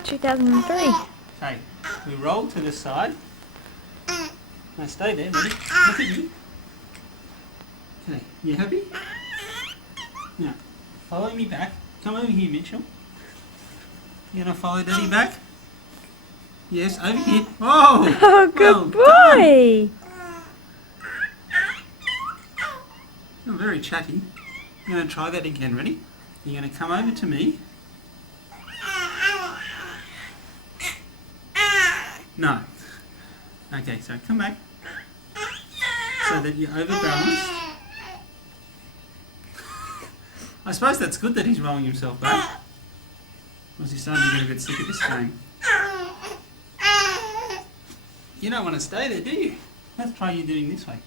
about 2003. Okay, we roll to the side. Now stay there, ready? Look at me. Okay, you happy? Now, follow me back. Come over here, Mitchell. You gonna follow Daddy back? Yes, over here. Oh! Oh, good boy! You're very chatty. You're gonna try that again, ready? You're gonna come over to me. No. Okay, so come back. So that you're overbalanced. I suppose that's good that he's rolling himself back. Or is he starting to get a bit sick of this game? You don't want to stay there, do you? Let's try you doing this way.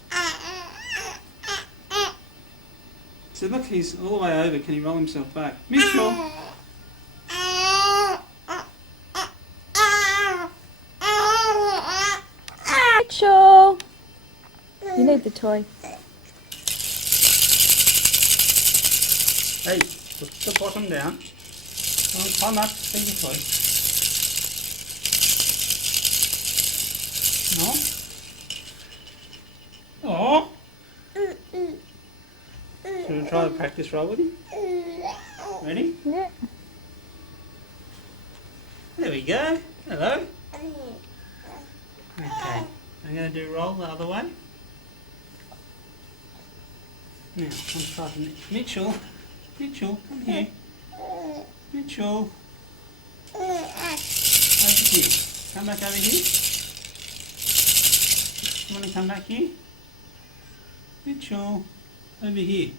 So look, he's all the way over. Can he roll himself back? Mitchell! Mitchell! You need the toy. Hey, put the bottom down. Come on, climb up, see the toy. No? Oh! Should we try the practice roll with him? Ready? Yeah. There we go. Hello. Okay, I'm going to do roll the other way. Now, let's try the Mitchell. Mitchell, come here. Mitchell. Over here. Come back over here. You want to come back here? Mitchell, over here.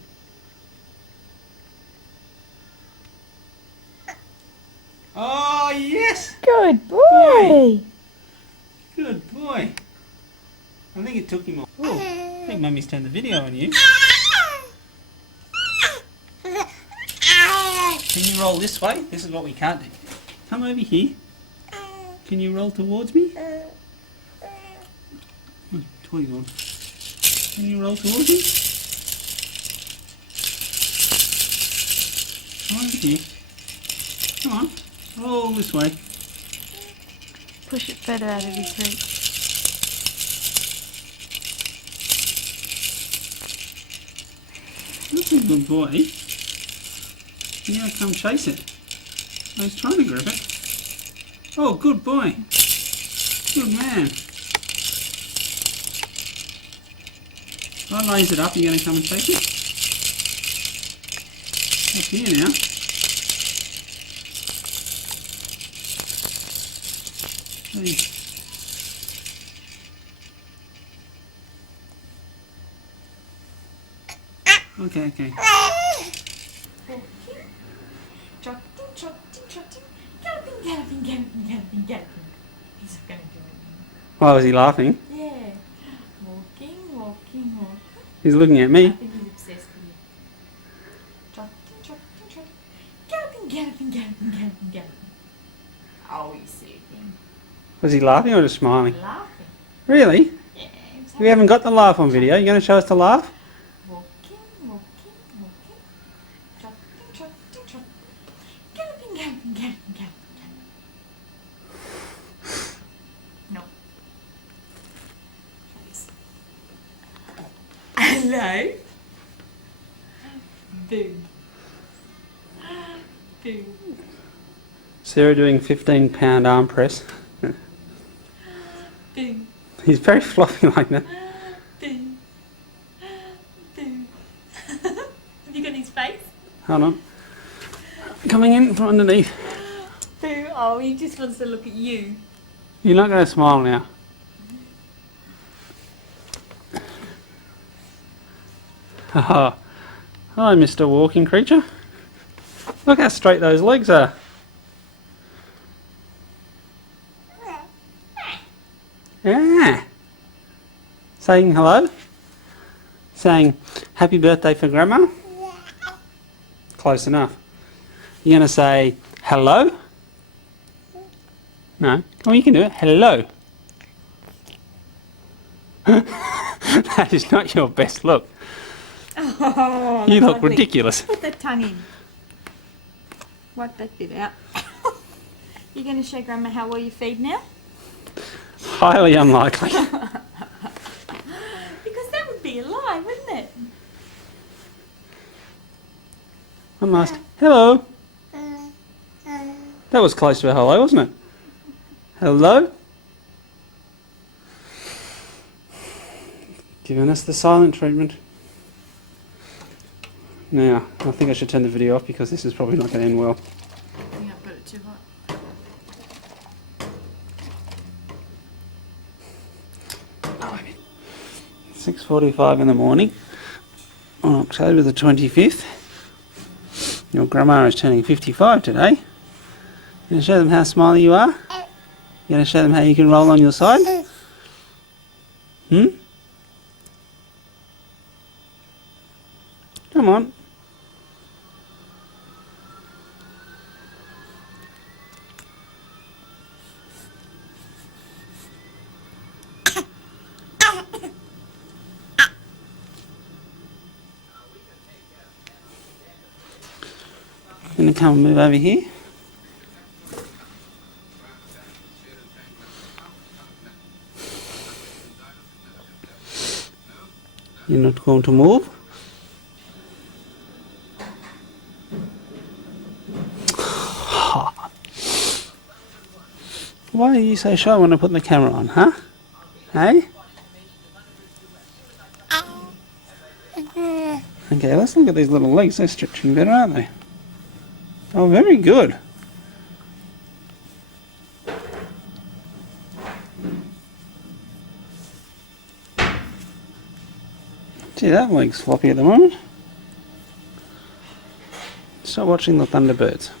Oh, yes! Good boy! Good boy. I think it took him off. Oh, I think Mummy's turned the video on you. Can you roll this way? This is what we can't do. Come over here. Can you roll towards me? Oh, toy gone. Can you roll towards me? Come over here. Come on. Roll this way. Push it further out of his reach. That's a good boy. You're going to come chase it. I was trying to grab it. Oh, good boy. Good man. I raise it up, you're going to come and chase it? Up here now. Hey. Okay, okay. Trotting, trotting, trotting, galloping, galloping, galloping, galloping, galloping. He's not going to do it. Why was he laughing? Yeah. Walking, walking, walking. He's looking at I me. think he's obsessed with you. Trotting, trotting, trotting, galloping, galloping, galloping, galloping, galloping. Oh, you silly thing. Was he laughing or just smiling? Laughing. Really? Yeah. he was We haven't got the laugh on video. You going to show us the laugh? walking, walking, walking. Trotting, trotting, trotting. Galloping, galloping, galloping, galloping, galloping. No. Hello. Boo. Boo. Sarah doing 15-pound arm press. Boo. He's very floppy like that. Boo. Boo. Have you got his face? Hold on. Coming in from underneath. Boo. Oh, he just wants to look at you. You're not going to smile now. Oh. Hello, Mr. Walking Creature. Look how straight those legs are. Yeah. Saying hello. Saying happy birthday for Grandma. Close enough. You're going to say hello? No. Oh, you can do it. Hello. That is not your best look. Oh, You look ridiculous. Put that tongue in. Wipe that bit out. You going to show Grandma how well you feed now? Highly unlikely. Because that would be a lie, wouldn't it? One last. Hello. That was close to a hello, wasn't it? Hello? Giving us the silent treatment. Now, I think I should turn the video off because this is probably not going to end well. I think I put it too hot. 6:45 in the morning on October the 25th. Your grandma is turning 55 today. You going to show them how smiley you are? You going to show them how you can roll on your side? Hmm? Come on. Going to come and move over here. You're not going to move? Why are you so shy when I put the camera on, huh? Hey? Okay, let's look at these little legs. They're stretching better, aren't they? Oh, very good. Gee, that leg's floppy at the moment. Start watching the Thunderbirds.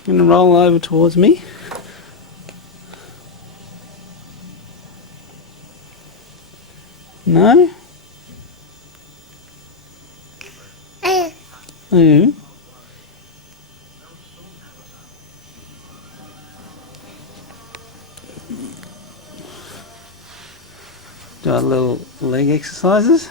I'm going to roll over towards me. No? Who? Do our little leg exercises.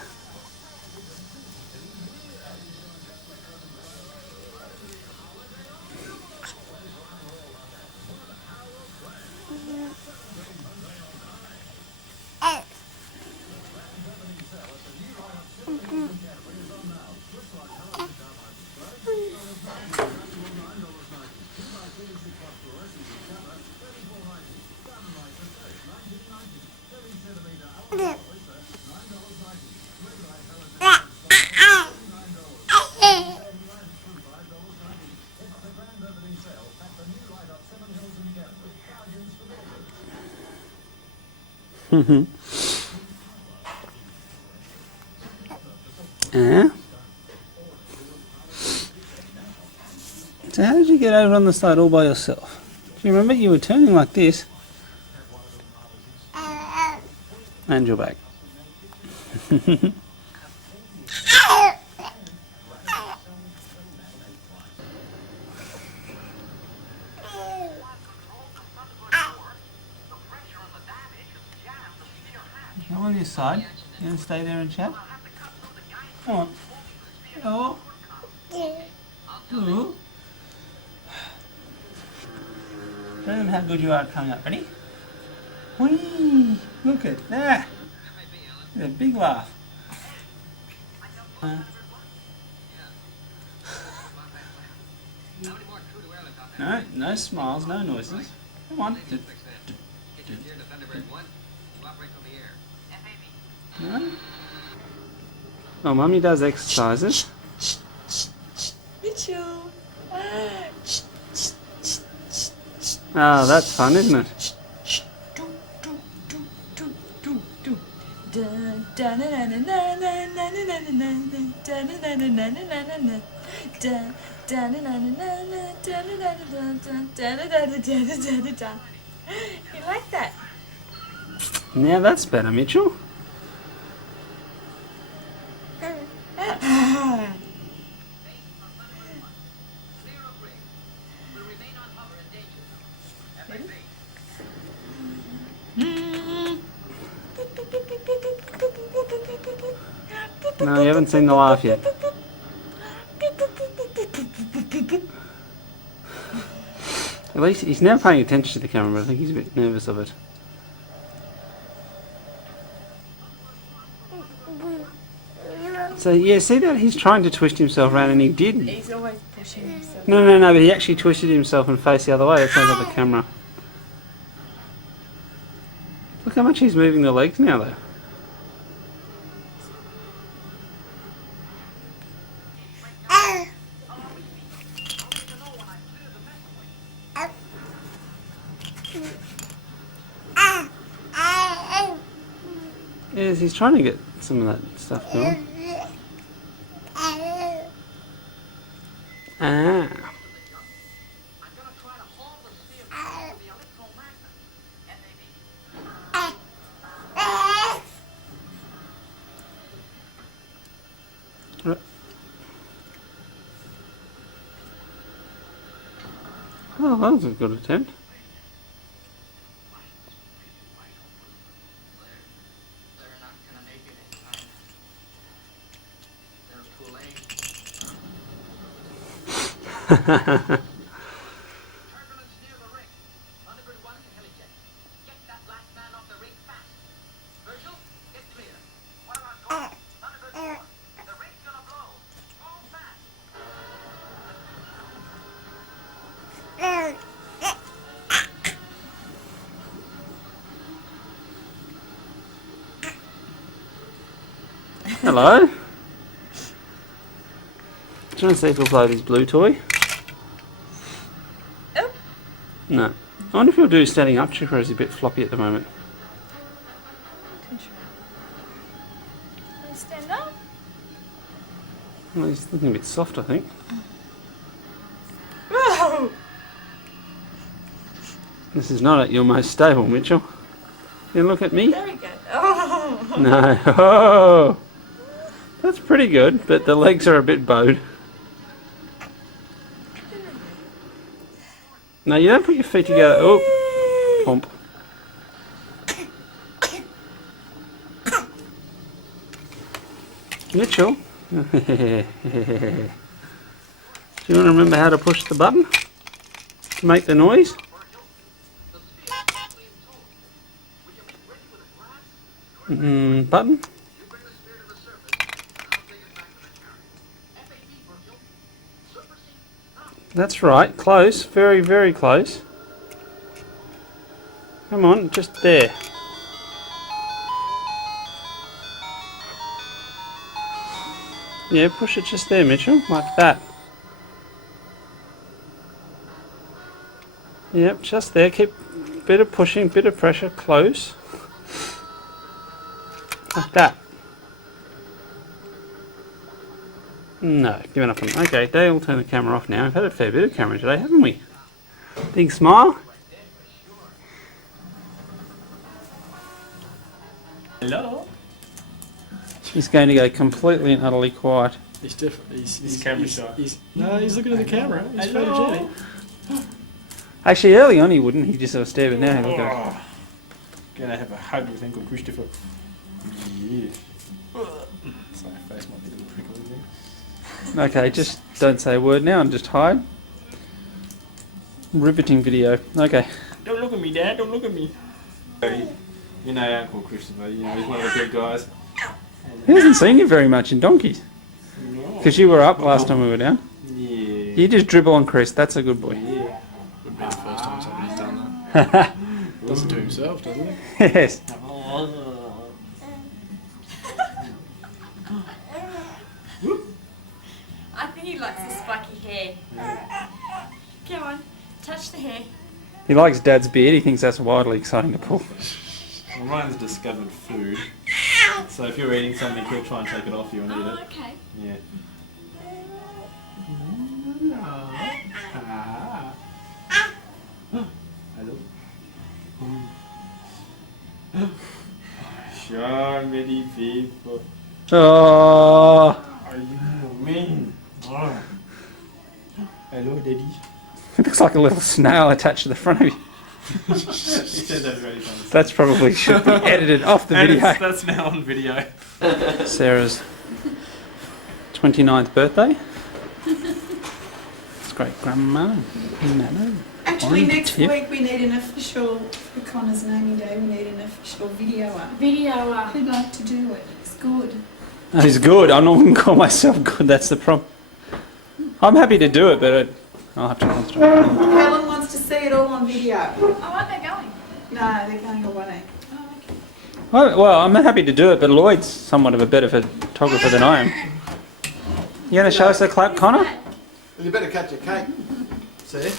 Yeah. So how did you get over on the side all by yourself? Do you remember you were turning like this? And you're back. Come on this side. You want to stay there and chat? Come on. Hello. Hello. Show them how good you are at coming up. Ready? Whee! Look at that. Look at a big laugh. No, no smiles, no noises. Come on. No? Oh, Mummy does exercises. Mitchell. Oh, that's fun, isn't it? You like that? Now that's better, Mitchell. No, you haven't seen the laugh yet. It At least he's now paying attention to the camera, but I think he's a bit nervous of it. So yeah, see that? He's trying to twist himself around and he didn't. He's always pushing himself. No, but he actually twisted himself and faced the other way. That's not the camera. Look how much he's moving the legs now though. Yes, he's trying to get some of that stuff going. Ah. Right. Oh, that was a good attempt. Hello. Trying to see if he'll play with his blue toy. Oh. No. I wonder if he'll do standing up trick, or is he a bit floppy at the moment? Can you stand up? Well, he's looking a bit soft, I think. Oh. This is not at your most stable, Mitchell. You look at me? There we go. Oh. No. Oh. That's pretty good, but the legs are a bit bowed. No, you don't put your feet together. Oh, pump. Mitchell. Do you want to remember how to push the button to make the noise? Button. That's right, close, very, very close. Come on, just there. Yeah, push it just there, Mitchell, like that. Yep, just there. Keep a bit of pushing, bit of pressure, close. Like that. No, giving up on it. Okay, Dale, turn the camera off now. We've had a fair bit of camera today, haven't we? Big smile. Hello. He's going to go completely and utterly quiet. He's different. He's camera shy. No, he's looking at the camera. He's Hello. photogenic. Actually, early on he wouldn't. He just sort of stared, but now look at it. Gonna have a hug with Uncle Christopher. Yeah. Sorry, face might be a little prickly there. Okay, just don't say a word now and just hide. Riveting video. Okay. Don't look at me, Dad. Don't look at me. You know Uncle Christopher. You know he's one of the good guys. He hasn't seen you very much in donkeys. No. Because you were up last time we were down. Yeah. You just dribble on Chris. That's a good boy. Yeah. Would be the first time somebody's done that. Does it to himself, doesn't he? Yes. I think he likes the spiky hair. Come on, touch the hair. He likes Dad's beard. He thinks that's wildly exciting to pull. Well, Ryan's discovered food. So if you're eating something, he'll try and take it off you and eat Oh, it. okay. Yeah. Hello. Sure, many people. Oh, Are you mean? Oh. Hello, Daddy. it looks like a little snail attached to the front of you. He said that very funny. That's probably should be edited off the video. That's now on video. Sarah's 29th birthday. It's great grandma. Nano. Oh, Actually, next Tip. week we need an official, for Connor's naming day, we need an official videoer. Video. Who'd like to do it? It's good. Oh, he's good. I'm not going to call myself good. That's the problem. I'm happy to do it, but I'll have to concentrate. Helen wants to see it all on video. Oh, aren't they going? No, they're going away. Oh, okay. Well, I'm happy to do it, but Lloyd's somewhat of a better photographer than I am. You going to show us the clap, Connor? Well, you better cut your cake. See?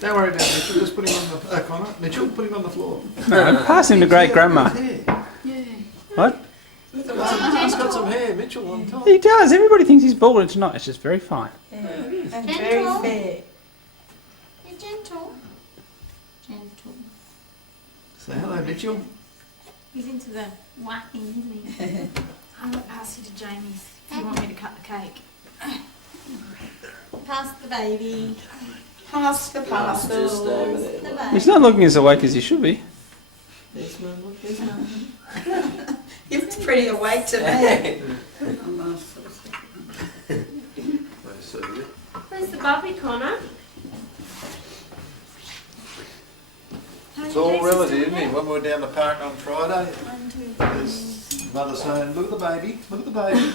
Don't worry about Mitchell. Just put him on the Connor. Mitchell, put him on the floor. No, pass him to great grandma. Yeah. What? He's got some hair, Mitchell, on top. He does. Everybody thinks he's bald. It's not. It's just very fine. Yeah. And very fair. You're gentle. Gentle. Say hello, Mitchell. He's into the whacking, isn't he? I'm going to pass you to Jamie's if you want me to cut the cake. Pass the baby. Pass the parcel. Just over there. The baby. He's not looking as awake as he should be. This man, look, this man. He looks pretty awake to me. Where's the bubby, Connor? It's all relative, isn't it? When we were down the park on Friday, 1, 2, 3. there's mother saying, look at the baby, look at the baby.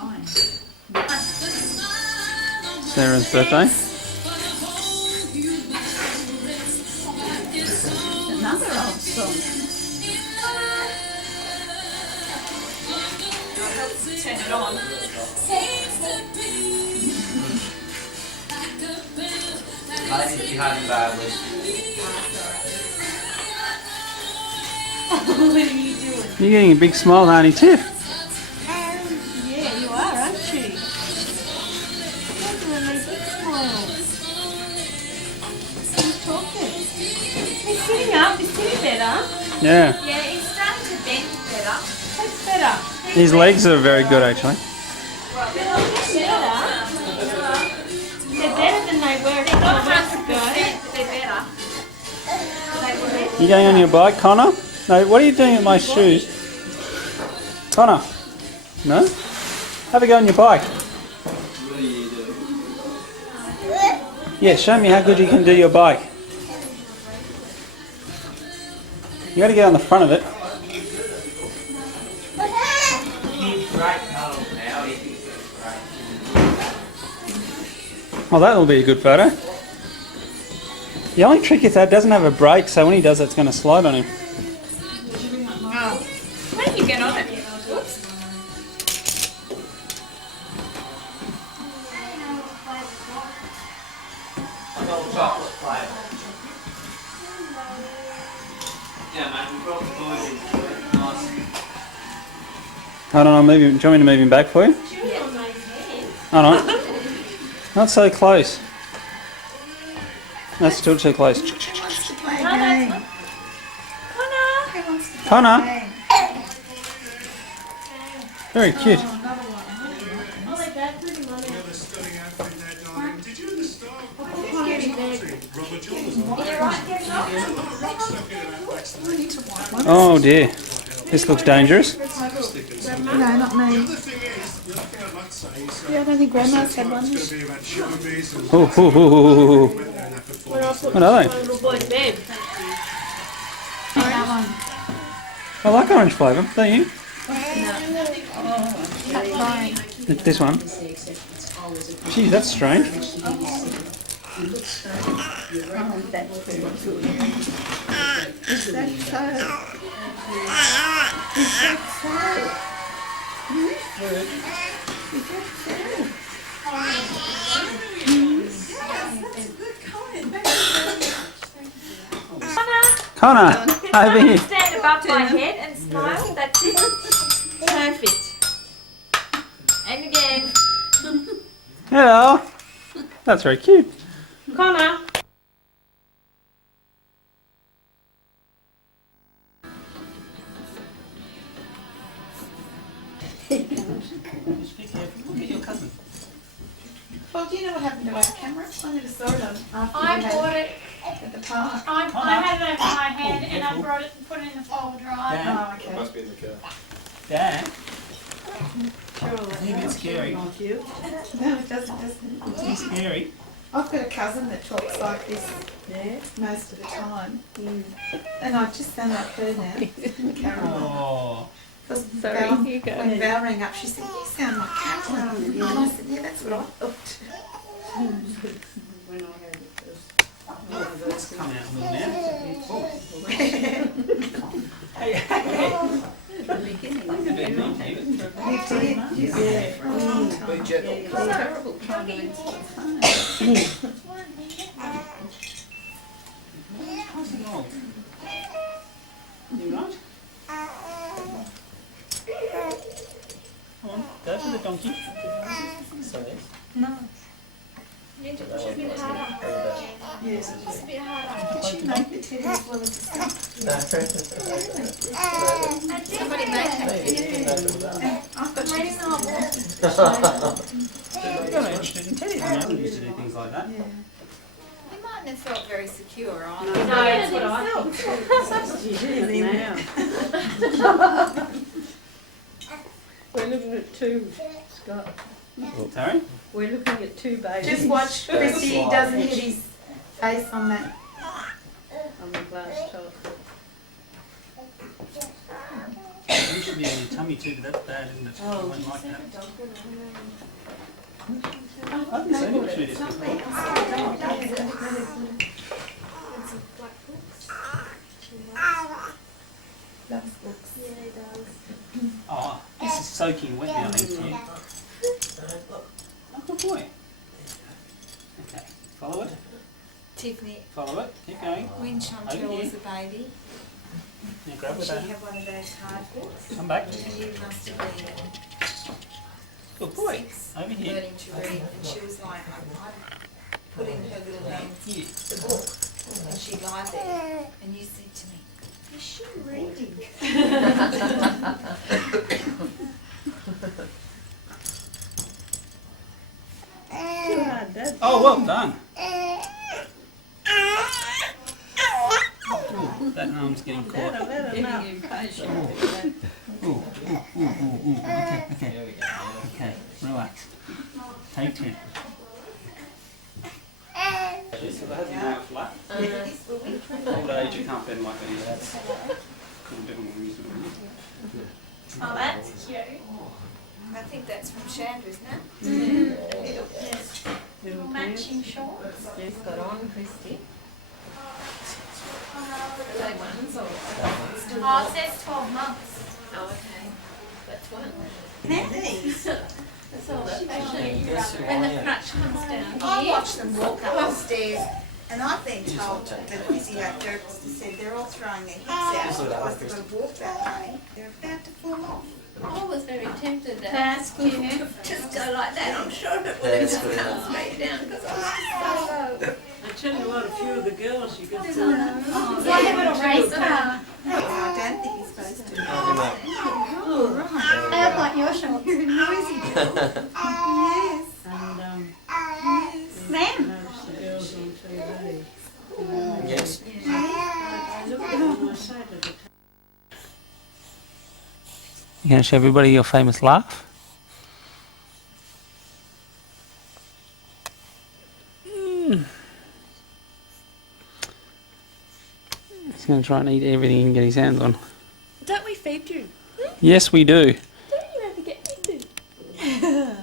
9. Sarah's birthday. Another old song. Turn it on. Ladies behaving badly. What are you doing? You're getting a big smile, aren't you, Tiff? Yeah, you are, aren't you? You're doing these big smiles. He's talking. He's sitting up. He's sitting better. Yeah. Yeah, he's starting to bend better. That's better. His legs are very good, actually. They're better. They're better than they were a couple of weeks ago. They're better. They were. You going on your bike, Connor? No, what are you doing with my shoes? Connor? No? Have a go on your bike. What are you doing? Yeah, show me how good you can do your bike. You got to get on the front of it. He's great colours now. He thinks it's great. Well, that will be a good photo. The only trick is that it doesn't have a brake, so when he does, it's going to slide on him. How did you get on it? Whoops. I've got a chocolate flavour. Yeah, mate, we brought the boys in. Nice. Hold on, do you want me to move him back for you? Hold on. Not so close. That's still too close. Who wants to play a game? Who wants to play Connor. a game? Very cute. Oh, another one. Oh, they dad put him on it. Did you understand? He's getting big. Robert Jones. You're right, get it off. We need to watch one. Oh dear. This looks dangerous. No, not me. The thing is, the other thing I'd like to say is, Yeah, I don't think Grandma's had one. it's going to be about showbiz and Ooh, ooh, ooh, ooh, ooh. and that before. When I put What are they? my little boy to bed. That one. I like orange flavour, don't you? Cat pie. This one. Gee, that's strange. Oh, that's very good. Is that so? Is that so? Is that so? Connor, over here. Stand above my head and smile. That's it. Perfect. And again. Hello. That's very cute. Connor. Look at your cousin. Well, do you know what happened to our camera? I never saw it after I we bought had it. at the park. I had it over my head and I brought it and put it in the fold drive. Dan, Oh, okay. Must be in the car. Dan, sure I'll let you a bit know. scary. No, it doesn't. It's a bit scary. I've got a cousin that talks like this most of the time. And I've just found out her now. Caroline. Oh. Because Sorry, Val, you go. when Val rang up, she said, you sound like Caroline. And I said, yeah, that's what I thought. It's coming out a little now. Hey, hey. It's a bit mean to you, isn't it? You did, yeah, for a long time. Be gentle. It's terrible trying to maintain. How's it all? You right? Come on, go for the donkey. Sorry. No. You need to push a bit harder. Yes. Just a bit harder. Did she make the teddy as well as the stuff? Somebody made that. I've got Waiting you. on a wall. You're not interested in teddy, I haven't used to do things like that. Yeah. You mightn't have felt very secure on No, it. that's what I think. Now. We're looking at two, Scott. Sorry? We're looking at two babies. Just watch Chrissy, he doesn't hit his face on that. On the glass top. You should be on your tummy too, but that's bad, isn't it? Oh. You won't like that. I haven't seen him through this before. Loves books. Oh, this is soaking wet now, thank you. Oh, good boy. Okay, follow it, Tiffany, follow it, keep going. when Chantel was a baby, Now grab with she that. had one of those hard books. Come back. You must have been Good boy. 6, Over here. learning to read, and she was like, I putting her little hands Here. the book, and she'd lie there, and you said to me, is she reading? Oh, well done. Ooh, that arm's getting caught. Ooh. Okay, okay. Okay, relax. Take 10. So that hasn't been flat. Old age, you can't bend like that either. That's couldn't do it reasonably. Oh, that's cute. I think that's from Chandra, isn't it? Little Matching shorts. Yes, got on, Christy. They ones or? Oh, it says 12 months. Oh, okay. That's one. That's all that actually. And the crutch comes down I here. watched them walk up the stairs, and I've been told that the physiotherapist has said they're all throwing their hips out because they've got to walk that way. They're about to fall off. I was very tempted to That's cute. just go like that. I'm sure it would have just come straight down because I was so low. I tell you what, a few of the girls, you got Do I have a race car? No, I don't think you're supposed to. I have like your shorts. You're a noisy girl. Yes. And Yes. noticed the girls on TV. Yes. I looked at them and I said to the You going to show everybody your famous laugh? He's going to try and eat everything he can get his hands on. Don't we feed you? Yes, we do. Don't you ever get me to?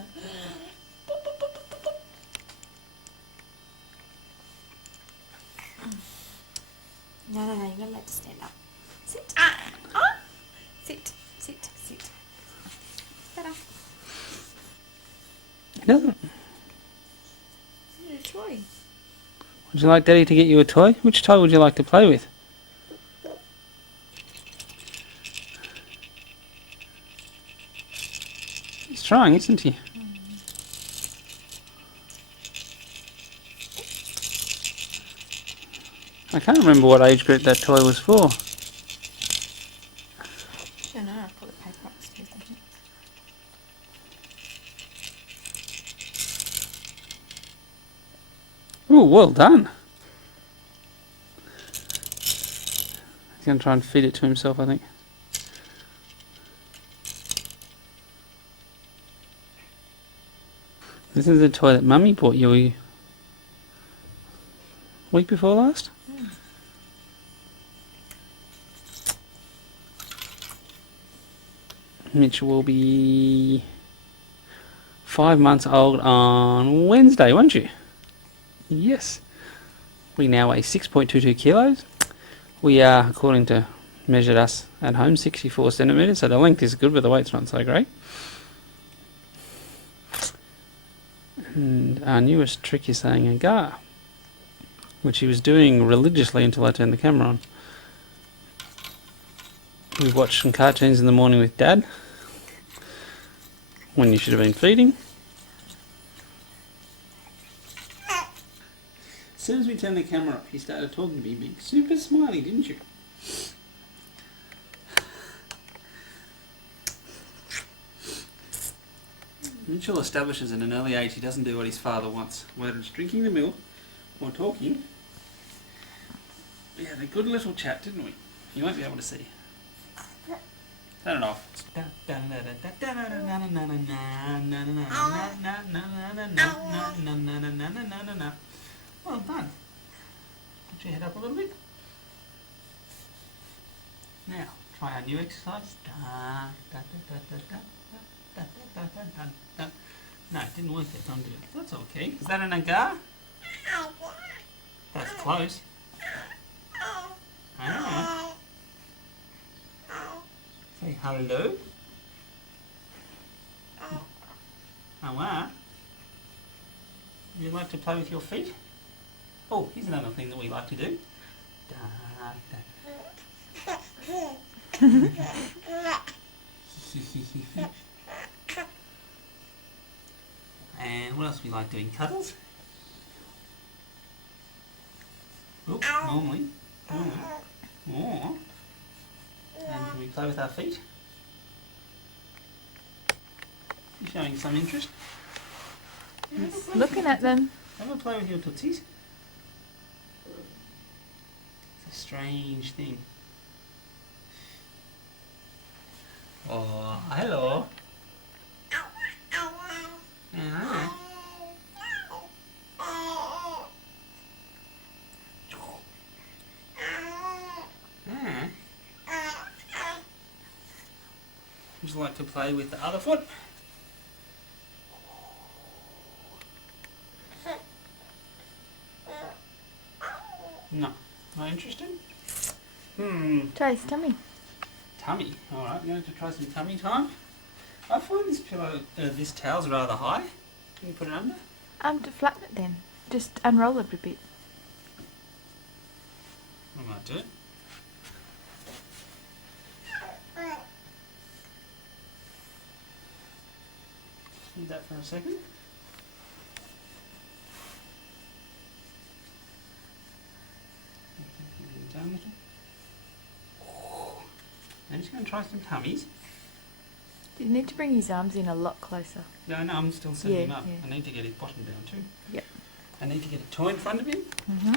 No, you're not allowed to stand up. Sit. Sit, sit, sit. Better. He doesn't. You're a toy. Would you like Daddy to get you a toy? Which toy would you like to play with? He's trying, isn't he? I can't remember what age group that toy was for. I don't know, I'll put the paper upstairs, I think. Oh, well done. He's going to try and feed it to himself, I think. This is the toy that Mummy bought you week before last. Mitch will be 5 months old on Wednesday, won't you? Yes. We now weigh 6.22 kilos. We are, according to measured us at home, 64 centimetres, so the length is good, but the weight's not so great. And our newest trick is saying agar, which he was doing religiously until I turned the camera on. We watched some cartoons in the morning with Dad, when you should have been feeding. As soon as we turned the camera up, he started talking to me, being super smiley, didn't you? Mitchell establishes at an early age he doesn't do what his father wants, whether it's drinking the milk or talking. We had a good little chat, didn't we? You won't be able to see. Turn it off. Well done. Put your head up a little bit. Now, try our new exercise. No, it didn't work that time, did it? That's okay. Is that an agar? That's close. Ah. Say hello. Would you like to play with your feet? Oh, here's another thing that we like to do. And what else do we like doing? Cuddles? Oops, normally. More. And can we play with our feet? You're showing some interest. Looking at them. Have a play with your tootsies. It's a strange thing. Oh, hello. Yeah. Would you like to play with the other foot? No, not interested? Try his tummy. Tummy. Alright, we're going to try some tummy time. I find this pillow, this towel's rather high. Can you put it under? To flatten it then. Just unroll it a bit. I might do it. Leave that for a second. Down a little. I'm just going to try some tummies. You need to bring his arms in a lot closer. No, I'm still setting him up. Yeah. I need to get his bottom down too. Yep. I need to get a toy in front of him. Mm-hmm.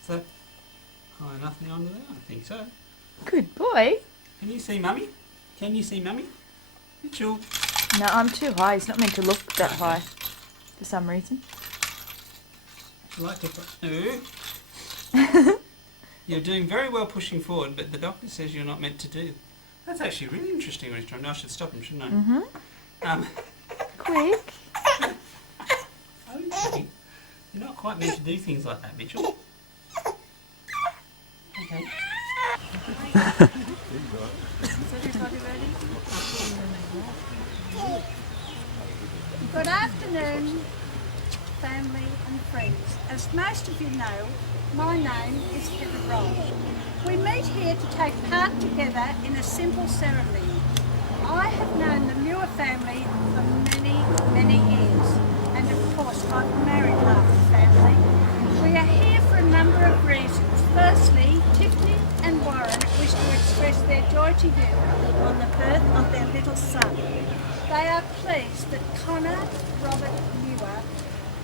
Is that high enough now under there? I think so. Good boy. Can you see Mummy? Can you see Mummy? Mitchell. No, I'm too high. He's not meant to look that high for some reason. Would you like to put... No. You're doing very well pushing forward, but the doctor says you're not meant to do. That's actually really interesting what he's trying to do. I should stop him, shouldn't I? Mm-hmm. Quick. Okay. You're not quite meant to do things like that, Mitchell. Okay. Good afternoon, family and friends. As most of you know, my name is Heather Roll. We meet here to take part together in a simple ceremony. I have known the Muir family for many, many years, and of course I've married half the family. We are here for a number of reasons. Firstly, Tiffany and Warren wish to express their joy to you on the birth of their little son. They are pleased that Connor Robert Muir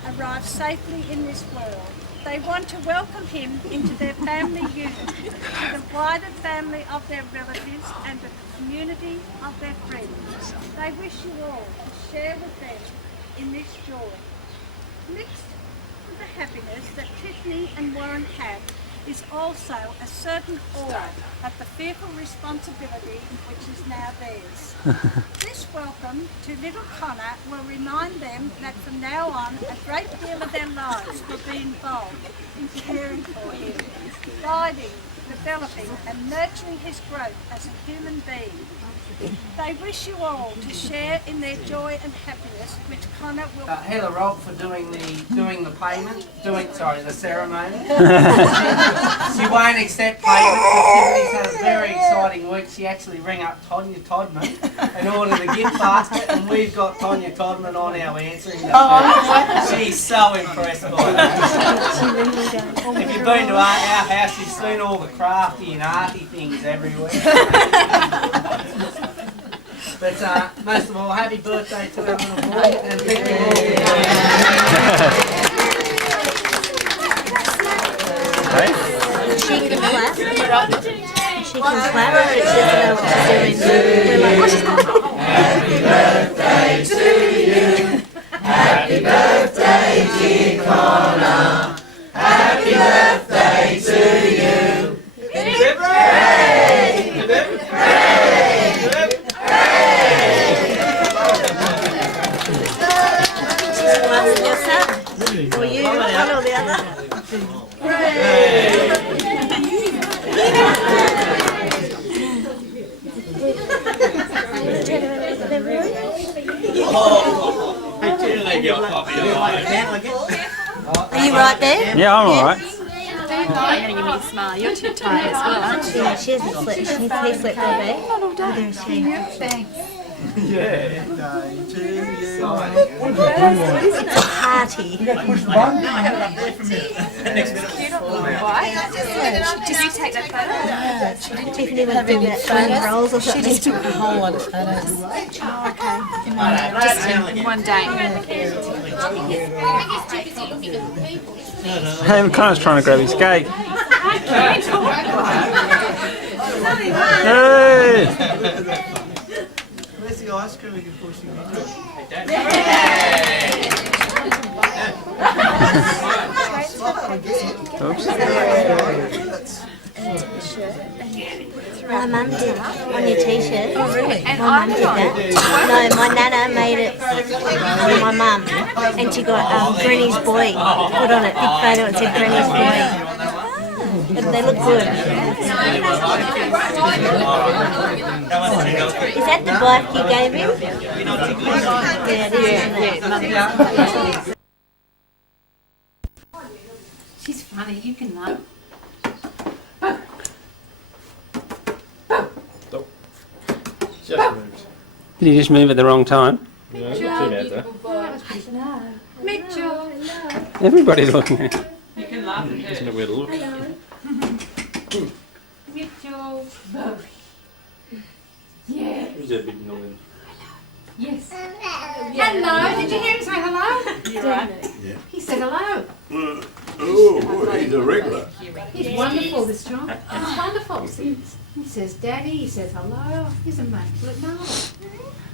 arrived safely in this world They want to welcome him into their family unit, to the wider family of their relatives and to the community of their friends. They wish you all to share with them in this joy. Mixed with the happiness that Tiffany and Warren had is also a certain awe at the fearful responsibility which is now theirs. This welcome to little Connor will remind them that from now on a great deal of their lives will be involved in caring for him, guiding, developing and nurturing his growth as a human being. They wish you all to share in their joy and happiness which Connor will... Heather Rock for doing the payment, the ceremony. She won't accept payment because Tiffany's had a very exciting week. She actually rang up Tonya Todman and ordered a gift basket, and we've got Tonya Todman on our answering the phone. She's so impressed by that. If you've been to our house, you've seen all the crafty and arty things everywhere. But most of all, happy birthday to our little boy, and thank you all. She can clap. She can clap, but she doesn't know what she's doing. We're like, what's going on? Happy birthday to you. Happy birthday, dear Connor. Happy birthday to you. Hooray! Or you, one or the other. Are you right there? Yeah, I'm alright. You're going to give me a smile. You're too tired as well, aren't you? Yeah, she hasn't slept. He slept all day. Oh, no, don't. Thanks. Yeah. It's a party. You got to push the button? No, I have it up there for a minute. Next minute. Did you take that photo? No, Tiffany was doing that phone rolls or something. She just took a whole lot of photos. Oh, okay. Just in one day. Hey, Connor's trying to grab his cake. Hey! Where's the ice cream we can push you into? My mum did on your t-shirt. Oh, really? My mum did that. No, my nana made it for my mum, and she got Granny's boy put on it. Big photo and said Granny's boy. And they look good. Is that the bike you gave him? Yeah, it is. She's funny, you can laugh. Just moved. Did he just move at the wrong time? No, not too bad though. Mitchell. Everybody's looking at him. You can laugh at Isn't her. it weird to look? Mitchell. Yeah. Who's that big noise? Yes. Hello. Did you hear him say hello? You're right. Yeah. He said hello. Oh, he's a regular. He's wonderful this time. He's wonderful. He says daddy, he says hello. He's a immaculate mother.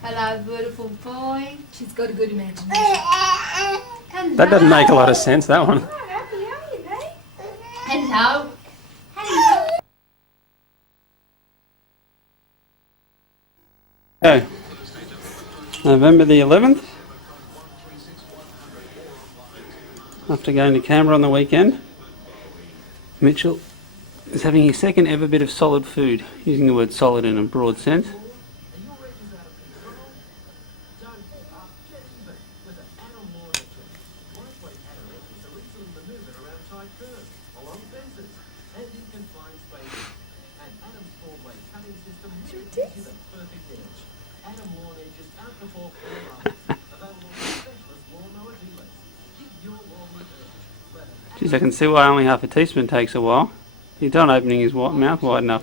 Hello, beautiful boy. She's got a good imagination. Hello. That doesn't make a lot of sense, that one. Hello. Hello. Okay. November the 11th. After going to Canberra on the weekend, Mitchell is having his second ever bit of solid food, using the word solid in a broad sense. Geez, I can see why only half a teaspoon takes a while. He's not opening his mouth wide enough.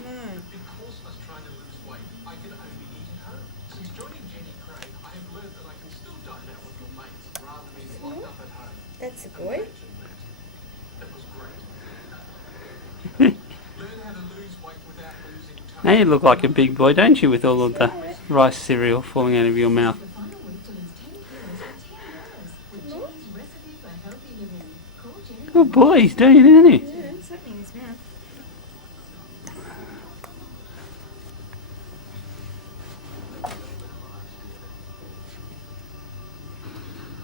That's a boy. Now you look like a big boy, don't you, with all of the rice cereal falling out of your mouth? Good boy, he's doing it, isn't he? Yeah, it's something in his mouth.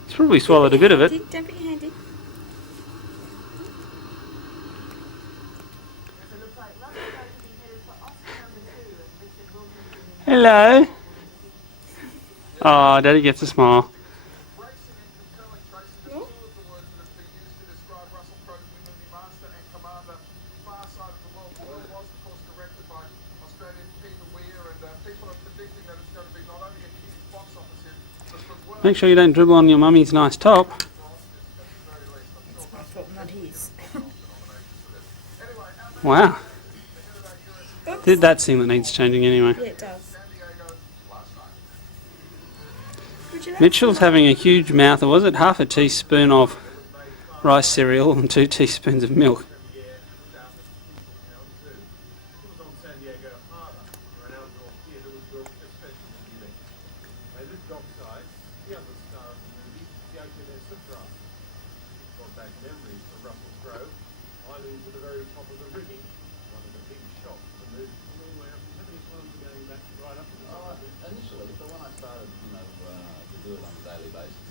He's probably swallowed a bit of it. Don't put your hand in. Hello. Oh, Daddy gets a smile. Make sure you don't dribble on your mummy's nice top. It's my fault, not his. Wow. Did that seem that needs changing anyway? Yeah, it does. Mitchell's having a huge mouth. Or was it half a teaspoon of rice cereal and 2 teaspoons of milk? Initially, but when I started, to do it on a daily basis,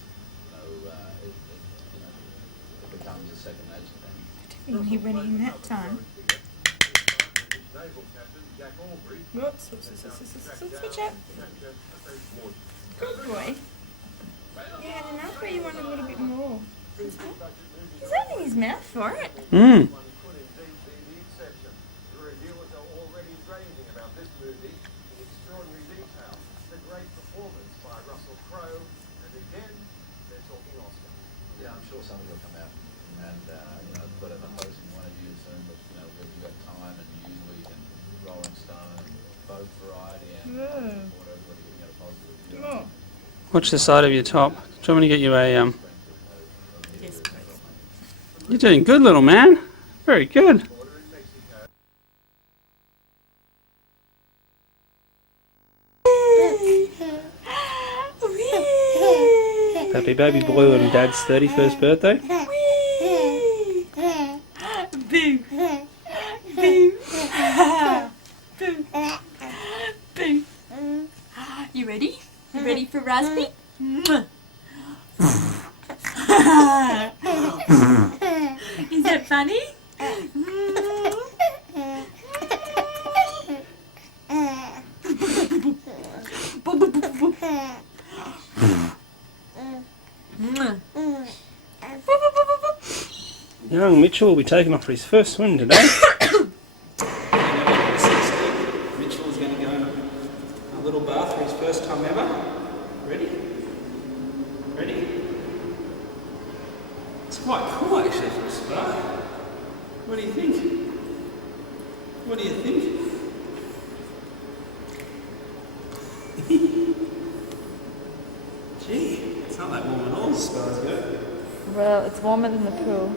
it becomes a second nature thing. He went in that time. Whoops. Switch up. Good boy. You had enough, or you want a little bit more? He's opening his mouth for it. Mmm. Yeah, I'm sure some of you will come out and, whatever posting you want to use soon, but, we've got time and Newsweek and Rolling Stone, both Variety and support everybody getting out a positive review. Watch the side of your top. Do you want me to get you a Yes, please. You're doing good, little man. Very good. Happy baby boy on Dad's 31st birthday. Boo. Boo. Boo. You ready? You ready for raspberry? Is that funny? Young Mitchell will be taken off for his first swim today. Mitchell is going to go in a little bath for his first time ever. Ready? Ready? It's quite cool actually for a spa. What do you think? What do you think? Gee, it's not that warm at all as spas go. Well, it's warmer than the pool.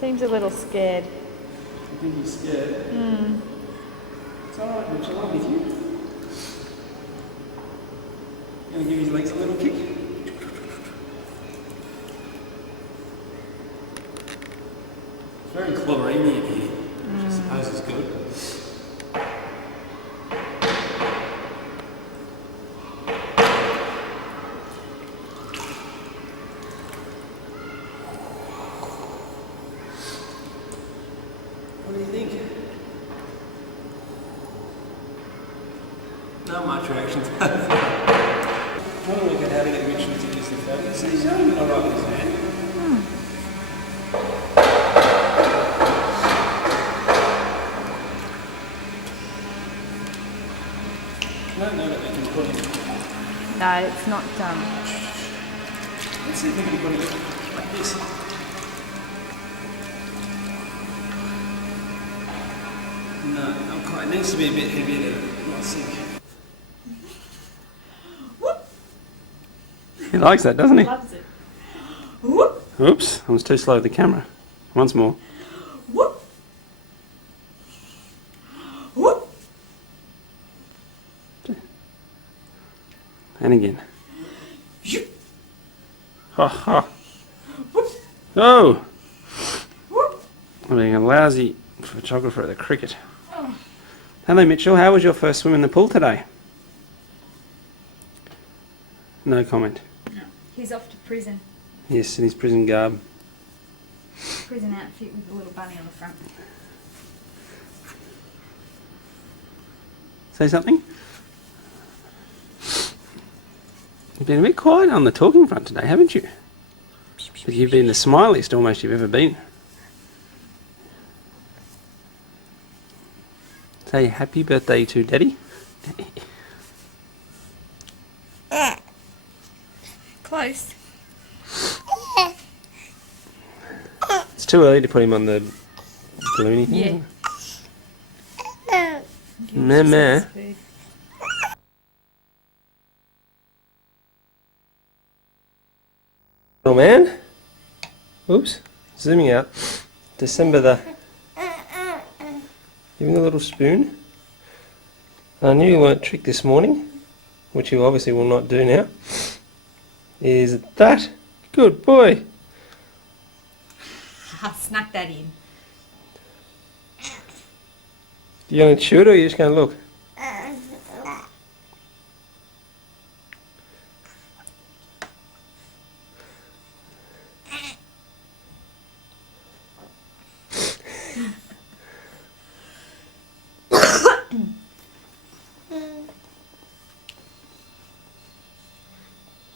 Seems a little scared. You think he's scared? It's alright, Mitchell, I'm with you. Gonna give his legs a little kick. It's very chlorine in here, which I suppose is good. What do you think? Not much reaction to that. I want to look at how to get Mitchell to use the focus. He's doing alright with his hand. I don't know that we can put him. No, it's not done. Let's see if we can put it like this. No, not quite. It needs to be a bit heavier to not sink. He likes that, doesn't he? Loves it. Whoop. Oops, I was too slow with the camera. Once more. Whoop. Whoop. And again. Ha ha. Oh! I'm being a lousy photographer at the cricket. Hello Mitchell, how was your first swim in the pool today? No comment. He's off to prison. Yes, in his prison garb. Prison outfit with a little bunny on the front. Say something? You've been a bit quiet on the talking front today, haven't you? But you've been the smiliest almost you've ever been. Say happy birthday to Daddy. Close. It's too early to put him on the balloony thing. Yeah. Meh. Little man. Oops. Zooming out. December the... Giving a little spoon. I knew you weren't tricked this morning, which you obviously will not do now. Is that? Good boy. I snuck that in. You going to chew it or are you just going to look?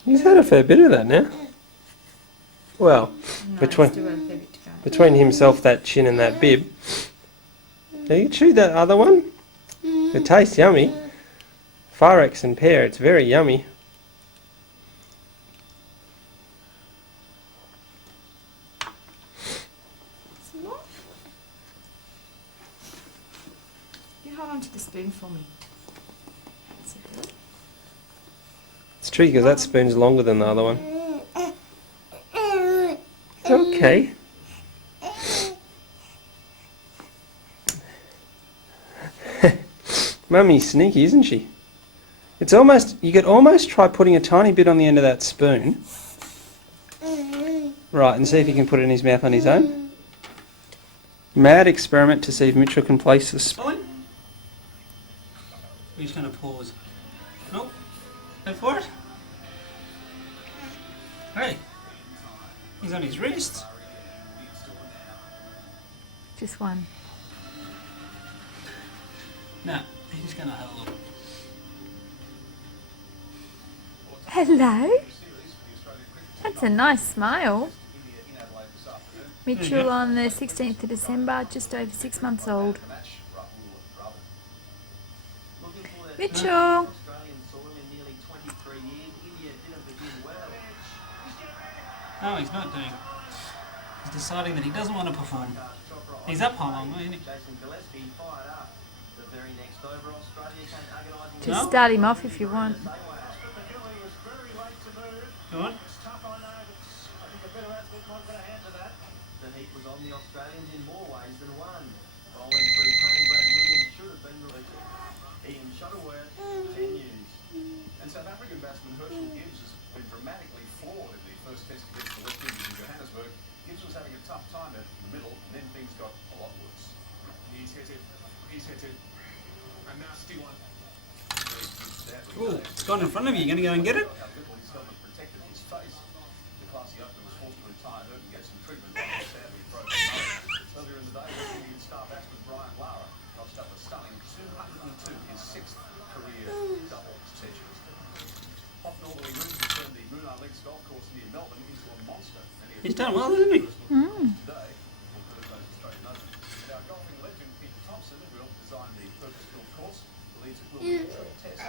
He's had a fair bit of that now. Well, between himself, that chin and that bib. Now you chewed that other one? It tastes yummy. Farex and pear, it's very yummy. You hold on to the spoon for me. It's tricky because that spoon's longer than the other one. Okay. Mummy's sneaky, isn't she? It's almost, you could almost try putting a tiny bit on the end of that spoon. Right, and see if he can put it in his mouth on his own. Mad experiment to see if Mitchell can place the spoon. We're just going to pause. Nope. Go for it. Hey. He's on his wrist. Just one. No, he's just going to have a look. Hello. That's a nice smile. Mitchell on the 16th of December, just over 6 months old. Mitchell. No, he's not doing. He's deciding that he doesn't want to perform. He's up how long, isn't he? Just start him off if you want. Go on. South African batsman Herschel Gibbs has been dramatically flawed in the first test against the West Indies in Johannesburg. Gibbs was having a tough time in the middle, and then things got a lot worse. He's hit it. A nasty one. Ooh, it's gone in front of you. You going to go and get it? His helmet protected his face. The classy opener was forced to retire hurt and get some treatment on his sadly broken nose. Earlier in the day, West Indian star batsman Brian Lara notched up a stunning 202, his 6th career doubles century. Off normally rooms to turn the Moonlight Links golf course near Melbourne into a monster. He's done well, hasn't he? Today, on Thursday's Australian Open. And our golfing legend Pete Thompson will design the purpose-built course. Believes it will be a true test.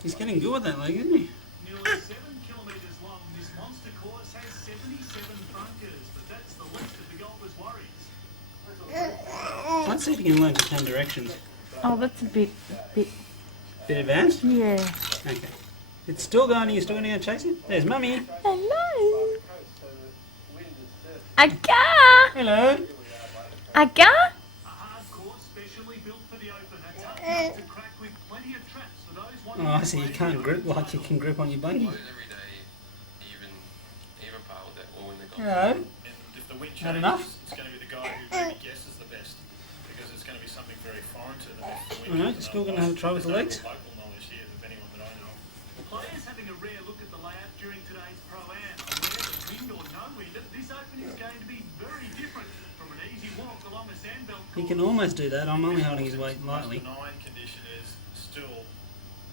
He's getting good with that leg, isn't he? Nearly 7 kilometres long, this monster course has 77 bunkers, but that's the least of the golfers' worries. Let's see if he can learn to turn directions. Oh, that's a bit Bit advanced? yeah. Okay. It's still going, are you still going to go chase it? There's Mummy. Hello. Aga! Hello. Aga? A hard course specially built for the Open. A tough nut to crack with plenty of traps for those wanting Oh, I to see. You play can't the grip Open. like you can grip on your buggy. Hello. And if the wind Not changes, enough? it's going to be the guy who really guesses the best, because it's going to be something very foreign to them. If the wind Alright, changes, still gonna have a try with the there's legs. no local knowledge here of anyone that I know. Players having a rare look at the layout during today's Pro-Am. Aware that wind or no wind, this Open is going to be very different from an easy walk along a sandbelt He course. can almost do that. I'm only holding his weight lightly. The 9 condition is still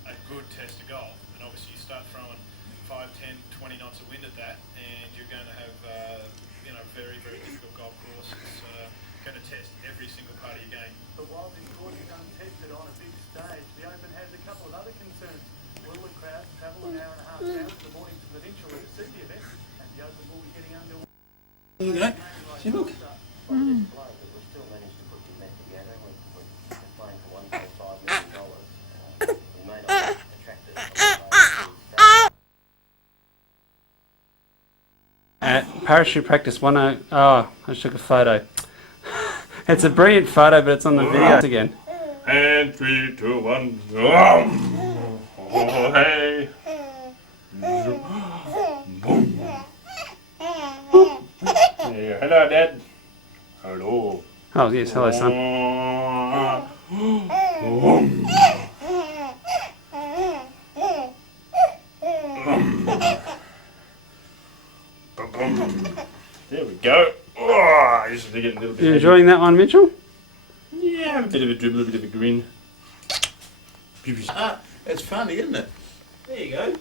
a good test of golf, and obviously you start throwing 5, 10, 20 knots of wind at that, and you're going to have very, very difficult golf course. It's going to test every single part of your game. But while this course is untested on a big stage, the Open has a couple of other concerns. Will the crowd travel an hour and a half down to the Mornington Peninsula to see the event, and the Open will be getting underway. There you go. See, look. At parachute practice 10. Oh, I just took a photo. It's a brilliant photo, but it's on the video again. And 3, 2, 1. Oh, hey. Boom. Hey, hello, Dad. Hello. Oh yes, hello son. There we go. Oh, I just get a little bit. You enjoying that one, Mitchell? Yeah, a bit of a dribble, a bit of a grin. It's funny, isn't it? There you go.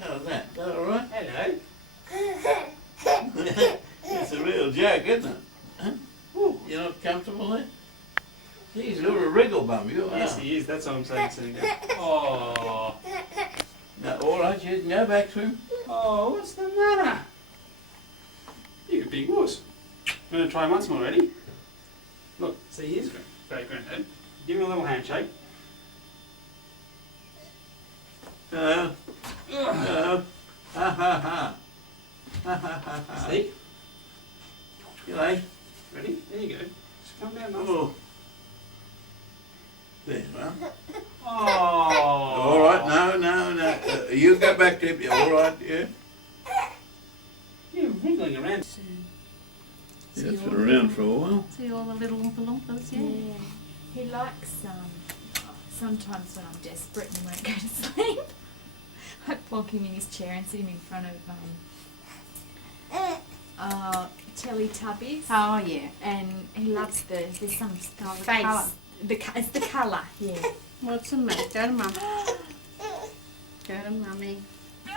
How's that? Is that alright? Hello. It's a real joke, isn't it? Huh? Ooh, you're not comfortable there? Geez, you're a wriggle bum, you are. Yes, he is. That's what I'm saying. Sitting down. Oh. No, alright, you can go back to him. Oh, what's the matter? You big wuss. I'm going to try once more, ready? Look, see, here's great granddad. Give me a little handshake. Ha ha ha. Ha ha ha. See? You like? Ready? There you go. Just come down, Mum. Oh. There, well. Oh. Alright, no. You go back to him. Alright, yeah. You're wriggling around. Yeah, it's been around for a while. See all the little Oompa Loompas, yeah. He likes, sometimes when I'm desperate and he won't go to sleep, I plonk him in his chair and sit him in front of, Teletubbies. Oh, yeah. And he loves there's some Oh, the face. colour. It's the colour, yeah. What's the matter? Go to Mum. Go to Mummy. Go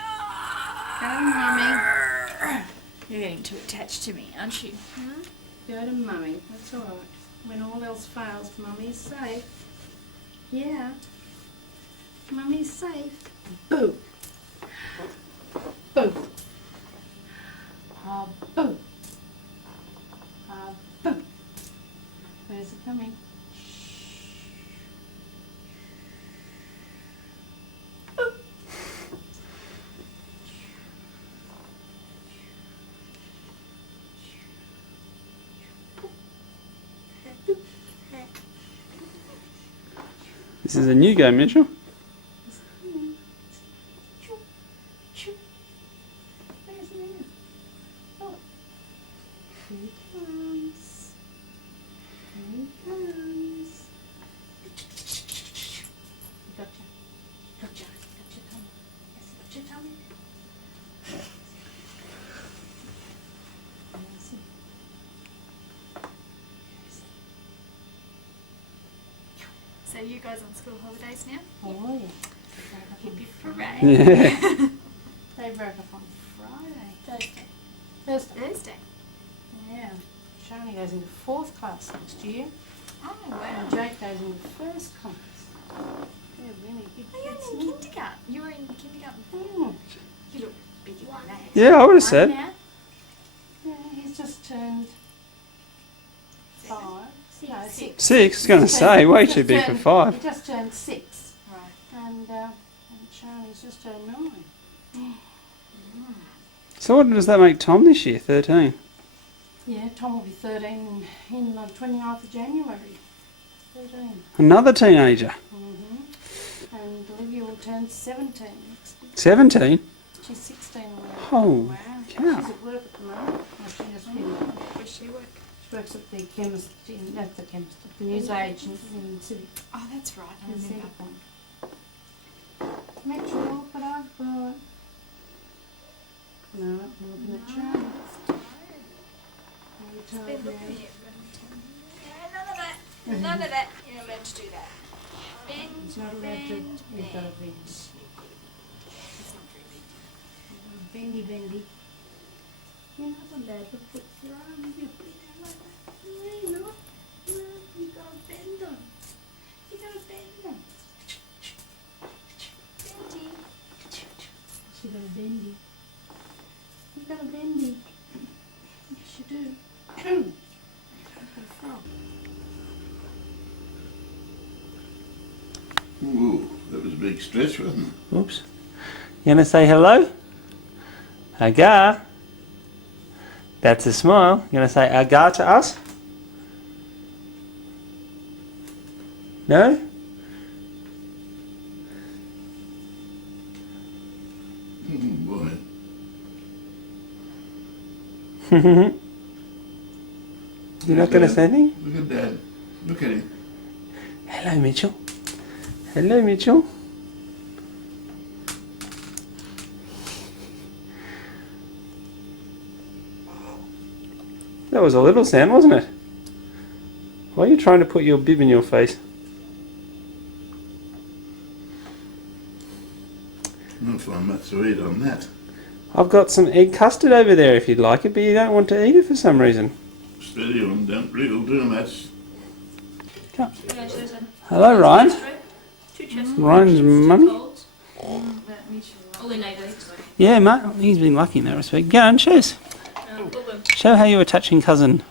to Mummy. You're getting too attached to me, aren't you? Huh? Go to Mummy. That's all right. When all else fails, Mummy's safe. Yeah. Mummy's safe. Boo. Boo. Boo. Boo. Where's it coming? This is a new game, Mitchell. Where's it? Oh. Here he comes. Here he comes. Gotcha. Gotcha. Gotcha tummy. Yes, gotcha tummy. Yes. So you guys on school holidays now? Oh, yeah. Hip hip hooray. Yeah. They broke up on Friday. Thursday. Thursday. Yeah. Shani goes into 4th class next year. Oh, wow. And Jake goes into 1st class. They're really big Oh, you're kids. in kindergarten. You were in kindergarten before. You look bigger than that. Yeah, I would have Right said. now? Yeah, he's just turned 5. No, 6. 6, I was going to say, way too big for 5. He just turned 6. Right. And Shani's just turned 9. So what does that make Tom this year? 13. Yeah, Tom will be 13 in the 29th of January. 13. Another teenager. And Olivia will turn 17 next week. 17? She's 16 already. Oh, She's cow. at work at the moment. She just where does she work? She works at the chemist, at the newsagent in City. Oh, that's right. I In remember. Centrepoint. Mitchell, look what I've got. No, I'm looking at you. Been looking at you. None of that. None of that. You're not allowed to do that. Bend, It's not allowed to. bend, You've got to bend. bend. It's not very Bendy, bendy. You're not allowed to put your arm. You put it out like that. No, you're not. No, you gotta bend them. You gotta bend them. bendy. She got a bendy. You got a bendy. Yes, you do. Ooh, that was a big stretch, wasn't it? Oops. You gonna say hello? Agar. That's a smile. You gonna say agar to us? No? Boy. You're not gonna say anything? Look at Dad. Look at him. Hello, Mitchell. Hello, Mitchell. That was a little sound, wasn't it? Why are you trying to put your bib in your face? I'll find much to eat on that. I've got some egg custard over there if you'd like it, but you don't want to eat it for some reason. Steady on, don't wriggle too much. Come. Hello, Ryan. Ryan's mummy. All in neighbours. Yeah, mate, he's been lucky in that respect. Go on, shows. Show how you were touching cousin.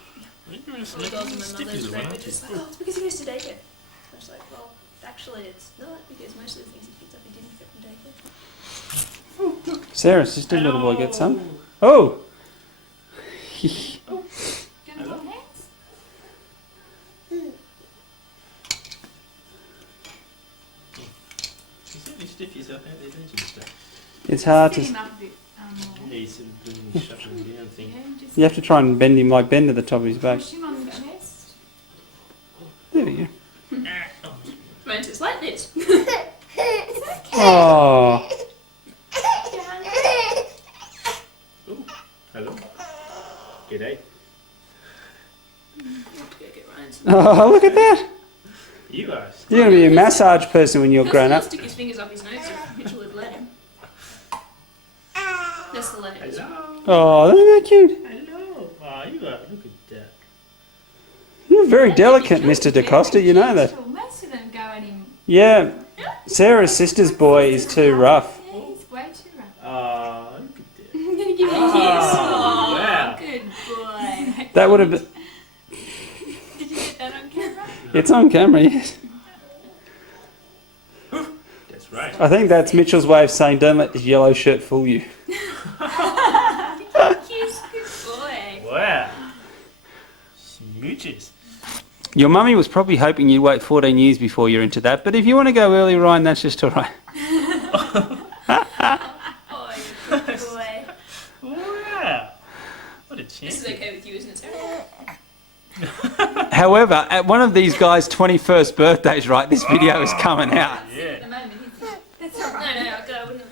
Because he goes to daycare. I was like, well, actually it's not, because most of the things he picked up he didn't get from daycare. Sarah's sister, little boy, get some. Oh! Stiff yourself out there, don't you, mister? It's hard to. Yeah, you sort of doing the shuffling down thing. You have to try and bend him like bend to the top of his back. Push him on the chest. There we go. Meant it's like this. Oh. Ooh, hello. G'day. Oh, look at that. You are. You're going to be a massage person when you're grown He'll up. stick his fingers up his nose if Mitchell would let him. That's the legs. Hello. Oh, isn't that cute? Hello. Oh, you are. Look at that. You're very delicate, Mr. DaCosta, you know that. Most of them go at him. Yeah, Sarah's sister's boy is too rough. Yeah, he's way too rough. Oh, look at that. I'm going to give him a Oh, kiss. wow. Good boy. That would have been. Did you get that on camera? It's on camera, yes. That's right. I think that's Mitchell's way of saying, don't let this yellow shirt fool you. Kiss, good boy. Wow. Smooches. Your mummy was probably hoping you'd wait 14 years before you're into that, but if you want to go early, Ryan, that's just alright. Oh, you good boy. Wow. What a This is chance. okay with you, isn't it, Sarah? However, at one of these guys' 21st birthdays, right, this video is coming out. At the moment, That's all right. no, I wouldn't have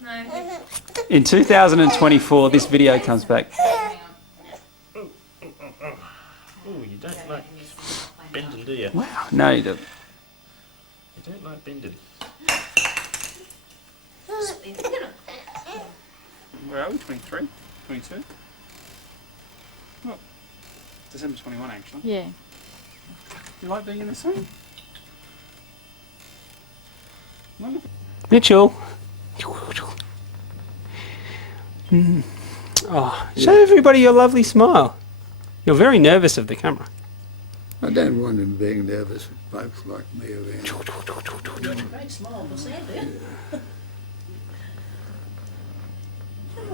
touched it. No. In 2024, this video comes back. Oh, you don't like bending, do you? Wow, no, you don't. You don't like bending. Where are we? 23? 22? Well, December 21, actually. Yeah. You like being in the sun? Wonderful. Mitchell. Oh, show everybody your lovely smile. You're very nervous of the camera. I don't want him being nervous with folks like me around. Great smile, we'll see it, do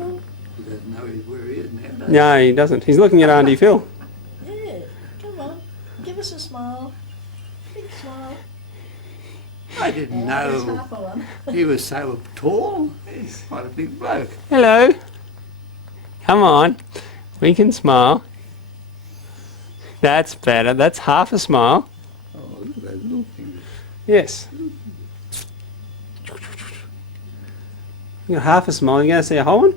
you? doesn't know where he is now, does No, he doesn't. He's looking at Auntie Phil. Yeah, come on. Give us a smile. Big smile. I didn't There's know half of one. he was so tall. He's quite a big bloke. Hello. Come on. We can smile. That's better. That's half a smile. Oh, look at those little fingers. Yes. You got half a smile. You going to see a whole one?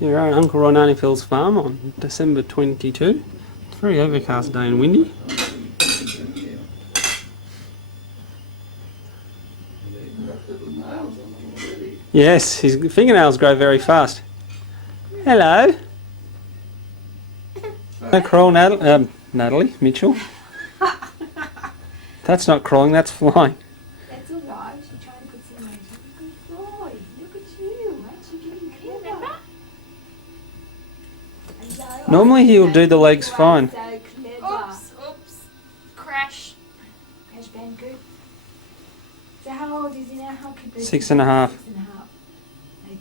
You're at Uncle Ron and Auntie Phil's farm on December 22. It's a very overcast day and windy. Yes, his fingernails grow very fast. Hello. Don't crawl, Natalie, Mitchell. That's not crawling, that's flying. That's all right. She's trying to put some magic. Good boy. Look at you. Aren't you getting clever? Hello. Normally he'll do the legs fine. So clever. Oops. Crash. Crash Bandicoot. So how old is he now? How could 6.5. 6.5.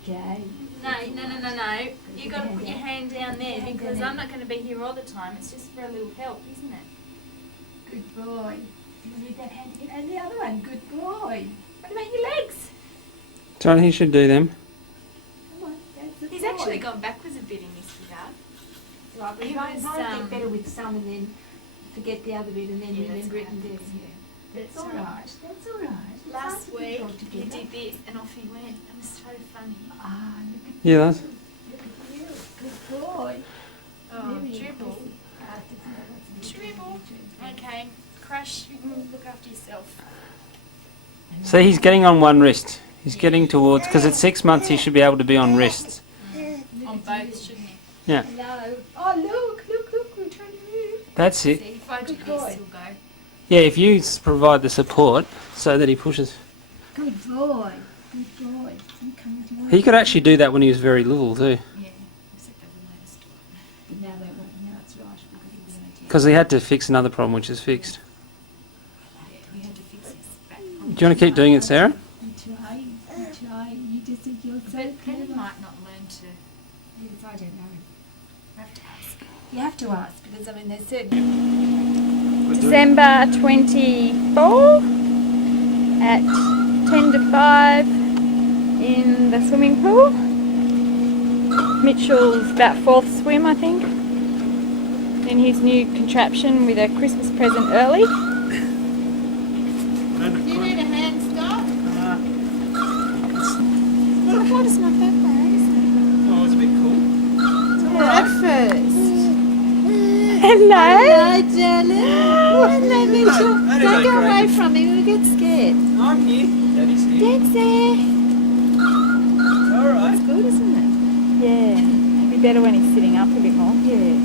Okay. No. You got to put your hand down there because I'm not going to be here all the time. It's just for a little help, isn't it? Good boy. You need that hand again. And the other one. Good boy. What about your legs? So he should do them. Come on. That's the He's boy. actually gone backwards a bit in this regard. Right, but He you might was, get better with some and then forget the other bit and then Yeah, remember it that's and do it. right. Yeah. That's all Sorry. right. That's all right. It's hard Last to week talk he together. did this and off he went. It was so funny. Ah, look at Yeah, that's. you. Look at you. Good boy. Oh, Very dribble. impressive. Ah, that's Dribble. Okay, Crash, you can look after yourself. See, he's getting on one wrist. He's getting towards, because at 6 months he should be able to be on wrists. On both, shouldn't he? Yeah, Hello. Oh, look. We're trying to move. that's See, it. if I do Good this, boy. he'll go. Yeah, if you provide the support so that he pushes. Good boy. Good boy. You come to He could actually do that when he was very little too. Yeah, except they wouldn't let us do it. But now they won't. Now it's right. Because he was only 10. Because he had to fix another problem which is fixed. We had to fix his back. Do you want to keep doing it, Sarah? You try. You just think you're so But Penny clever. might not learn to. Yes, I don't know. I have to ask. You have to ask because I mean there's certain. December 24 at 10 to 5 in the swimming pool. Mitchell's about 4th swim, I think, in his new contraption with a Christmas present early. You need a hand, Scott. What is not that bad, isn't Oh, it's a bit cool. Breakfast. Hello. Hi, darling. Hello, Mitchell. That is Don't go okay. away from me. We'll get scared. I'm here. Daddy's here. Dad's there. Alright. It's good, isn't it? Yeah, it'd be better when he's sitting up a bit more. Yeah.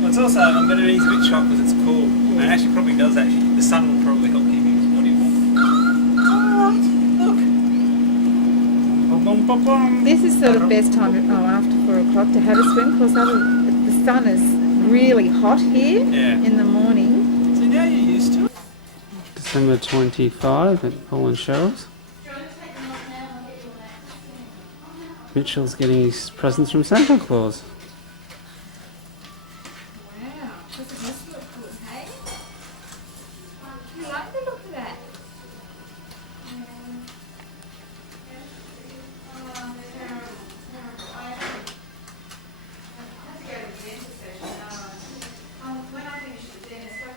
Well, it's also, I'm going to he's a bit shocked because it's cool. And it actually probably does actually. The sun will probably help keep his body warm. Alright. Look. Bum, bum, bum, bum. This is sort of best time after 4 o'clock to have a swim because the sun is really hot here Yeah. in the morning. So now you're used to it. December 25 at Paul and Cheryl's. Mitchell's getting his presents from Santa Claus. Wow, doesn't this look good, hey? You like the look of that?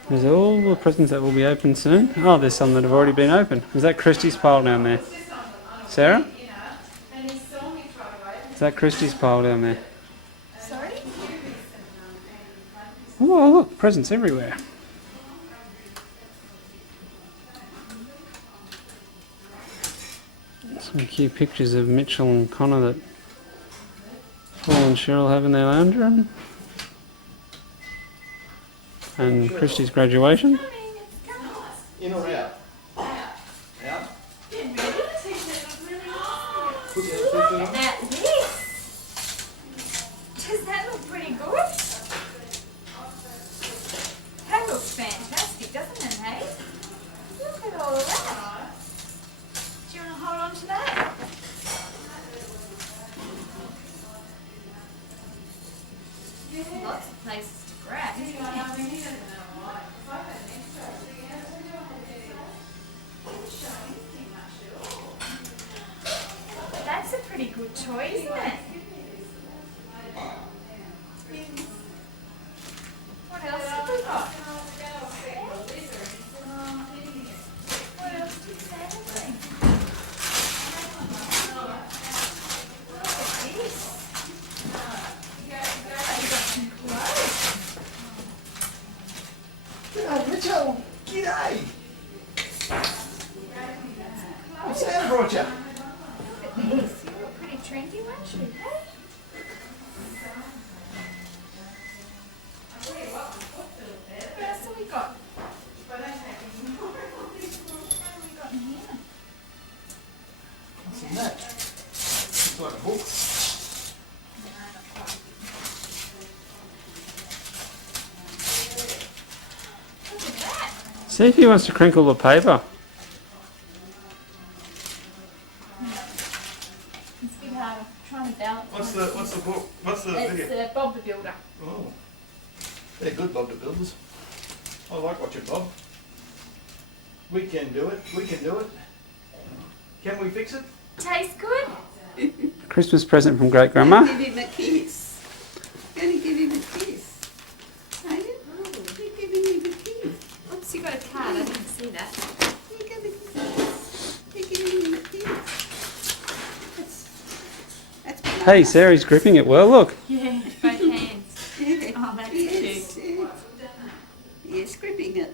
There's all the presents that will be opened soon. Oh, there's some that have already been opened. Is that Christie's pile down there? Sarah? Is that Christie's pile down there? Sorry? Oh, look, presents everywhere. Some cute pictures of Mitchell and Connor that Paul and Cheryl have in their lounge room. And Christie's graduation. In or out? Out. Put the other picture on. Does that look pretty good? How lots of places to grab. That's a pretty good toy, isn't it? What else have we got? What else do you say? G'day, Mitchell. G'day. What's that brought you? Look at this. You look pretty trendy, weren't you? Hey? What else have we got? What have we got in here? What's in that? It's like a book. Look at that. See if he wants to crinkle the paper. It's a bit hard. I'm trying to balance. What's the book? What's the It's video? Bob the Builder. Oh, they're good, Bob the Builders. I like watching Bob. We can do it. We can do it. Can we fix it? Tastes good. Christmas present from great grandma. Give him a kiss. Gonna give him a kiss. Are you? You're giving him a kiss. Oops, you got a card. I didn't see that. You're gonna kiss. You're giving him a kiss. That's been Hey, Sarah's gripping it well. Look. Yeah, both hands. Yeah. Oh, that's Yes, cute. yes. Yes, gripping it.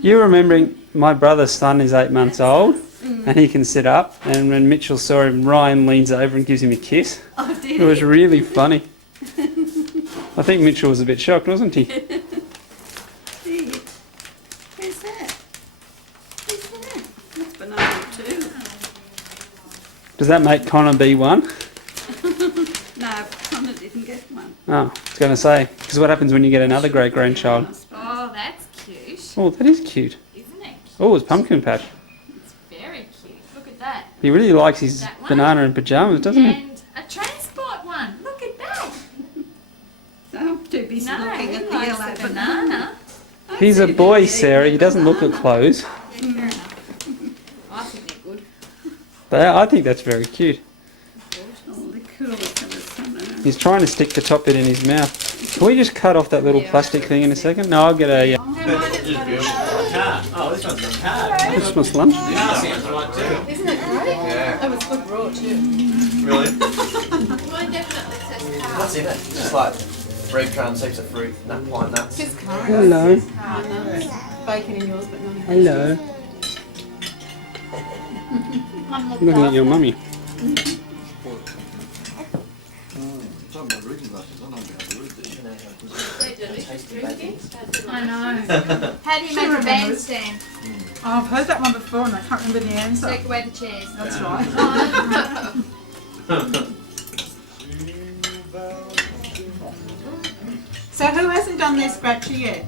You remembering my brother's son is 8 months old and he can sit up, and when Mitchell saw him, Ryan leans over and gives him a kiss. Oh, did It was really funny. I think Mitchell was a bit shocked, wasn't he? There. Where's that? Where's that? That's banana too. Does that make Connor B1? No, Connor didn't get one. Oh, I was going to say, because what happens when you get another great grandchild? Oh, that's cute. Oh, that is cute. Isn't it? Oh, it's pumpkin patch. It's very cute. Look at that. He really likes his That one. banana in pajamas, doesn't he? And a transport one. Look at that. I'm too busy No, looking he at the likes yellow the banana. He's a boy, Sarah. He doesn't look at clothes. Yeah, fair enough. I think they're good. But I think that's very cute. Oh, the coolest of the summer. He's trying to stick the top bit in his mouth. Can we just cut off that little plastic thing in a second? No, I'll get a Oh, this one's a card. Christmas lunch. That sounds right too. Isn't it great? Yeah. That was good raw too. Really? Mine definitely says carb. What's in it? Just like breadcrumbs, heaps of fruit, pine nuts. Just carb. Hello. Bacon in yours, but none in Hello. Mum looked Looking at your after. mummy. Some of my reading glasses. I don't know how to read this. I know. How do you make a bandstand? Oh, I've heard that one before and I can't remember the answer. Take away the chairs. That's right. So who hasn't done their scratcher yet?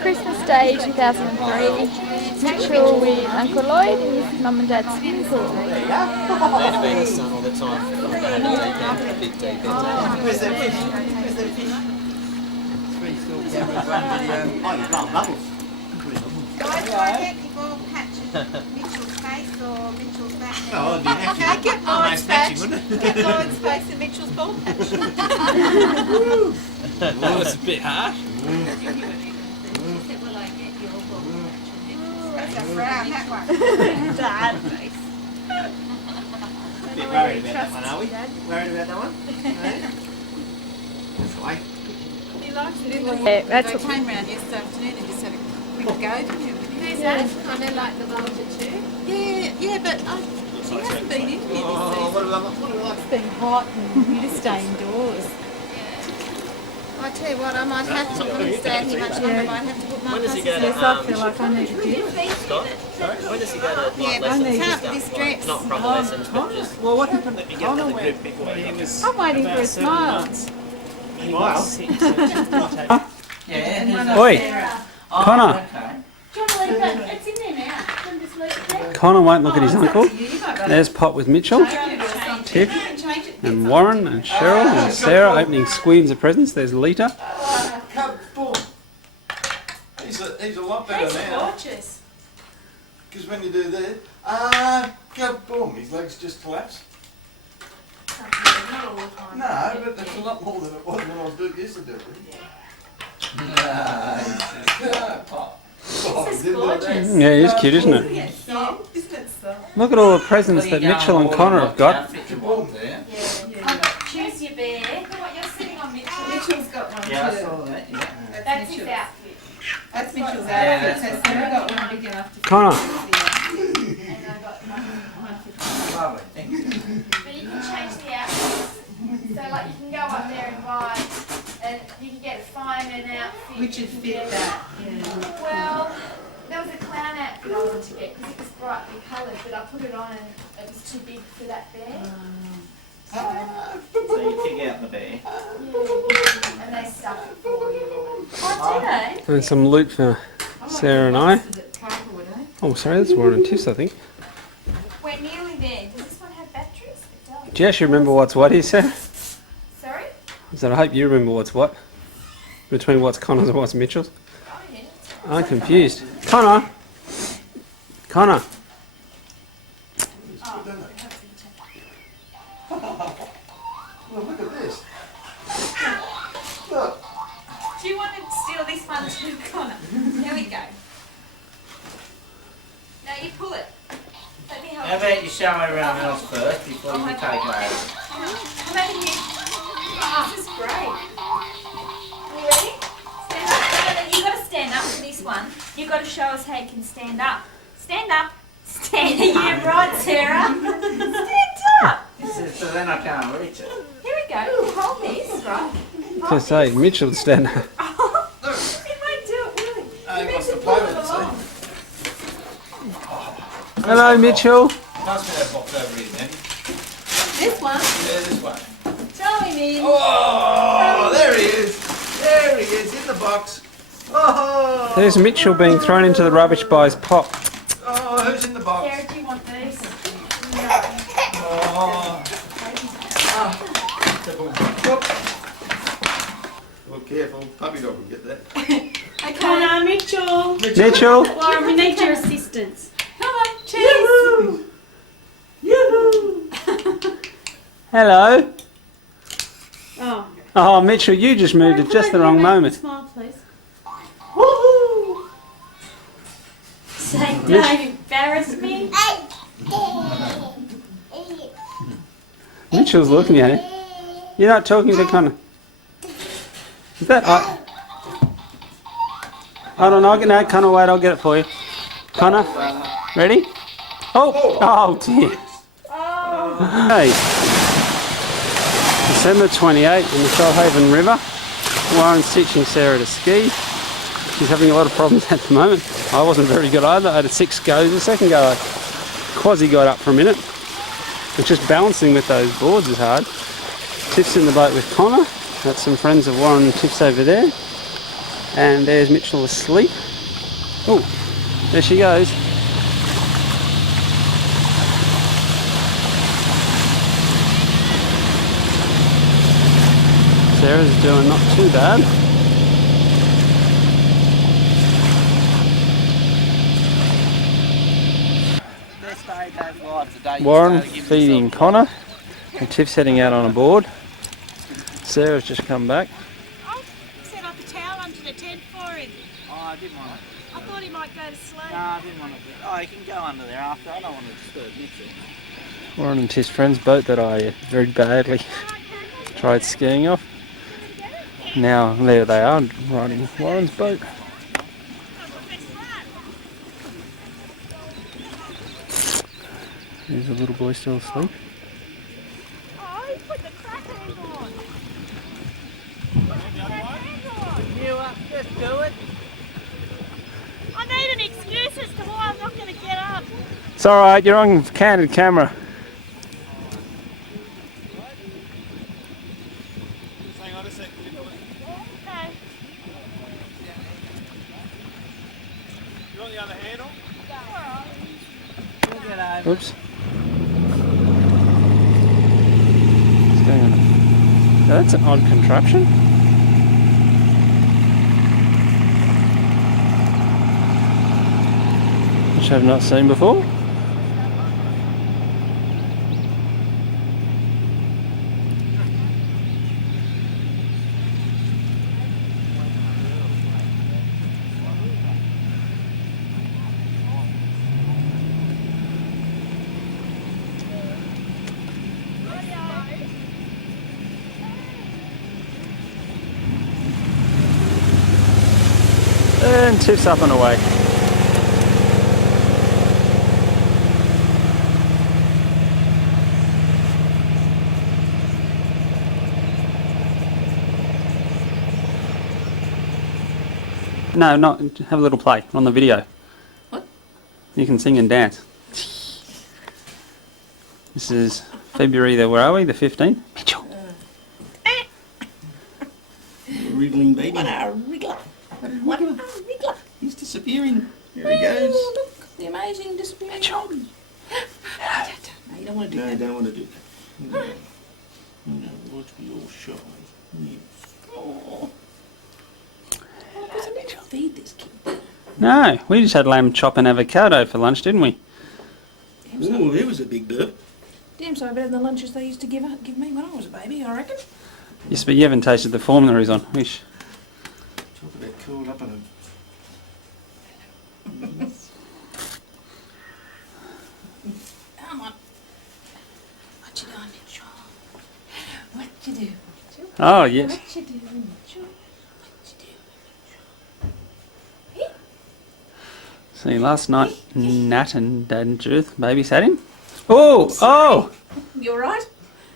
Christmas Day 2003. Mitchell with Uncle Lloyd and his mum and dad's swimming pool. They'd have been the sun all the time. They had to take out the big day. Where's their fish? Where's their fish? Oh, you've blown bubbles. Guys, why don't you all patch Mitchell's face or Mitchell's back? Oh, it'd be actually Okay, get Lloyd's almost patch. matching, wouldn't it? Get Lloyd's face and Mitchell's ball patch. That was a bit harsh. That's a frown, that one. Dad. A bit worried about that one, are we? Worried about that one? No? That's the way. He likes it. Yeah, that's I what- came round yesterday afternoon and just had a quick go to him. Who's that? Kind of like the vulture too. Yeah, but he hasn't been in here this season. What do we like? It's been hot and you just stay indoors. I tell you what, I might have to put him stay here much longer. I might have to put my When does he go to, Yes, I feel like I need a drink. Scott? Sorry? When does he go to like Yeah, but lessons I and can't with stuff? this dress. Not proper lessons, but just Well, what happened? let me get another grip before he was I'm waiting for a about 7 smile. months. He Smile? was sick, so just not take- Yeah. Oi, Oh, Connor. okay. Do you want to leave that? It's in there now. Do you want to just leave it there? Connor won't look at his uncle. There's Pop with Mitchell, Tip, And Warren and Cheryl and Sarah opening squeens of presents. There's Lita. Kaboom! He's a lot better He's now. gorgeous. Because when you do that, kaboom! His legs just collapse. Not all the time. No, but that's a lot more than it was when I was used to do it. This is gorgeous. Yeah, it is cute, isn't it? Isn't it so? Look at all the presents that Mitchell and Connor have got. Yeah. Choose your bear. Look what you're sitting on, Mitchell. Mitchell's got one Yeah, I too. saw that, yeah. That's his outfit. That's Mitchell's Yeah, outfit. that's So Sarah got one big enough to Connor. And I got one for Lovely, thank you. But you can change the outfits. So like you can go up there and buy, and you can get a fireman outfit. Which would fit that. Yeah. Well, there was a clown outfit I wanted to get because it was brightly coloured, but I put it on and it was too big for that bear. So you pick out the bear. Yeah. And they stuff it for you. Oh, do they? And some loot for Sarah and I. Oh, sorry, that's Warren and Tiff's, I think. We're nearly there. Does this one have batteries? It does. Do you actually remember what's what here, Sarah? Sorry? I said, I hope you remember what's what. Between what's Connor's and what's Mitchell's. Oh, yeah. I'm confused. Connor! Connor! Well, look at this. Look. Do you want to steal this one too, Connor? There we go. Now you pull it. Let me help How about you show everyone else first before you take over? Come over here. Oh, this is great. Are you ready? Stand up. No, you've got to stand up for this one. You've got to show us how you can stand up. Stand up. Stand. Yeah, right, Sarah. Stand up. So then I can't reach it. Here we go. You hold this, right? I was going to say, Mitchell stand up. Oh, you might do it, really. He You wants need to to play pull with it it, along. see? Hello, Mitchell. Pass me that box over here, then. This one. Yeah, this way. Throw him in. Oh, there he is. There he is, in the box. Oh, There's Mitchell being thrown into the rubbish by his pop. oh, who's in the box? Sarah, do you want these? Oh. Well, careful, puppy dog will get that. Connor, Mitchell. Mitchell. Warren, we need your assistance. Come on, cheese. Hello. Oh. Oh, Mitchell, you just moved at just the wrong moment. Smile, please. Say, don't embarrass me. Mitchell's looking at him. You're not talking to Connor. Is that... I don't know. No, Connor, wait, I'll get it for you. Connor, ready? Oh dear. Hey. December 28th in the Shoalhaven River. Warren's teaching Sarah to ski. She's having a lot of problems at the moment. I wasn't very good either. I had a 6 goes. The second go I quasi got up for a minute. But just balancing with those boards is hard. Tiff's in the boat with Connor. Got some friends of Warren and Tiff's over there. And there's Mitchell asleep. Oh, there she goes. Sarah's doing not too bad. Warren feeding Connor, and Tiff's heading out on a board. Sarah's just come back. I set up a towel under the tent for him. Oh, I didn't want to. I thought he might go to sleep. No, I didn't want to. Oh, you can go under there after. I don't want to disturb Mitchell. Warren and Tiff's friend's boat that I very badly tried skiing off. Now there they are riding Warren's boat. There's a little boy still asleep. Oh, he put the crackers on. You up, just do it. I need an excuse as to why I'm not going to get up. It's alright, you're on candid camera. Hang on a second. Okay. You want the other handle? Oops. That's an odd contraption. Which I've not seen before. And tips up and away. No, not have a little play on the video. What? You can sing and dance. This is February, where are we? The 15th? Mitchell. Wriggling baby. What a wriggler. What a wriggler. He's disappearing. Here he Oh, goes. look, the amazing disappearing Mitchell. baby. No, you don't want to do No, I that. don't want to do that. No. No, watch me all shy. Yes. Oh. Mitchell. Feed this kid. No, we just had lamb chop and avocado for lunch, didn't we? Oh, there was a big derp. Damn so better than the lunches they used to give me when I was a baby, I reckon. Yes, but you haven't tasted the formula he's on. Wish. Talk about curled up in a... Come on. What you doing, Mitchell? What you do, Mitchell? Oh, yes. What you doing, Mitchell? What you doing, Mitchell? See, last night, Nat and Dad and Judith babysat him. Oh, oh! You alright?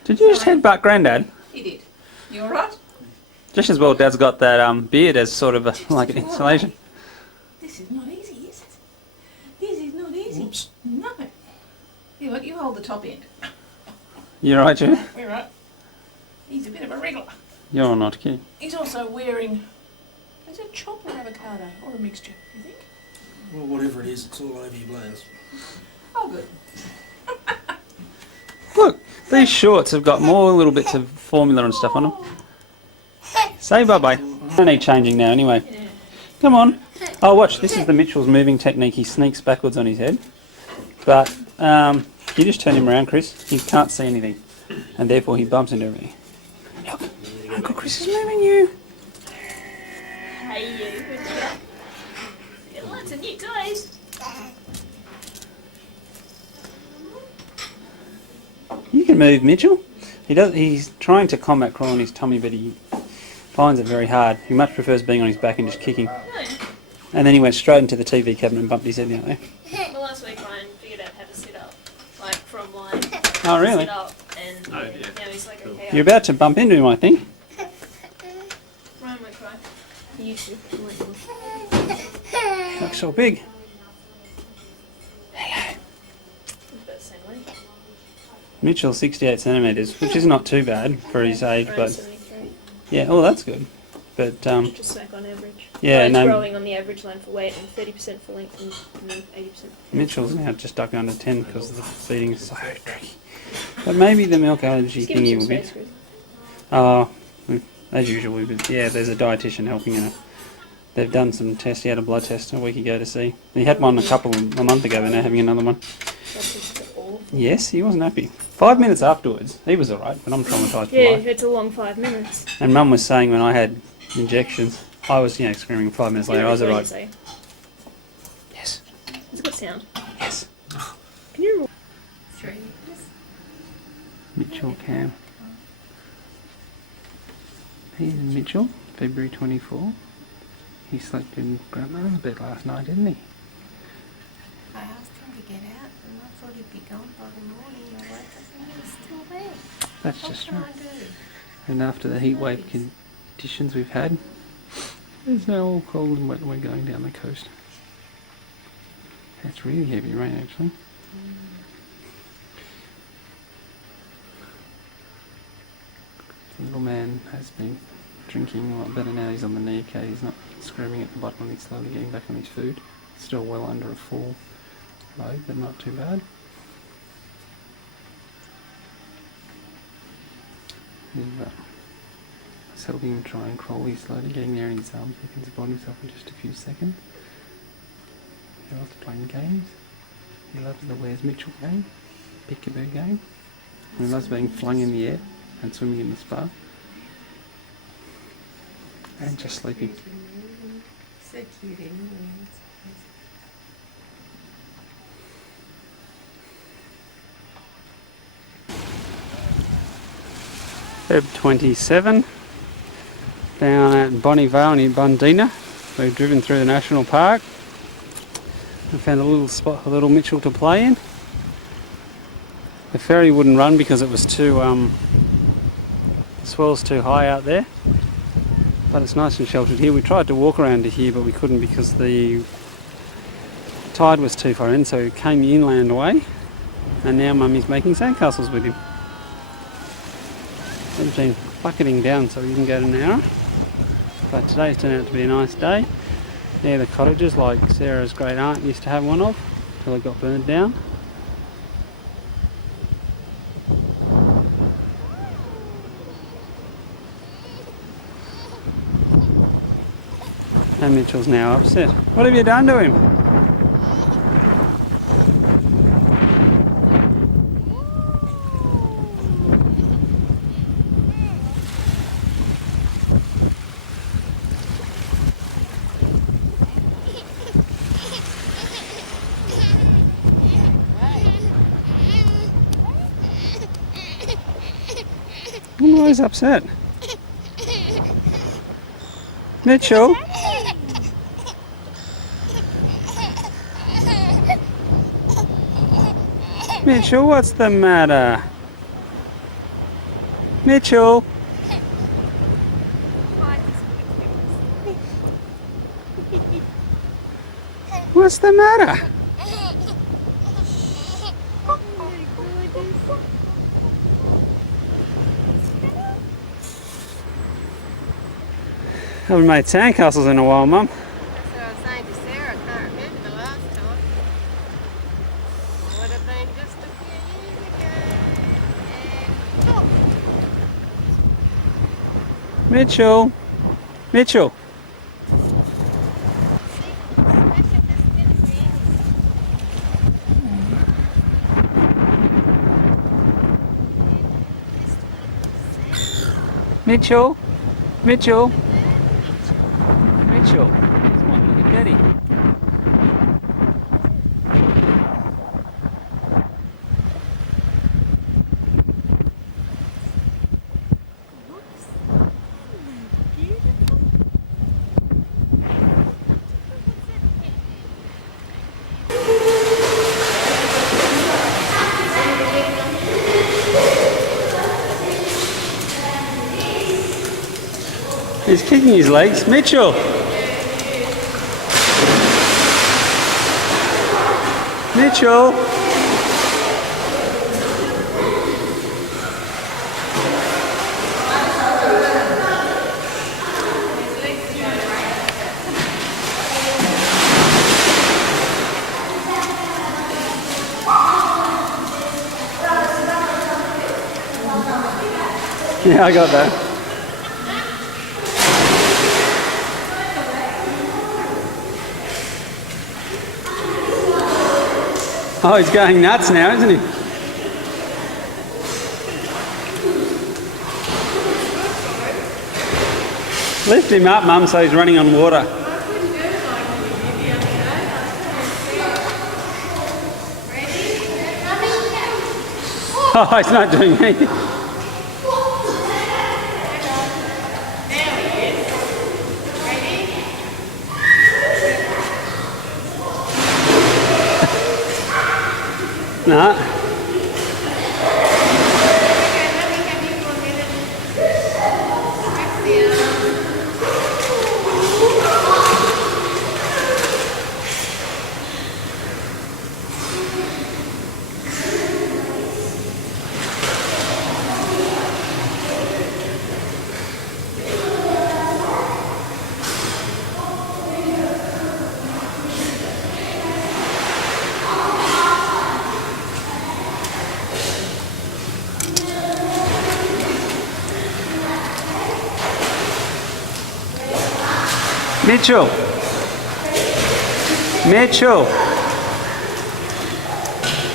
Did you just headbutt Grandad? He did. You alright? Just as well Dad's got that beard as sort of a, like an installation. This is not easy, is it? This is not easy. Oops. No. You look, you hold the top end. You alright, Jude? We're right. He's a bit of a wriggler. You're not kidding. He's also wearing... Is it chop or avocado? Or a mixture, do you think? Well, whatever it is, it's all over your blouse. Oh, good. Look, these shorts have got more little bits of formula and stuff on them. Say bye-bye. Don't need changing now anyway. Come on. Oh, watch. This is the Mitchell's moving technique. He sneaks backwards on his head. But you just turn him around, Chris. He can't see anything. And therefore he bumps into everything. Look, Uncle Chris is moving you. Hey, you. Where'd you go? You got lots of new toys. You can move, Mitchell. He's trying to combat crawl on his tummy, but he finds it very hard. He much prefers being on his back and just kicking. And then he went straight into the TV cabinet and bumped his head out there. Well, last week Ryan figured out how to sit up, like from lying. Oh, really? Sit up, and now he's like, okay. You're about to bump into him, I think. Ryan might cry. He used to. He might He looks so big. About the same weight. Mitchell's 68 centimetres, which is not too bad for his age, Ryan's but 73. yeah, well, that's good. But Just smack on average. yeah, Ryan's no, growing on the average line for weight and 30% for length and then 80%. Mitchell's now just stuck under 10 because the feeding is so tricky. But maybe the milk allergy Just give him thingy some will be. space, Chris. Oh, as usual, but yeah, there's a dietitian helping her. They've done some tests. He had a blood test a week ago to see. He had one a month ago. They're now having another one. Yes, he wasn't happy. 5 minutes afterwards, he was alright, but I'm traumatised for Yeah, life. it's a long 5 minutes. And Mum was saying when I had injections, I was, screaming 5 minutes later. I was What did alright. you say? Yes. It's a good sound. Yes. Can you... Mitchell Cam. Here's Mitchell, February 24. He slept in Grandmother's bed last night, didn't he? I asked him to get out and I thought he'd be gone by the morning. I woke up and he was still there. That's What just can right. I do? And after the heat wave conditions we've had, it's now all cold and wet and we're going down the coast. It's really heavy rain actually. The little man has been drinking a lot better now. He's on the knee. Okay, he's not screaming at the bottom. He's slowly getting back on his food. Still well under a full load, but not too bad. Here's Let's help him try and crawl. He's slowly getting there in his arms. He can support himself in just a few seconds. He loves playing games. He loves the Where's Mitchell game, Peekaboo game. And he loves being flung in the air and swimming in the spa. And just sleeping. So cute anyway. Feb 27, down at Bonnievale near Bundina. We've driven through the national park. I found a little spot for little Mitchell to play in. The ferry wouldn't run because it was too, the swell's too high out there. But it's nice and sheltered here. We tried to walk around to here, but we couldn't because the tide was too far in, so we came inland way. And now Mummy's making sandcastles with him. We've been bucketing down so we can go to Nowra. But today's turned out to be a nice day. They're the cottages like Sarah's great aunt used to have one of, till it got burned down. And Mitchell's now upset. What have you done to him? I wonder why he's upset. Mitchell? Mitchell, what's the matter? Mitchell? What's the matter? Haven't made sandcastles in a while, Mum. That's what I was saying to Sarah. I can't remember the last time. It would have been just a few years ago. Mitchell? Mitchell? Mitchell? Mitchell? Mitchell? Come on, look at Daddy. He's kicking his legs. Mitchell! Mitchell! Yeah, I got that. Oh, he's going nuts now, isn't he? Lift him up, Mum, so he's running on water. Oh, he's not doing anything. No. Mitchell. Mitchell.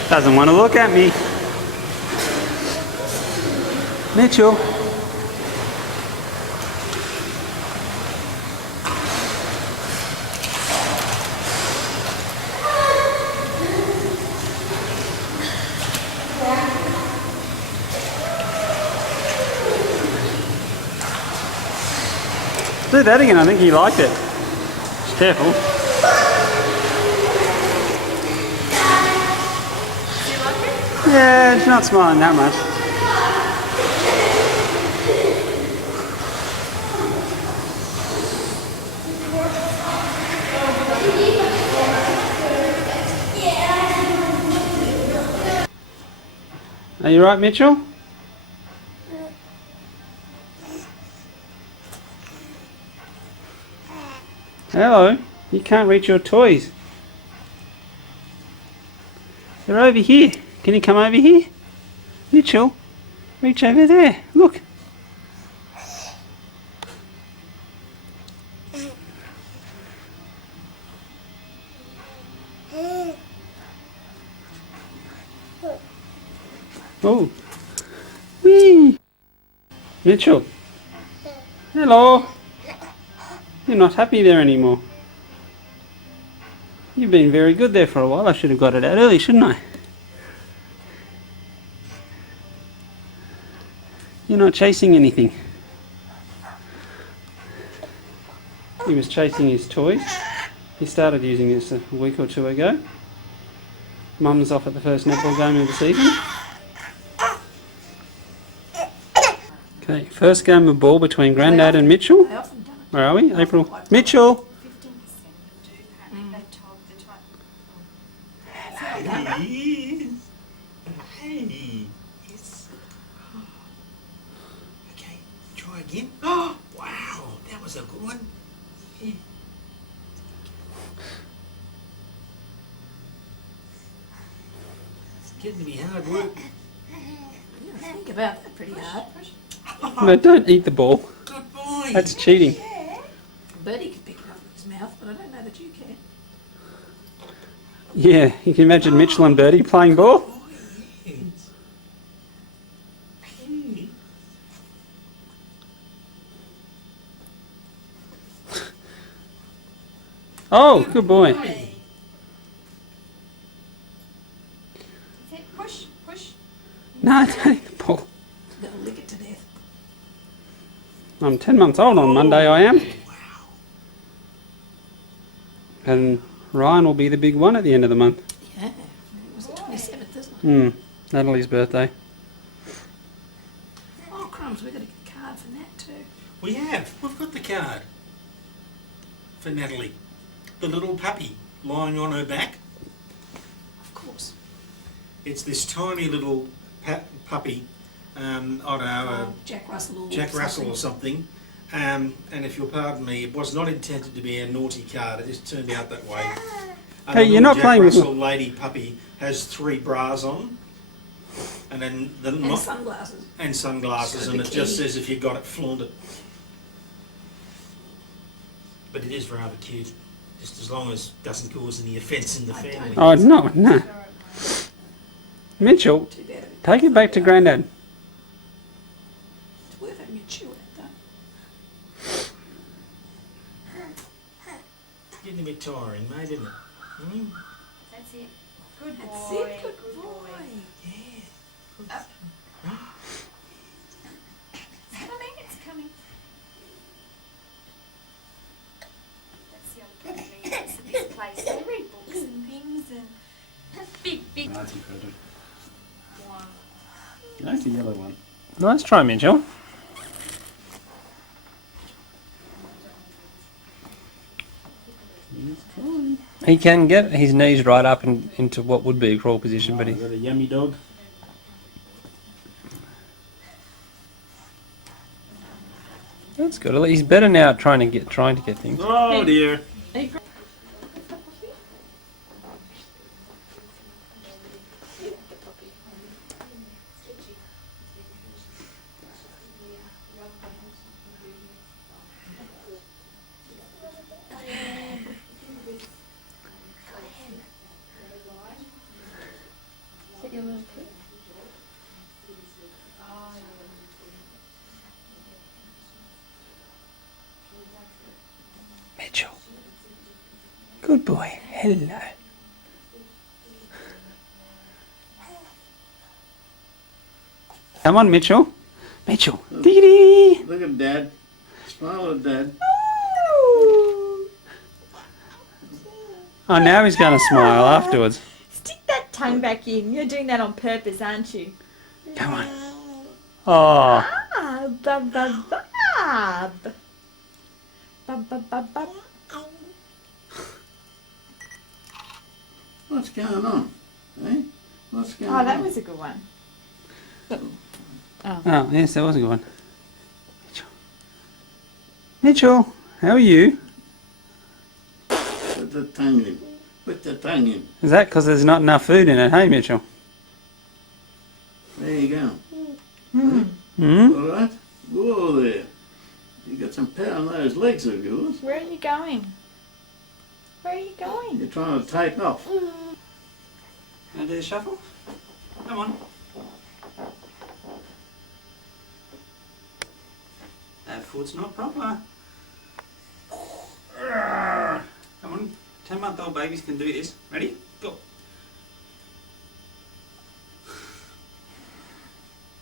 Doesn't want to look at me. Mitchell. Do that again, I think he liked it. Just careful. Yeah, she's not smiling that much. Are you right, Mitchell? Hello, you can't reach your toys. They're over here. Can you come over here? Mitchell, reach over there. Look. Oh. Whee! Mitchell. Hello. You're not happy there anymore. You've been very good there for a while. I should have got it out early, shouldn't I? You're not chasing anything. He was chasing his toys. He started using this a week or two ago. Mum's off at the first netball game of the season. Okay, first game of ball between Grandad and Mitchell. Where are we? April. Mitchell! Hey. Yes. Okay, try again. Oh, wow, that was a good one. Yeah. It's getting to be hard work. Think about that pretty hard. No, don't eat the ball. Good boy. That's cheating. Birdie could pick it up with his mouth, but I don't know that you can. Yeah, you can imagine Mitchell and Bertie playing ball. Oh, good boy. Push, push. No, don't eat the ball. Gonna lick it to death. I'm 10 months old on Monday, I am. And Ryan will be the big one at the end of the month. Yeah, it was the 27th, isn't it? Natalie's birthday. Oh, crumbs, we've got to get a card for Nat too. We have. We've got the card for Natalie. The little puppy lying on her back. Of course. It's this tiny little puppy. I don't know, Jack Russell or something. And if you'll pardon me, it was not intended to be a naughty card. It just turned out that way. Hey, you're not Jack playing with Russell lady puppy has 3 bras on, and then And sunglasses. and sunglasses, So and the it just key. says if you got it, flaunt it. But it is rather cute, just as long as it doesn't cause any offence in the family. Oh, no, no. Mitchell, take it back to Grandad. It's worth having a chew at that. Getting a bit tiring, mate, isn't it? That's it. Good boy. That's it, good boy. Yeah. It's coming, it's coming. That's the other problem. It's a big place. They read books and things and big. Nice and perfect. Wow. That's the yellow one. Nice try, Mitchell. He can get his knees right up into what would be a crawl position, but he... Got a yummy dog. That's good. He's better now at trying to get things. Oh dear. Good boy. Hello. Come on, Mitchell. Mitchell. Dee. Look at Dad. Smile at Dad. Oh, now he's going to smile afterwards. Stick that tongue back in. You're doing that on purpose, aren't you? Come on. Oh. Ah, bub, bub, bub. Bub, bub, bub, bub. What's going on? Eh? What's going on? Oh, that was a good one. Oh, yes, that was a good one. Mitchell, how are you? Put the tongue in. Put the tongue in. Is that because there's not enough food in it, hey, Mitchell? There you go. Hmm? All right. Whoa there. You got some power on those legs of yours. Where are you going? Where are you going? You're trying to take off. Can I do the shuffle? Come on. That foot's not proper. Come on. 10-month-old babies can do this. Ready? Go.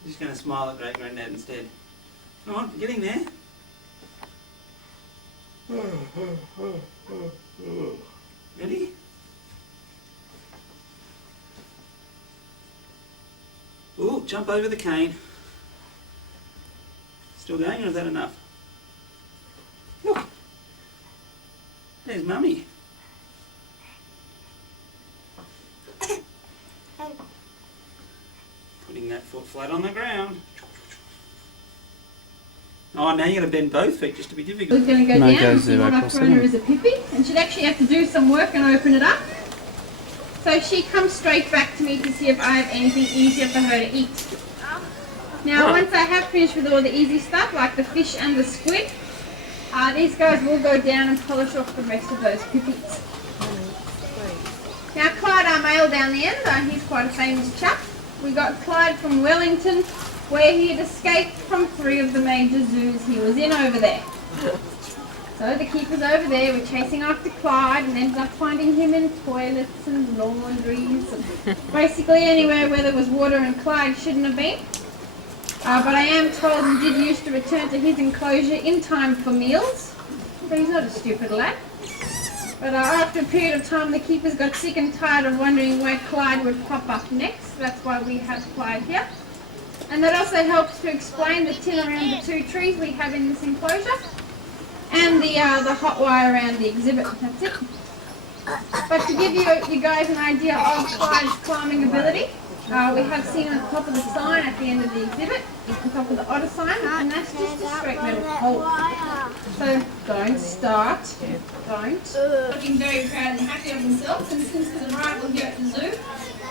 I'm just going to smile at Great Granddad instead. Come on, get in there. Ready? Ooh, jump over the cane. Still going, or is that enough? Look. There's Mummy. Putting that foot flat on the ground. Oh, now you've got to bend both feet just to be difficult. We're going to go down and see what I've thrown her as a pippy, and she'd actually have to do some work and open it up. So she comes straight back to me to see if I have anything easier for her to eat. Now, once I have finished with all the easy stuff, like the fish and the squid, these guys will go down and polish off the rest of those pippies. Now, Clyde, our male down the end, he's quite a famous chap. We got Clyde from Wellington, where he had escaped from 3 of the major zoos he was in over there. So the keepers over there were chasing after Clyde and ended up finding him in toilets and laundries and basically anywhere where there was water, and Clyde shouldn't have been. But I am told he did used to return to his enclosure in time for meals, so he's not a stupid lad. But after a period of time, the keepers got sick and tired of wondering where Clyde would pop up next. That's why we have Clyde here. And that also helps to explain the tin around the 2 trees we have in this enclosure, and the hot wire around the exhibit. That's it. But to give you guys an idea of Clyde's climbing ability, we have seen on the top of the sign at the end of the exhibit, on top of the otter sign, and that's just a straight metal pole. So don't start, don't. Looking very proud and happy of himself, and since his arrival here at the zoo,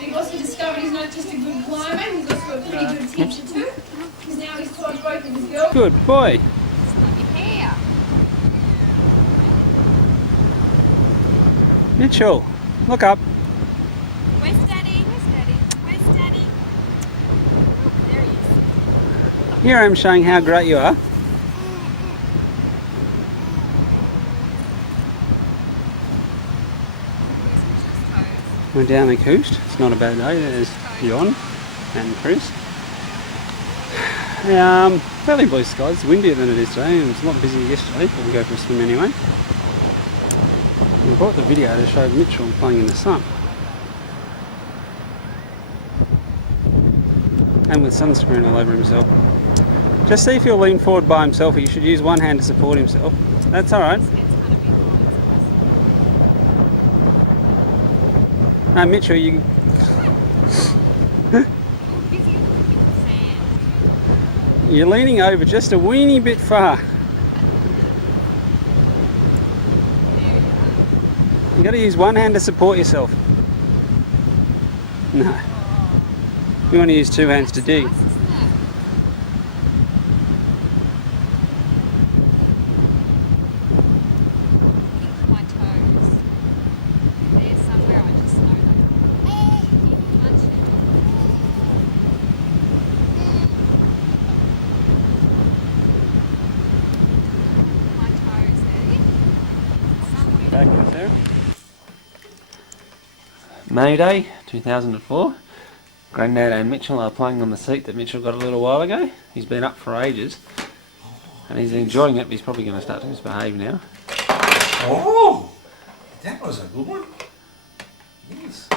we've also discovered he's not just a good climber, he's also a pretty good teacher too, because now he's taught both of his girls. Good boy. Mitchell, look up. Where's Daddy? Where's Daddy? Where's Daddy? Oh, there he is. Here I am showing how great you are. We're down the coast. It's not a bad day. There's Jon and Chris. Fairly blue skies. It's windier than it is today, and it's a lot busier yesterday, but we'll go for a swim anyway. We brought the video to show Mitchell playing in the sun. And with sunscreen all over himself. Just see if he'll lean forward by himself, or you should use one hand to support himself. That's alright. No, Mitchell, you... You're leaning over just a weeny bit far. You got to use one hand to support yourself. No. You want to use 2 hands to dig. Back up there. May Day 2004. Grandad and Mitchell are playing on the seat that Mitchell got a little while ago. He's been up for ages and he's enjoying it, but he's probably going to start to misbehave now. Oh! That was a good one. Yes.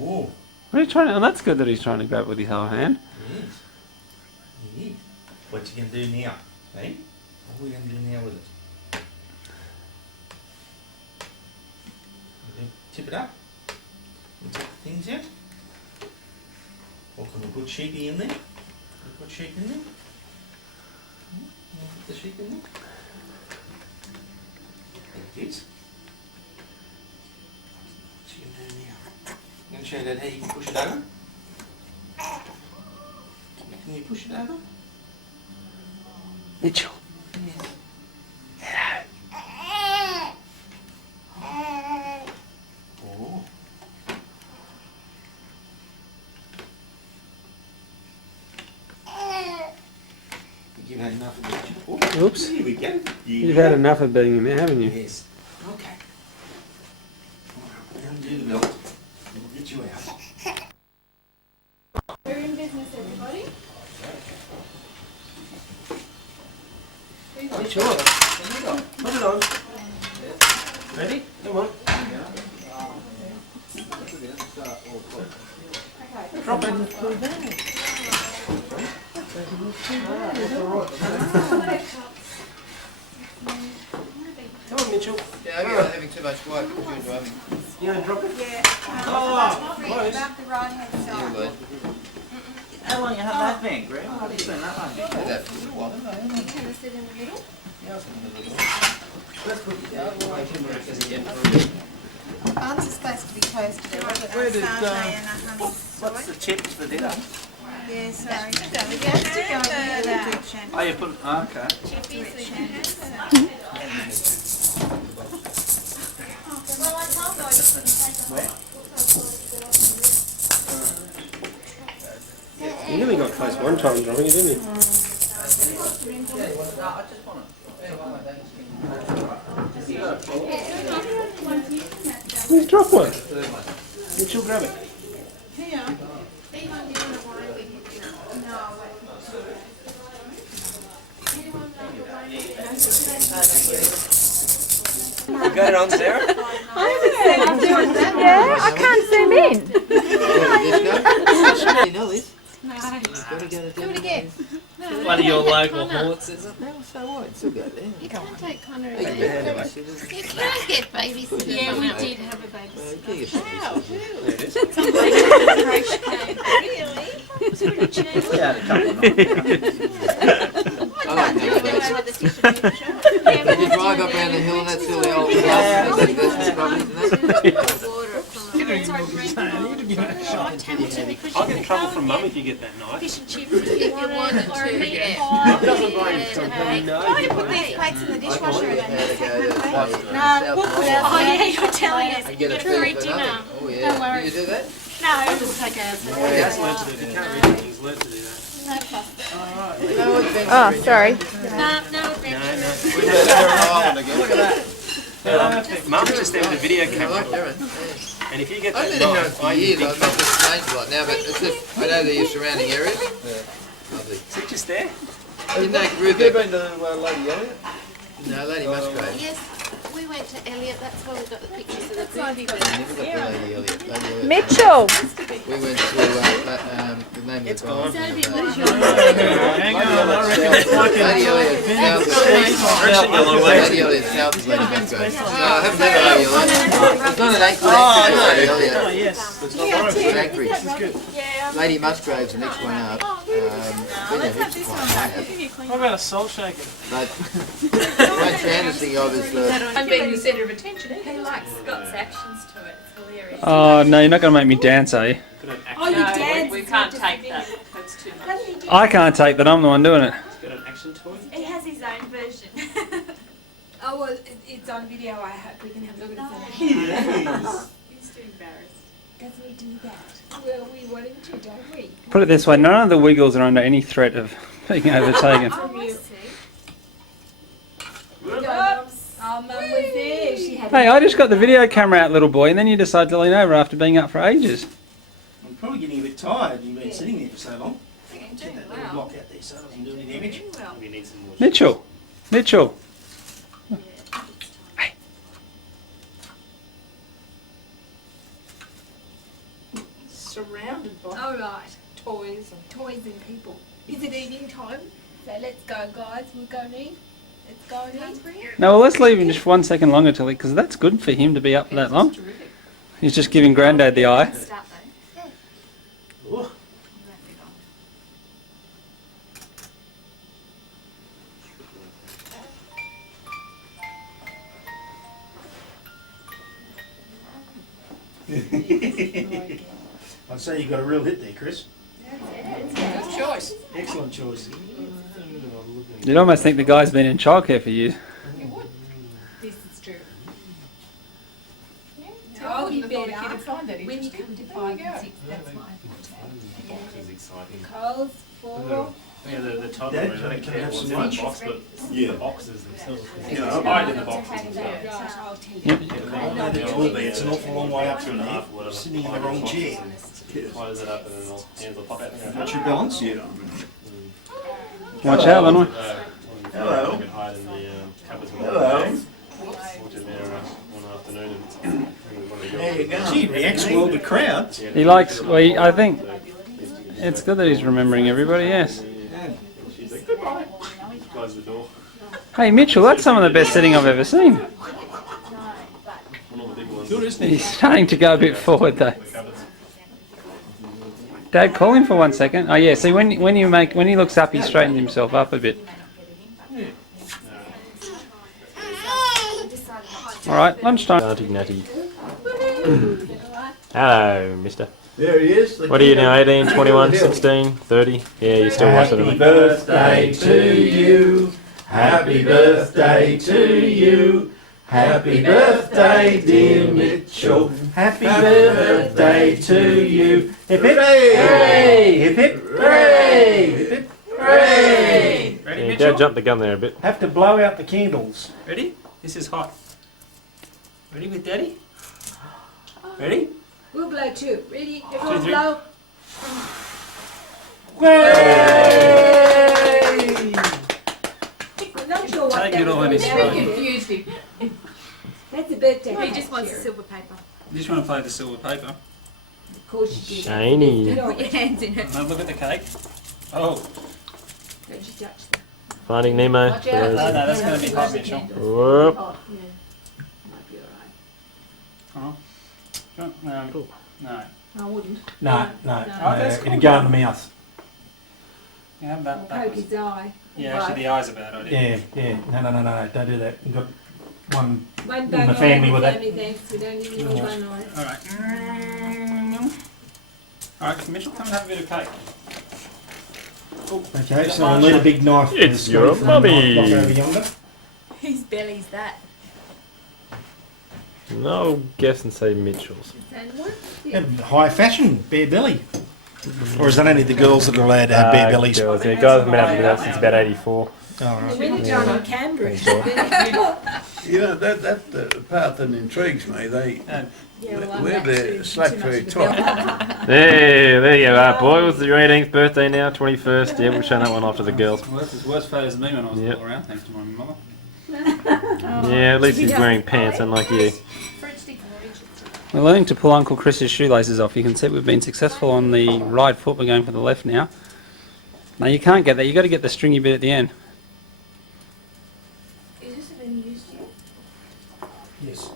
Oh. What are you trying to... Oh, that's good that he's trying to grab it with his whole hand. Yes. Yes. What you going to do now? Eh? What are we going to do now with it? You gonna tip it up? And take the things out? Or can we put sheepy in there? Can we put sheep in there? You want to put the sheep in there? There it is. What you going to do now? I'm going to show you that how you can push it over. Can you push it over? Mitchell. Yes. Oh. You've had enough of this. Oh, Oops. Here we go. You've had enough of being in there, haven't you? Yes. Okay. Undo the belt. We'll get you out. We're in business, everybody. Mitchell, put it on. Ready? Come on. Drop it. Come on, Mitchell. Yeah, I think having too much work because you're driving. You want to drop it? Yeah. Oh, close. About the right hand side. How long you have that been, Greg? How have you been that long? Do that for a while. Can I sit in the middle? Yeah, I was in the middle. Buns are supposed to be toasted. Where did, Sartay and a honey What's the chips for dinner? Yeah, sorry. You have to go with the Oh, you put... Oh, okay. Well, I told her I just wouldn't take it. You nearly got close one time dropping it, didn't you? He's dropped one. Mitchell, grab it. You got it on, Sarah? Yeah, I can't zoom in. You know this? No. Gotta go to Do it again. One of your local haunts, is it? No, so what? It's still go there. You can't take Connor. You can anyway. You can get babysitters. Yeah, we did have a babysitter. How? Who? There it is. Really? It's pretty cheap. We had a couple of them. I like that. Yeah, You drive up around the hill and that's all the old university properties and I'll get in trouble from Mum if you get that knife. fish and chips if you wanted Or a to. meat Yeah. pie. Doesn't mind from Why don't you put these plates in the dishwasher and then take them away? No, we'll put it. Oh yeah, you're telling us. and get a free fee for dinner. nothing. Oh Don't yeah. worry. Do you do that? No, we'll just take ours. He has learned to do it. He can't read it, he's learned to do that. No fuss. No, it's been Oh, sorry. No adventure. We're doing that for Ireland again. Look at that. Mum's just there with a video I camera. like Darren. Yeah. And if you get I've that been in here knife, for I years. think I've met this range a lot now, but it's just, I know the surrounding areas. Lovely. sit just there. Didn't that group Have you that? been to Lady Elliot? No, Lady Musgrave. Yes, we went to Elliot. That's where we got the pictures of the movie. Never got to Lady Elliot. Lady Elliot. Mitchell. We went to the name of the gone. Hang on, I reckon it's like Lady Elliot south. Lady Elliot south of Lady Musgrave. No, I haven't been to Lady Elliot. It's not an accident. Lady Elliot. Yes. It's an actress. Yeah. Lady Musgrave's the next one up. Been there heaps of times. What about a salt shaker? But what Sanders thinking of is the I'm being the centre of attention. He likes Scott's actions to it. It's hilarious. Oh, no, you're not going to make me dance, are you? Oh, you dance. We can't take that. That's too much. I can't take that, I'm the one doing it. Got an action toy? He has his own version. Oh, well, it's on video. I hope we can have a look at it. He's too embarrassed. Doesn't he do that? Well, we want him to, don't we? Put it this way, none of the Wiggles are under any threat of being overtaken. Oh, I see. had. Hey, I just got the video camera out, little boy, and then you decide to lean over after being up for ages. I'm probably getting a bit tired. You've been sitting there for so long. Get that little block out there so it doesn't do any damage. We need some more. Mitchell, Mitchell. Hey. Surrounded by toys and people. Is it eating time? So let's go, guys. We'll go and eat. Let's go and eat. No, well, let's leave him just 1 second longer till because that's good for him to be up for that long. He's just giving Grandad the eye. Start though. Oh. I'd say you got a real hit there, Chris. Good choice. Excellent choice. You'd almost think the guy's been in childcare for years. This is true. So I would have thought a kid would find that when you come to 5 and 6, that's my forte. Box is exciting. Coles, 4. Yeah, the toddler Dad, really don't can I care have what's some in the lunch? box, but the boxes themselves. Yeah, It's hide in the boxes Right, themselves. I'll tell you. Yep. It will be. It's an awful long way up from here. Sitting in the wrong chair. Close it up and then hands will pop out. What's your balance? Yeah. Watch out, Lenore. Hello. You can hide in the cupboards with Hello. Watch it there one afternoon and There you go. Gee, reacts well to crowds. He likes. Well, I think it's good that he's remembering everybody. Yes. she's like, goodbye. Close the door. Hey, Mitchell, that's some of the best sitting I've ever seen. One of the big ones. Good, isn't it? He's starting to go a bit forward though. Dad, call him for 1 second. Oh yeah. See, when he looks up, he straightens himself up a bit. All right, lunchtime. Auntie Natty. Hello, mister. There he is. What are you now, 18, 21, 16, 30? Yeah, you're still watching Happy it. birthday to you. Happy birthday to you. Happy birthday, dear Mitchell. Happy birthday to you. Hip hip hooray! Hip hip hooray! Hip hip hooray! Ready, Yeah, Mitchell? Dad jumped the gun there a bit. Have to blow out the candles. Ready? This is hot. Ready with Daddy? Ready? We'll blow too. Ready? Everyone 2, 3. blow. I'm not sure what Take that it all was. in his Very throat. confused him. That's a birthday. He just wants the silver paper. You just want to play the silver paper. Of course you do. Shiny. Put your hands in it. Now look at the cake. Oh, Don't you touch that. Finding Nemo. Watch out. no, that's going to be hot, Mitchell. Whoop. Oh, yeah. Might be alright. No. I wouldn't. No, that's cool. it'll go in the mouth. You have that Poke backwards. his eye. Yeah, actually the eye's a bad idea. Yeah. No. Don't do that. You've got one One in bone the eye, family with that. family, thanks. We don't need more one eye. Alright. Alright, Mitchell, come and have a bit of cake. Okay, so I'll need a big knife. It's There's your one mummy. block over yonder. Whose belly's that? No, guess and say Mitchell's. Yeah, high fashion, bare belly. Or is that only the girls that are allowed to have bare bellies? Girls, yeah, guys have been able to do that since about 84. Oh, right. When the John on Canberra. You know, that's the part that intrigues me. They wear their slack very tight. There you are, boy. Was your 18th birthday now? 21st? Yeah, we'll show that one off to the girls. Well, that's as worst photos of me when I was Yep. all around, thanks to my mother. Yeah, at least he's wearing pants, unlike you. We're learning to pull Uncle Chris's shoelaces off. You can see we've been successful on the right foot. We're going for the left now. No, you can't get that. You've got to get the stringy bit at the end. Is this been used yet? Yes.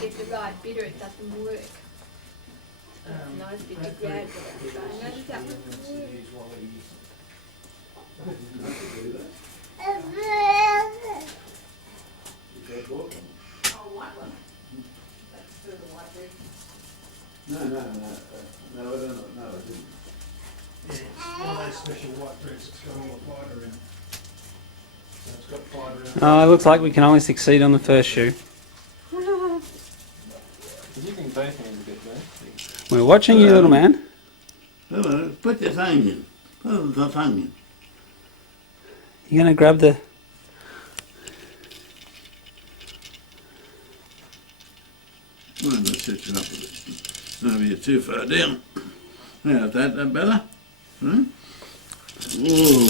Get the right bit or it doesn't work. Nice bit to grab it. So I noticed that wouldn't work. No, I didn't. It's one of those special white breads that's got all the fibre in it. So it's got fibre in it. Oh, it looks like we can only succeed on the first shoe. Did you think both hands a bit though? We're watching you, little man. Hello, put your thing in. Put the thing in. You gonna grab the... Well, let's set you up with it. Maybe you're too far down. Now, is that better? Hmm? Whoa.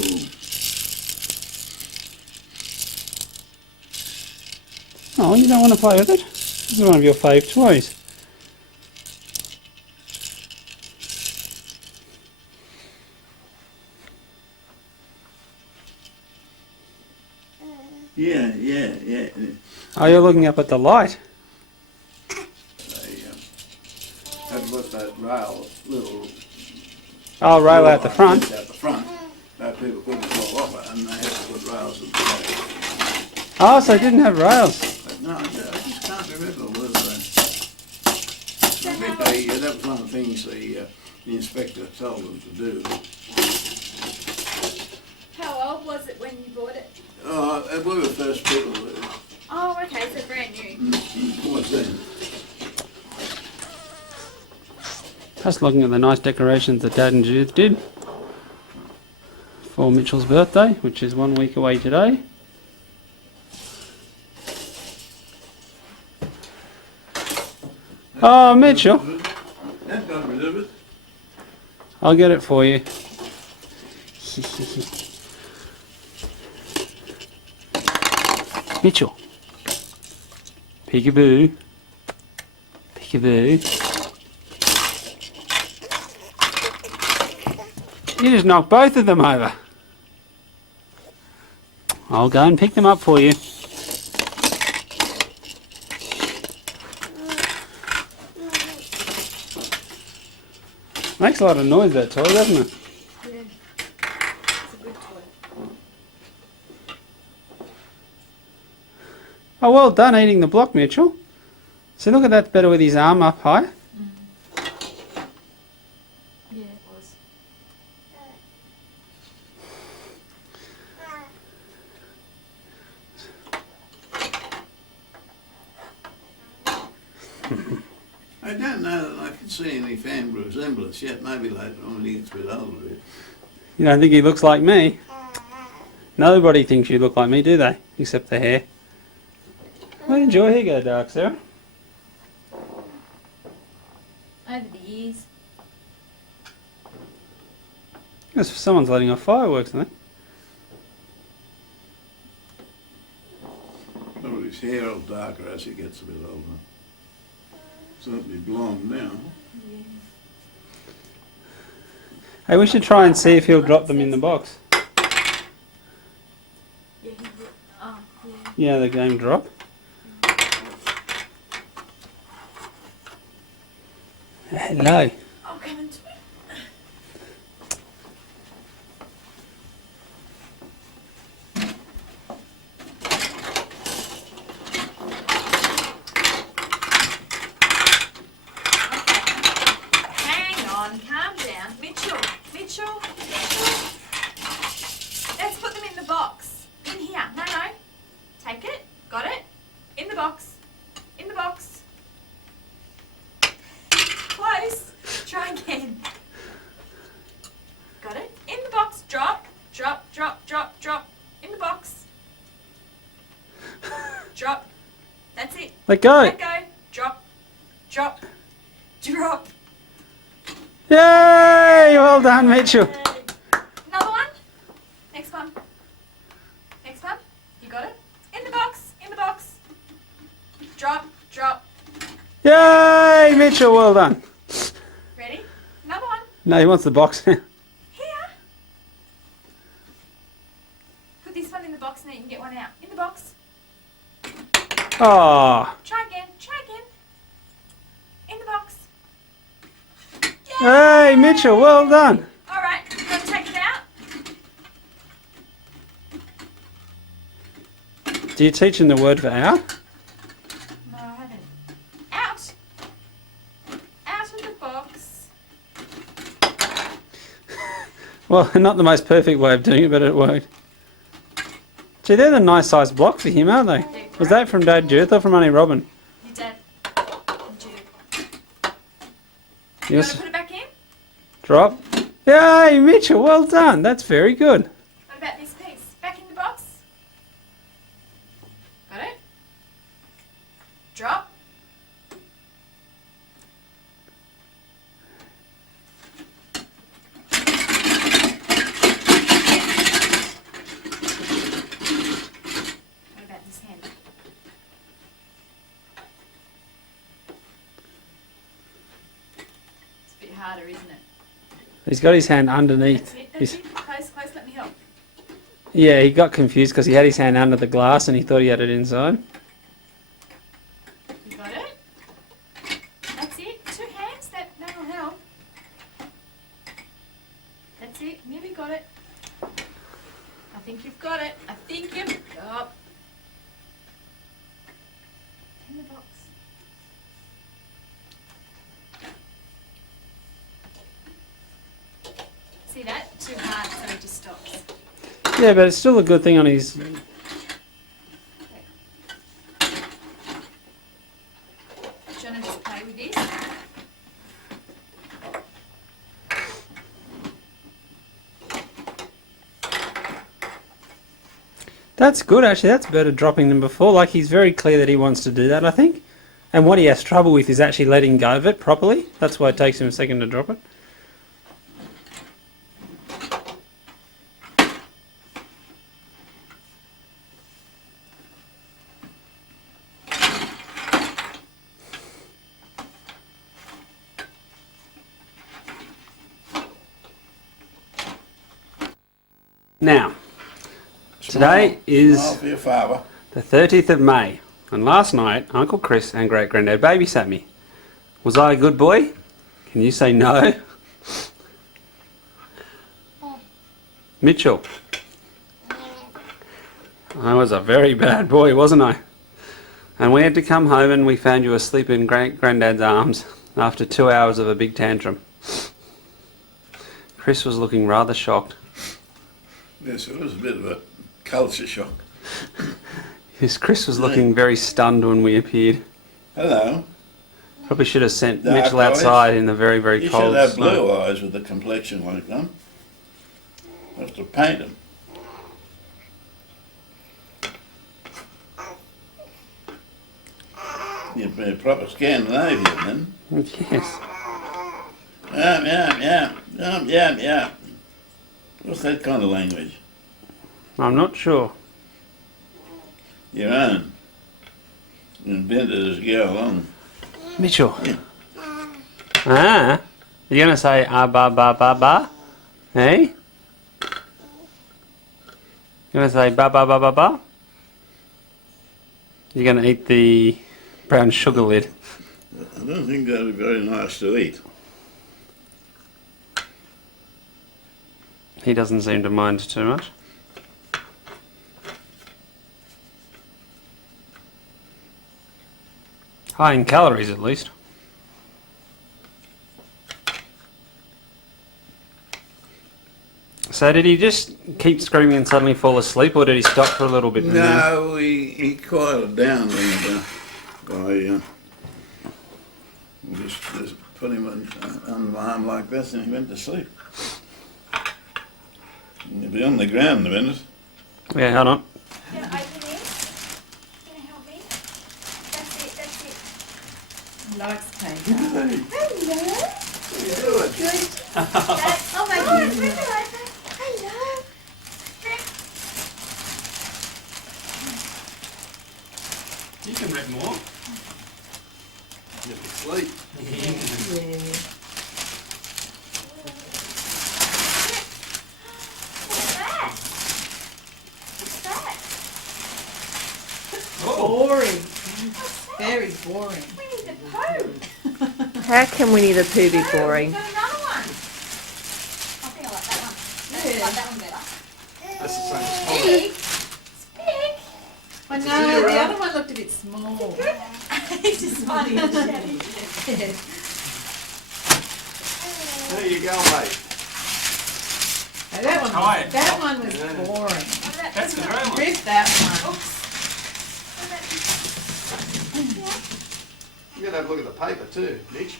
Oh, you don't want to play with it? This is one of your fave toys. Yeah. Oh, you're looking up at the light. Had to put that rail, little... Oh, rail out the front. Out the front. That people couldn't fall off it, and they had to put rails at the back. Oh, so it didn't have rails. But no, I just can't remember whether they... I think that was one of the things the inspector told them to do. How old was it when you bought it? We were the first people that... Oh, okay, so brand new. What's that? Just looking at the nice decorations that Dad and Judith did for Mitchell's birthday, which is 1 week away today. Oh, Mitchell! That got rid of it. I'll get it for you. Mitchell. Peekaboo. Peekaboo. You just knocked both of them over. I'll go and pick them up for you. Makes a lot of noise, that toy, doesn't it? Yeah. It's a good toy. Oh, well done eating the block, Mitchell. See, look at that, better with his arm up high. Yeah, it was. I don't know that I can see any family resemblance yet. Maybe later on when he gets a bit older. You don't think he looks like me? Nobody thinks you look like me, do they? Except the hair. Where did your hair go dark, Sarah? Over the years. Guess someone's lighting off fireworks, I think. Well, his hair will darker as he gets a bit older. Certainly blonde now. Hey, we should try and see if he'll drop them in the box. Yeah, he would. Oh, yeah. Yeah, the game drop. Hello. I'll come into it. Hang on, calm down. Mitchell. Let's put them in the box. In here. No. Take it. Got it. In the box. In the box. Close. Try again. Got it. In the box. Drop. In the box. Drop. That's it. Let go. Let go. Drop. Yay! Well done, Mitchell. Another one. Next one. You got it. In the box. Drop. Yay, Mitchell, well done. Ready? Another one. No, he wants the box. Here. Put this one in the box and then you can get one out. In the box. Oh. Try again. In the box. Hey, Mitchell, well done. Alright, you want to take it out? Do you teach him the word for out? No, I haven't. Out of the box. Well, not the most perfect way of doing it, but it worked. Gee, they're the nice sized block for him, aren't they? Was that from Dad Judith or from Auntie Robin? Your dad. You want to put it back in? Drop. Yay, Mitchell, well done. That's very good. What about this piece? Back in the drop. What about this hand? It's a bit harder, isn't it? He's got his hand underneath. That's it. Close, let me help. Yeah, he got confused because he had his hand under the glass and he thought he had it inside. You got it? That's it. 2 hands, that'll help. That's it. Nearly got it. I think you've got it. I think you've got. In the box. See that? Too hard, so it just stops. Yeah, but it's still a good thing on his... Do you want to just play with this? That's good, actually. That's better dropping than before. Like, he's very clear that he wants to do that, I think. And what he has trouble with is actually letting go of it properly. That's why it takes him a second to drop it. Now, today is Smile for your father. the 30th of May, and last night Uncle Chris and Great Granddad babysat me. Was I a good boy? Can you say no? Mitchell. I was a very bad boy, wasn't I? And we had to come home and we found you asleep in Great Granddad's arms after 2 hours of a big tantrum. Chris was looking rather shocked. Yes, it was a bit of a culture shock. Yes, Chris was looking very stunned when we appeared. Hello. Probably should have sent Dark Mitchell eyes. outside in the very, very You cold should have snow. blue eyes with a complexion like that. Have to paint them. You'd be a proper Scandinavian then. Yes. Yeah. What's that kind of language? I'm not sure. Your own. Invented as you go along. Mitchell. Ah? You're going to say ba ba ba ba? Hey? You're going to say ba ba ba ba ba? You're going to eat the brown sugar lid. I don't think that would be very nice to eat. He doesn't seem to mind too much. High in calories, at least. So did he just keep screaming and suddenly fall asleep, or did he stop for a little bit? And then... No, he quieted down and I just put him on my arm like this and he went to sleep. He'll be on the ground in a minute. Yeah, hold on. Gonna open this. Gonna help me. That's it. He likes paint. Hello. What are you doing? Good. Oh my goodness. Hello. You can read more. You'll be asleep. Yeah. Boring. Very boring. Winnie the Pooh. How can Winnie the Pooh be boring? Got another one. I think I like that one. I like that one better. That's the same as Big. It's big. I know, the other one looked a bit small. It's just funny and shabby. There you go, mate. Now that one was boring. That's the grey one. Rip that one. You gotta have a look at the paper too, Mitch.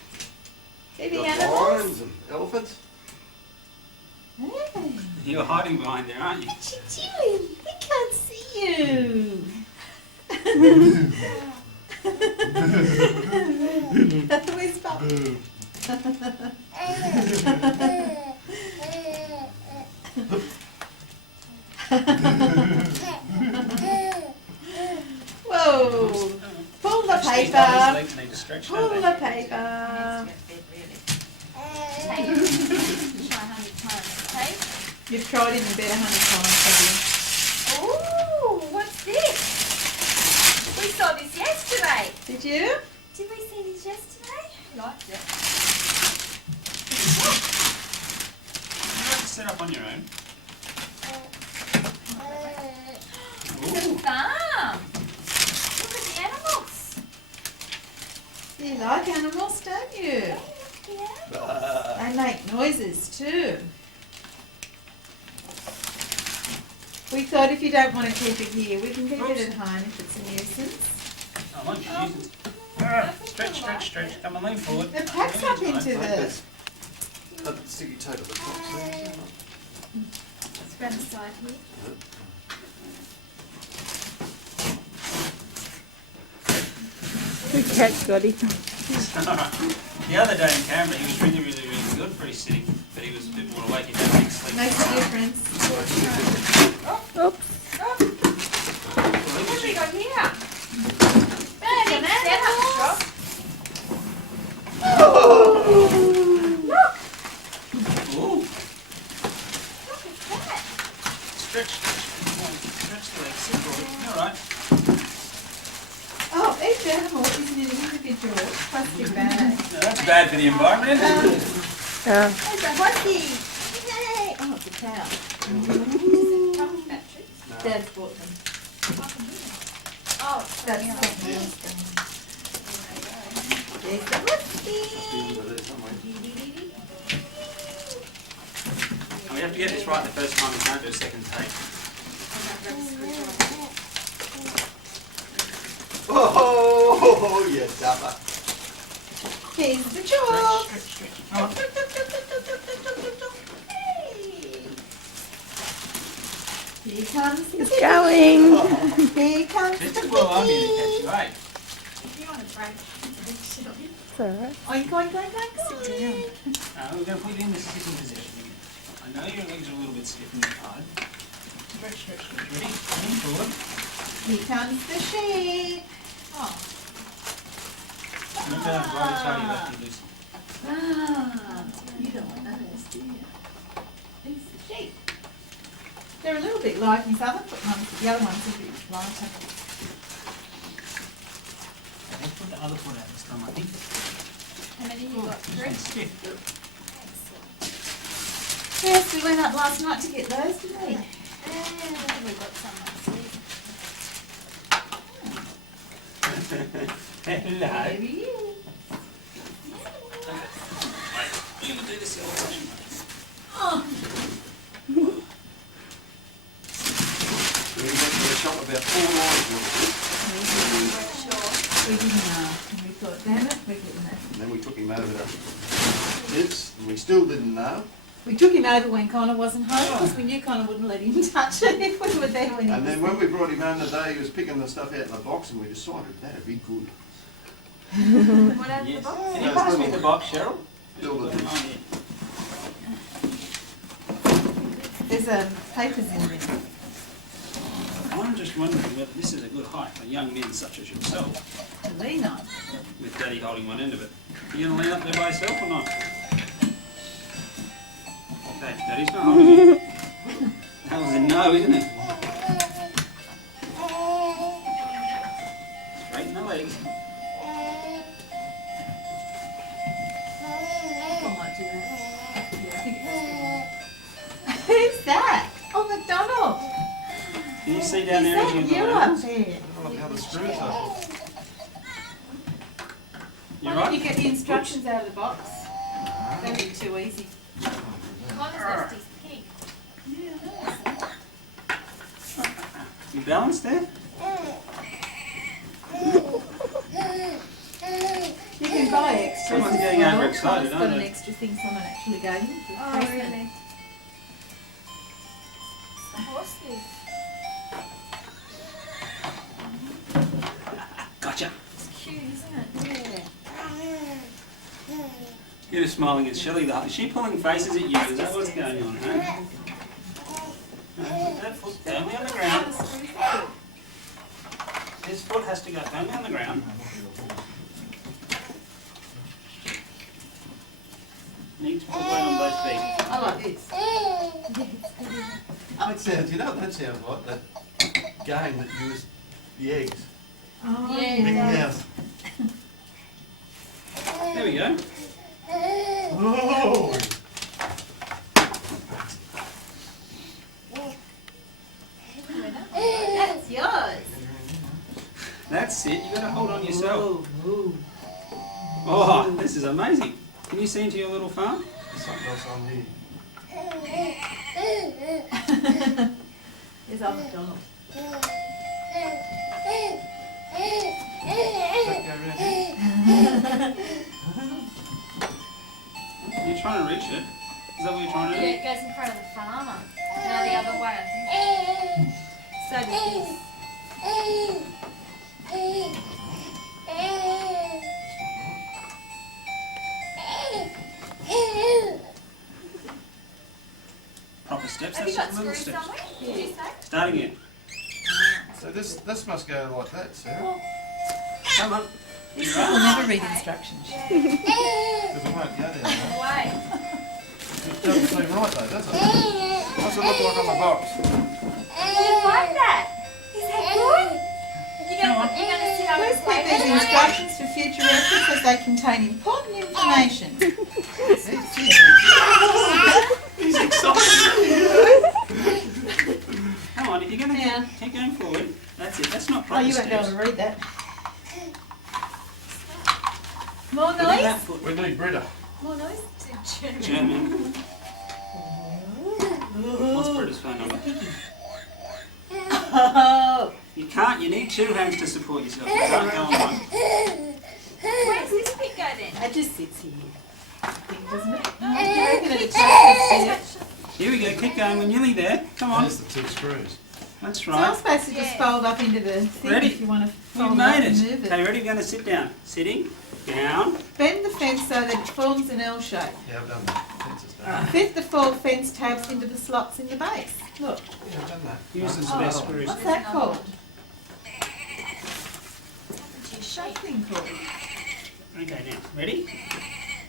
See the Got animals? lions and elephants. You're hiding behind there, aren't you? What you doing? We can't see you. Where's Bob? Whoa! Pull the paper. Pull the paper. You've tried it in bed 100 times, have Ooh, what's this? We saw this yesterday. you? Did you? Did we see this yesterday? Liked it. You like to set up on your own. It's a farm. Look at the animals. You like animals, don't you? Yeah. They make noises too. We thought if you don't want to keep it here, we can keep it at home if it's a nuisance. I want you to use it. Stretch, stretch, stretch. Come on, lean forward. It packs up into the... Put the sticky tape at the top. Let's grab the side here. Good catch, Scotty. The other day in Canberra, he was really, really, really good for his sitting, but he was a bit more awake. He had a big sleep. Makes a difference. Oops. What have we got here? Big setup shop. Look! Ooh. Look at that. Stretch, stretch. Come on, stretch the legs. Sit forward. All right. Oh, each animal is in an individual plastic bag. No, that's bad for the environment, isn't it? Yeah. There's a horsey. Yay! Oh, it's a cow. Dad's bought them. Oh, That's yeah. There's the horsey. And we have to get this right the first time. We can't do a second take. Oh, you dapper. Here's the chalk. Stretch, stretch, stretch. Come on. Here comes the It's going. Here comes This the is well I'm here to catch you, eh? If you want a break, It's alright. Oink, oink, oink, oink, sit down. oink. We're going to put you in the sitting position again. I know your legs are a little bit stiff and tired. Stretch, stretch, stretch. Ready? Lean forward. Here comes the sheep. Oh. Remember that right side left and loose. Ah, you don't want those, do you? These are sheep. They're a little bit like these other foot ones, but the other ones are a bit lighter. Let's put the other foot out this time, I think. How many you got? This Three? one's stiff. Yes, we went up last night to get those, didn't we? And we got some upstairs. Hello. There he is. Right, you're going to do this the old-fashioned way. Oh, We went to the shop about 4 hours ago. we didn't know. And we thought, damn it, we didn't know. And then we took him over to this, and we still didn't know. We took him over when Connor wasn't home because we knew Connor wouldn't let him touch it if we were there when he And was then when we brought him home today, he was picking the stuff out of the box, and we decided that'd be good. What out of the Yes. box? Can you pass me the box, Cheryl? Still the thing. Oh, yeah. There's papers in there. I'm just wondering whether this is a good height for young men such as yourself, To lean on. with Daddy holding one end of it. Are you going to lean up there by yourself or not? Okay, Daddy's not holding it. That was a no, isn't it? Straighten the legs. I might do that. Yeah, I think it has to be. Who's that? Oh, McDonald. Can you see down Is there? that as you you up there? How the screws are. You Why don't right? you get the instructions out of the box? That'd be too easy. Connor's lost his pig. You balanced there? You can buy extras. Someone's as getting well. overexcited, Connor's got aren't an they? extra thing someone actually gave him. for Oh, Christmas. really? The horse is. Gotcha. It's cute, isn't it? You're just smiling at Shelley. Is she pulling faces at you? Is that what's going on, huh? Put that foot firmly on the ground. This foot has to go firmly on the ground. Need to put weight on both feet. I like this. That sounds, you know what that sounds like? That game that used the eggs. Oh, Big Mouth. There we go. Oh! That's yours. That's it. You've got to hold on yourself. Oh, this is amazing. Can you see into your little farm? There's something else on here. There's our McDonald. You're trying to reach it. Is that what you're trying to do? Yeah, it goes in front of the farmer. No, the other way, I think. So does this. Proper steps. Have you That's got just little screws steps. somewhere? Did you say? Start again. So this must go like that, Sarah. Come on. These people never read instructions. Because it won't go there. Way. It doesn't seem right though, does it? What's it look like on the box? You like that? Is that good? You're gonna sit up Please and keep play these with it? instructions for future reference as they contain important information. He's excited. Come on, if you're going to keep going forward, that's it. That's not Oh, proper you won't be able steps. to read that. More Put in that noise? foot. We need Britta. More noise? German. What's Britta's phone number? Oh. You can't, you need two hands to support yourself. You can't go on one. Where's this bit go then? It just sits here. I think, doesn't it? I reckon it attaches to it. Here we go, keep going, we're nearly there. Come on. There's the two screws. That's It's all right. supposed to just fold up into the thing Ready? if you want to We've fold it up made and it. move it. Okay, ready? We're going to sit down. Sitting, down. Bend the fence so that it forms an L shape. Yeah, I've done that. Fence is done. Fit the four fence tabs into the slots in the base. Look. Yeah, I've done that. Use the Oh, spare screws. what's that called? What's your shape thing called? Okay, now, ready?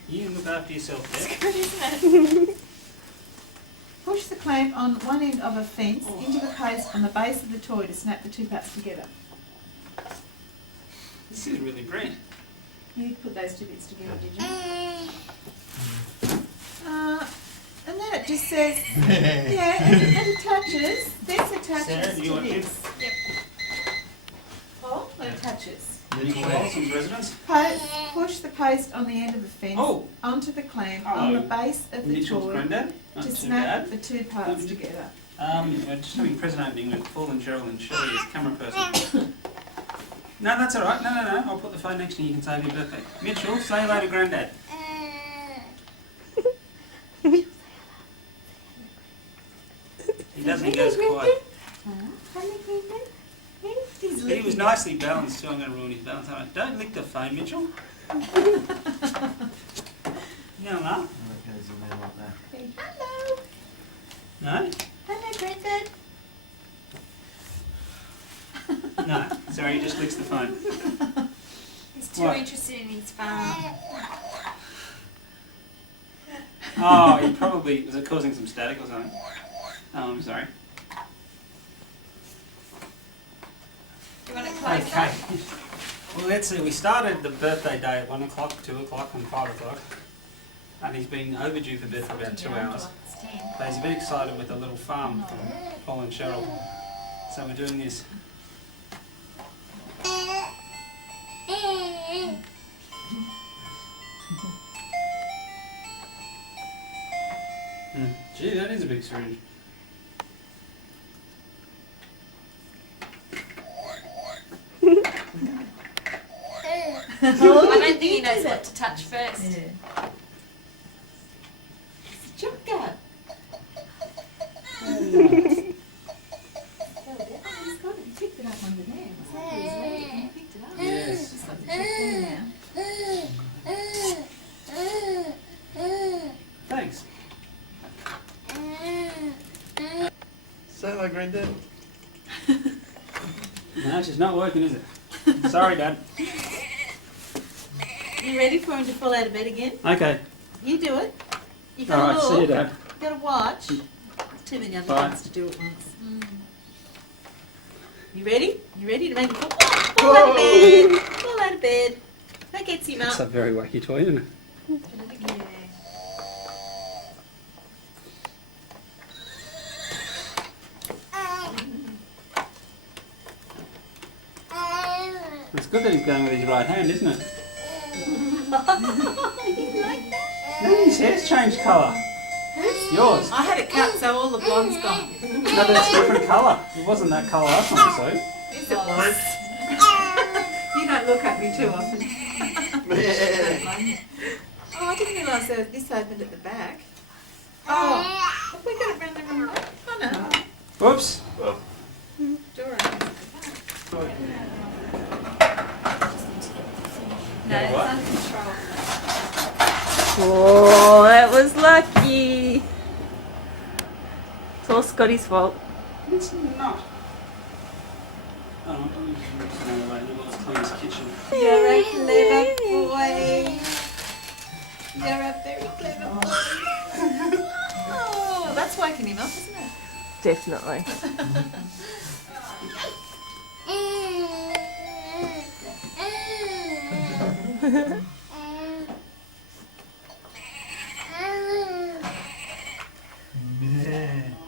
You look after yourself there. Push the clamp on one end of a fence into the post on the base of the toy to snap the two parts together. This is really brilliant. You put those two bits together, did you? And then it just says, yeah, and it attaches. This attaches Sarah, do you to want this. Yep. Paul, it attaches. Mitchell Olssen's residence. Push the post on the end of the fence onto the clamp on the base of the Mitchell's toy granddad. Not to too snap bad. the two parts together. We're just having present opening with Paul and Cheryl and Shelley as camera person. No, that's all right. No. I'll put the phone next to you. You can say happy birthday. Mitchell, say hello to Granddad. He doesn't. He goes quiet. He was nicely balanced too. I'm going to ruin his balance. Don't lick the phone, Mitchell. You going to laugh? It goes in there like that. Hello. No? Hello, Granddad. No. Sorry, he just licks the phone. He's too What? interested in his farm. Oh, he probably... Was it causing some static or something? Oh, I'm sorry. Do you want it closer? Okay. Well, let's see. We started the birthday day at 1 o'clock, 2 o'clock and 5 o'clock. And he's been overdue for bed for about 2 hours. But he's a bit excited with the little farm from Paul and Cheryl. So we're doing this. Gee, that is a big syringe. I don't think he knows what to touch first. Yeah. It's a jump guard. He's got it. He picked it up under there. It was under his leg and he picked it up. Yes. Just got the check there now. working, is it? Sorry, Dad. You ready for him to fall out of bed again? Okay. You do it. You All gotta right, look. see you, Dad. You gotta watch. Too many other Bye. things to do at once. You ready? You ready to make him fall out of bed? Fall out of bed. That gets him It's a up. very wacky toy, isn't it? It's good that he's going with his right hand, isn't it? You like that? No, his hair's changed colour. Yours. I had it cut so all the blonde's gone. No, but it's a different colour. It wasn't that colour last time I saw you. Yes, it was. You don't look at me too often. Oh, I didn't realise there was this opened at the back. Oh, have we got it round the wrong way? Oh no. Whoops. Door opens. No, it's under control. Oh, that was lucky. It's all Scotty's fault. It's not. Oh, I'm going to let's clean his kitchen. You're a clever boy. You're a very clever boy. Oh, that's waking him up, isn't it? Definitely.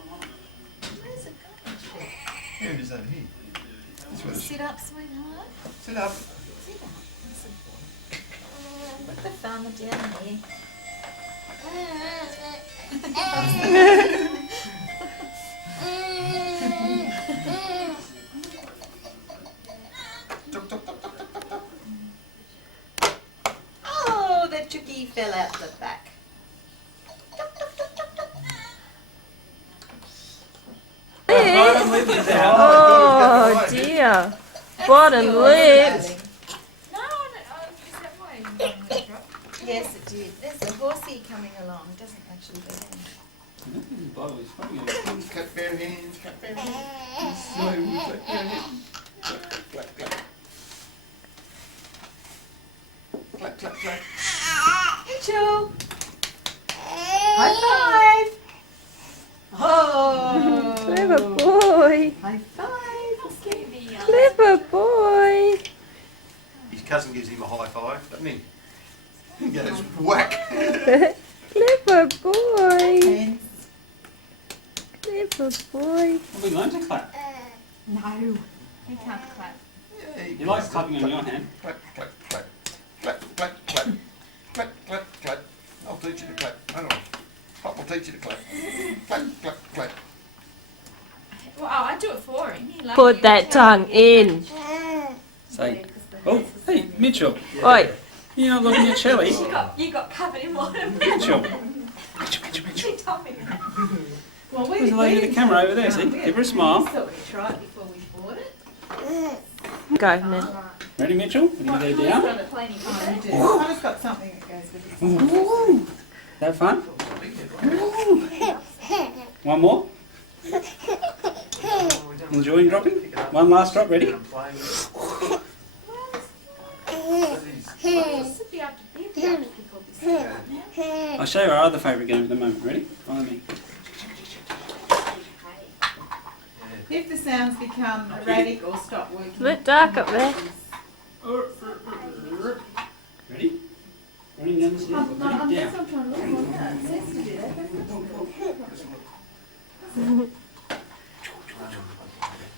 Where's it going? Here it is over here. This way. Sit up, sweetheart. Sit up. Sit up. Put the farmer down here. Oh, the chookie fell out the back. Oh dear. Bottom lip. Yes, it did. There's a horsey coming along. It doesn't actually belong. Clap bare hands, clap bare hands. Slowly clap bare hands. Clap, clap, clap. Clap, clap, clap. Mitchell! High five! Oh! Clever boy. High five! Clever boy. His cousin gives him a high five, doesn't he? He goes whack. Clever boy. Hands. Clever boy. Have we learned to clap? No. He can't clap. He likes clapping on your hand. Clap, clap, clap. Clap, clap, clap. Clap, clap, clap. I'll teach you to clap. Hang on. Pop will teach you to clap. Clap, clap, clap. Well, I do it for him. He loves Put it. that tongue in. Say, oh, hey, Mitchell. Oi. You're not looking at Shelley. You got covered in water. Mitchell. She told me that. Well, There's a lady with the camera over there, see? Give her a smile. We thought we'd try it before we bought it. Go now. Ready, Mitchell? We're going to go down. Oh, you do. I've got something that goes with it. Ooh. That fun? One more? Enjoying dropping? One last drop, ready? I'll show you our other favourite game at the moment. Ready? Follow me. If the sounds become erratic or stop working. It's a bit dark up there. Ready? Running down the stairs. I'm Put it down. trying to look on that. It says to do that.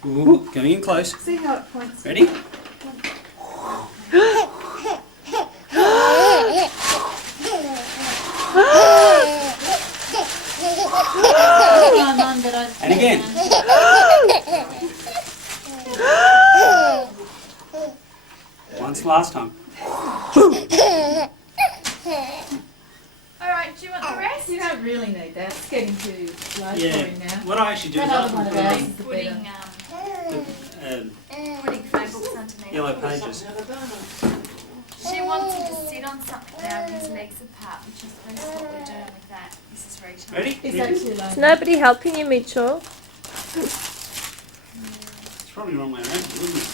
Ooh, going in close. See how it points. Ready? And again. Once last time. Alright, do you want the rest? You don't really need that. It's getting too low for him now. What I actually do is That I other one of put ours in is the Putting, putting fables underneath. yellow pages. She wants him to sit on something now with his legs apart, which is basically what we're doing with that. This is Rita. Ready? Is that too low? Is nobody helping you, Mitchell? It's probably the wrong way around, isn't it?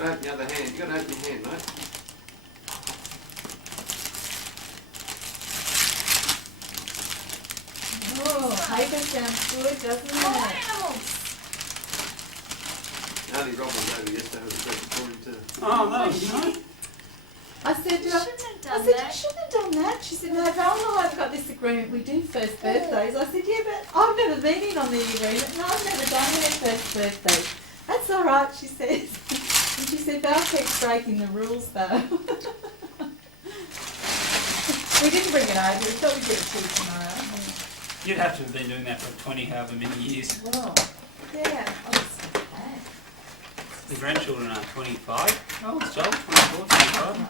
Got to open the other hand. You got to open your hand, mate. Oh, paper sounds good, doesn't it? Only Rob was over yesterday with a present for him too. Oh, that was nice. I said to her, you shouldn't have done that. She said, no, Val and I have got this agreement. We do first birthdays. I said, yeah, but I've never been in on the agreement and I've never done their first birthday. That's all right, she says. And she said, Val keeps breaking the rules though. We didn't bring it over. We thought we'd get it to you tomorrow. You'd have to have been doing that for 20 however many years. Well, yeah. The grandchildren are 25. Oh, it's Joel, 24, 25.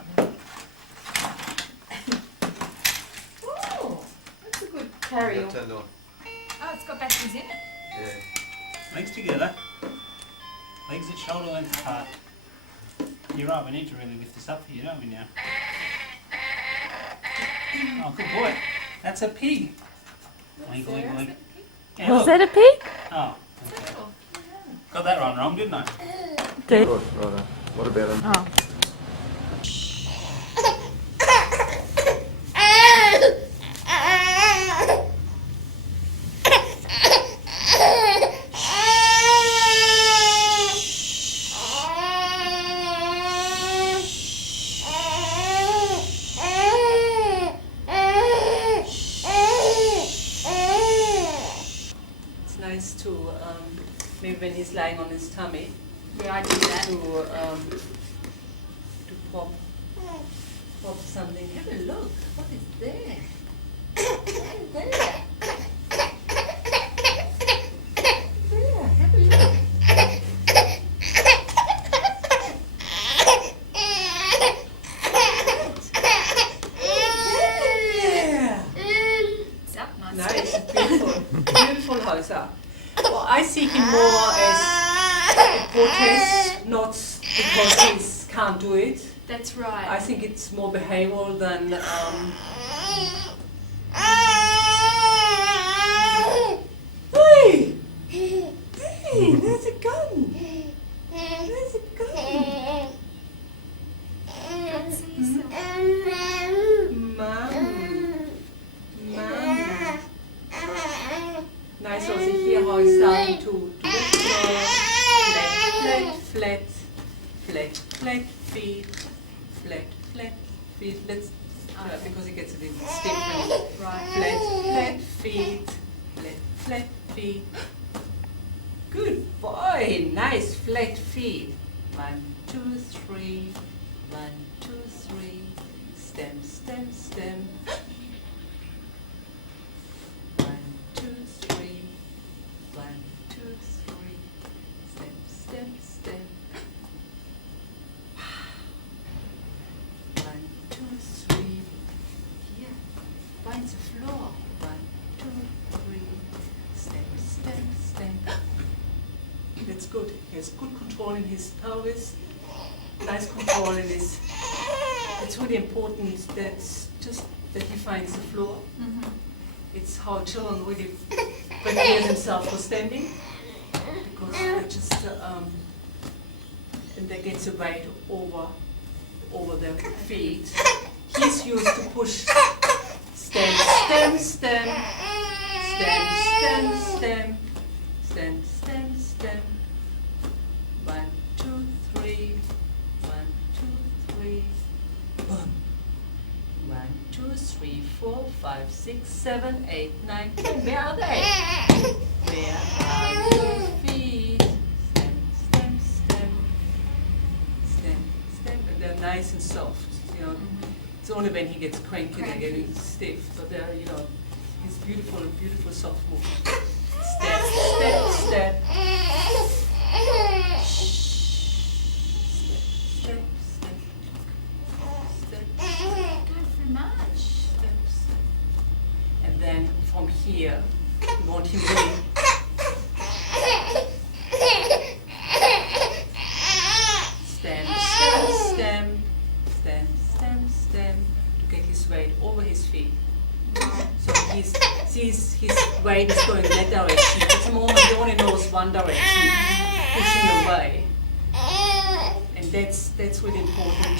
Oh, that's a good carry on. Turned on. Oh, it's got batteries in it. Yeah. Legs together. Legs at shoulder length apart. You're right, we need to really lift this up for you, don't we now? Oh, good boy. That's a pig. Oink, oink, oink. Yeah, Was look. that a pig? Oh, okay. Got that one wrong, didn't I? Good. Right. What about him? Oh. It's nice to, maybe when he's lying on his tummy, Yeah, I do that. to pop something. Have a look. What is there? What is there? There, have a look. Yeah. It's up nice. Nice, beautiful, beautiful house up. Well, I see him more as a protest, not because he can't do it. That's right. I think it's more behavioral than. Hey! Hey! There's a gun! There's a gun! Don't see yourself. Mom. Nice also here how it's starting to flat feet, flat feet. Let's because it gets a little stiff. Right. Flat feet. Good boy, nice flat feet. 1, 2, 3. 1, 2, 3. Stem. 1, 2, 3. 1, 2, 3. Stem. 1, 2, 3. Here. Find the floor. 1, 2, 3. Stem. That's good. He has good control in his pelvis. Nice control in his. It's really important that's just that he finds the floor. Mm-hmm. It's how children really prepare themselves for standing because they just and they get the weight over their feet. He's used to push stem. 1, 2, 3. 1, 2, 3. Boom. 1, 2, 3, 4, 5, 6, 7, 8, 9, 10. Where are they? Where are your feet? Stem. And they're nice and soft. You know, it's only when he gets cranky they're getting stiff. But they're, you know, it's beautiful soft movement. Step. Don't for much. And then from here, you want him really stem to get his weight over his feet. So his weight is going that direction. At the moment he only knows one direction, pushing away. And that's really important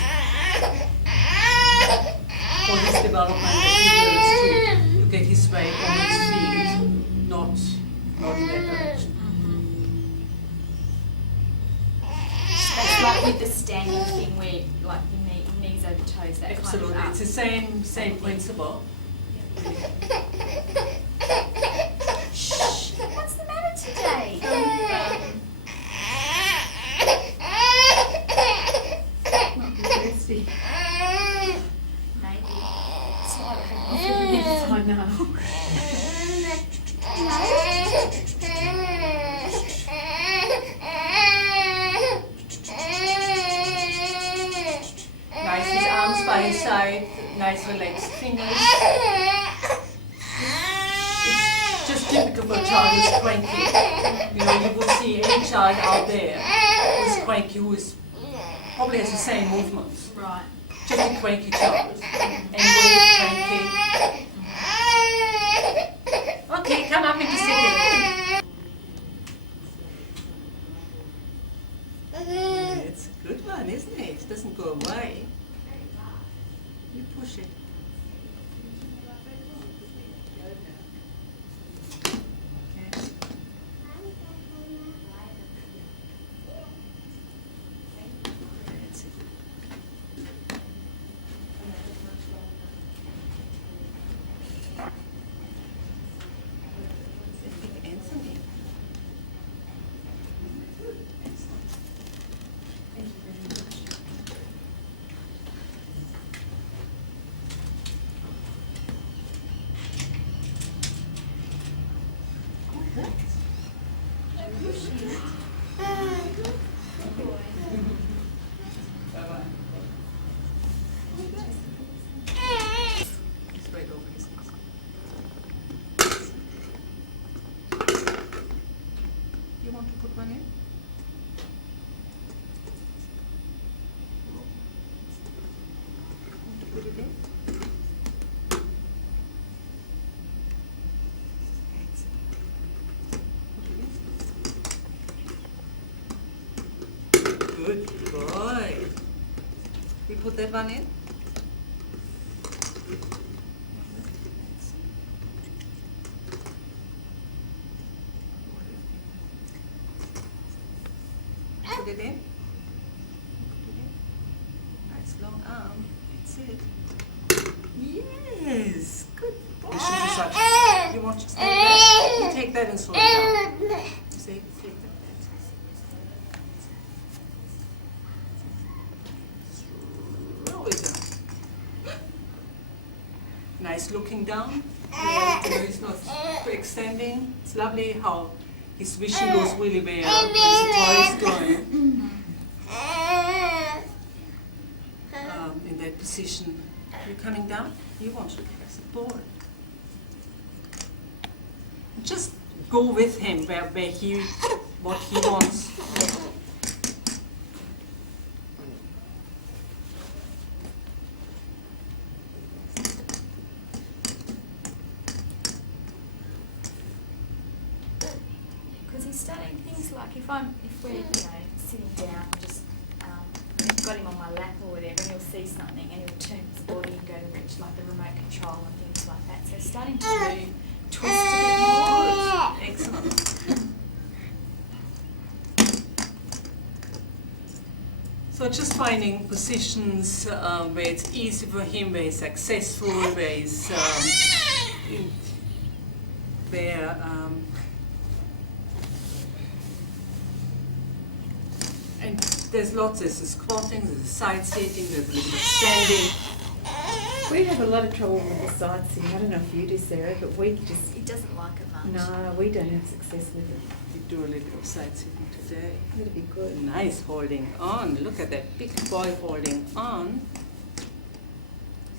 for his development, that he learns to get his weight on his feet, not in that direction. That's like with the standing thing where like your knees over toes, that Absolutely, kind of it's the same principle. Shh, what's the matter today? Thirsty. Maybe. It's Yes, I know. Nice, his arms by his side, nice relaxed fingers. It's just typical for a child who's cranky. You know, you would see any child out there who's cranky, who is probably has the same movements. Right. Just a cranky child. And we're cranky. Okay, come up into sitting. It's a good one, isn't it? It doesn't go away. You push it. Okay. That's it. Anthony. Thank you very much. Just right over his knees. You want to put one in? Want to put it in? Good boy. We put that one in? Put it in. Nice long arm. That's it. Yes. Good boy. You want to take that? You take that and slow it down. See? Take that. Slow it down. Nice looking down. Yeah, it's not extending. It's lovely how his vision goes really well when the toy is going. In that position. You're coming down? You want to press the board. Just go with him where he, what he wants. Because he's studying things like if we're sitting down, just got him on my lap or whatever, and he'll see something and he'll turn his body and go to reach like the remote control and things like that. So starting to move, twist a bit more. Excellent. So just finding positions where it's easy for him, where he's successful, where he's and there's lots. There's the squatting, there's the side sitting, there's a little bit of standing. We have a lot of trouble with the side sitting. I don't know if you do, Sarah, but we just... He doesn't like it much. No, we don't have success with it. We do a little bit of side sitting today. That'd be good. Nice holding on. Look at that big boy holding on.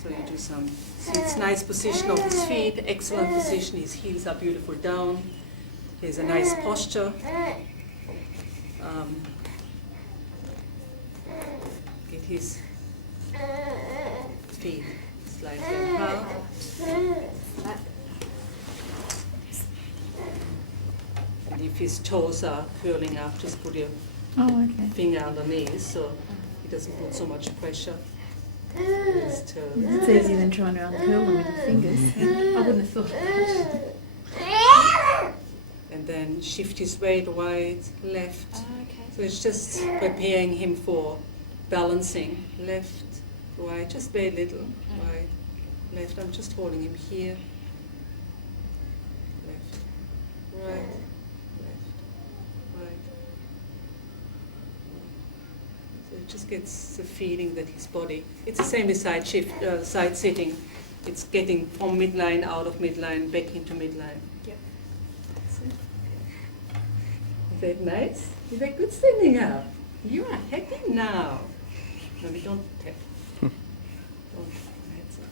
So you do some, see it's nice position of his feet, excellent position. His heels are beautiful down. He has a nice posture. Get his feet slightly apart. And if his toes are curling up, just put your finger underneath, so he doesn't put so much pressure on his toes. It's easier than trying to uncurl them with your fingers. I wouldn't have thought of that. And then shift his weight right, left. So it's just preparing him for balancing. Left, right, just very little. Right, left. I'm just holding him here. Left, right, left, right. So it just gets the feeling that his body. It's the same with side shift, side sitting. It's getting from midline out of midline back into midline. Yep. Is that nice? Is that good standing up? You are happy now. No, we don't tap. Don't. That's it.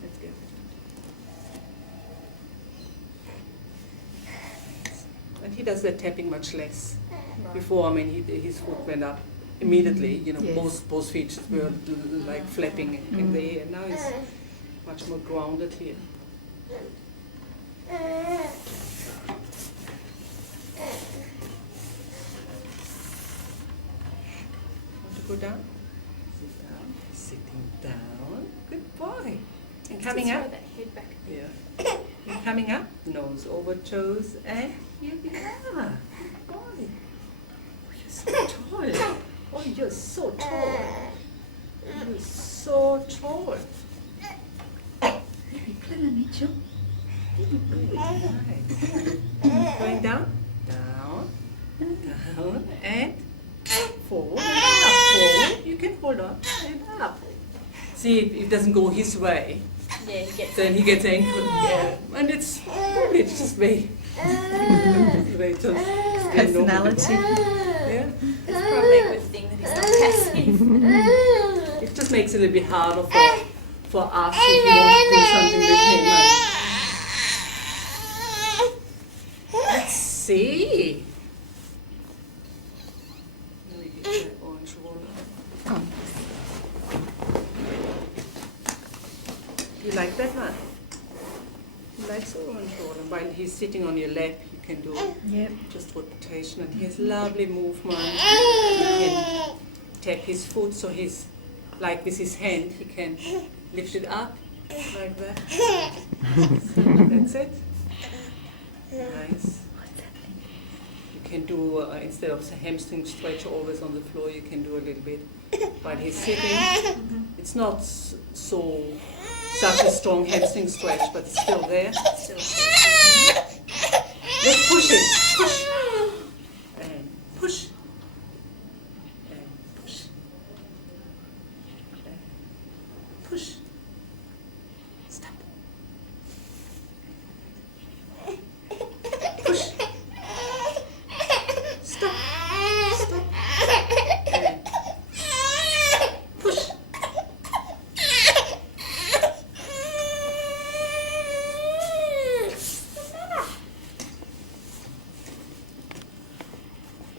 That's good. And he does that tapping much less. Before, I mean, his foot went up immediately. You know, Yes. both feet were like flapping in the air. Now he's much more grounded here. Want to go down? Sit down. Sitting down. Good boy. And coming Just up. throw that head back. Yeah. And coming up. Nose over toes. And here we are. Good boy. Oh, you're so tall. Oh, you're so tall. You're so tall. Very clever, Mitchell. Nice. Going down, down, down, and forward, and up, forward. You can hold on, and up. See, if it doesn't go his way, Yeah, he gets then he gets angry. Yeah. And it's just very, very just Personality. Yeah. It's probably a good thing that he's not passive. It just makes it a little bit harder for us if you want to do something with him. Let's see. Let me get that orange roller. You like that one? He likes the orange roller. While he's sitting on your lap, you can do just rotation. And he has lovely movement. You can tap his foot so he's, like with his hand, he can lift it up like that. That's it. Nice. You can do, instead of the hamstring stretch always on the floor, you can do a little bit. While he's sitting, it's not such a strong hamstring stretch, but it's still there. Let's push it. Push. And push. And push. And push. Stop. Push. Stop. Stop. And push.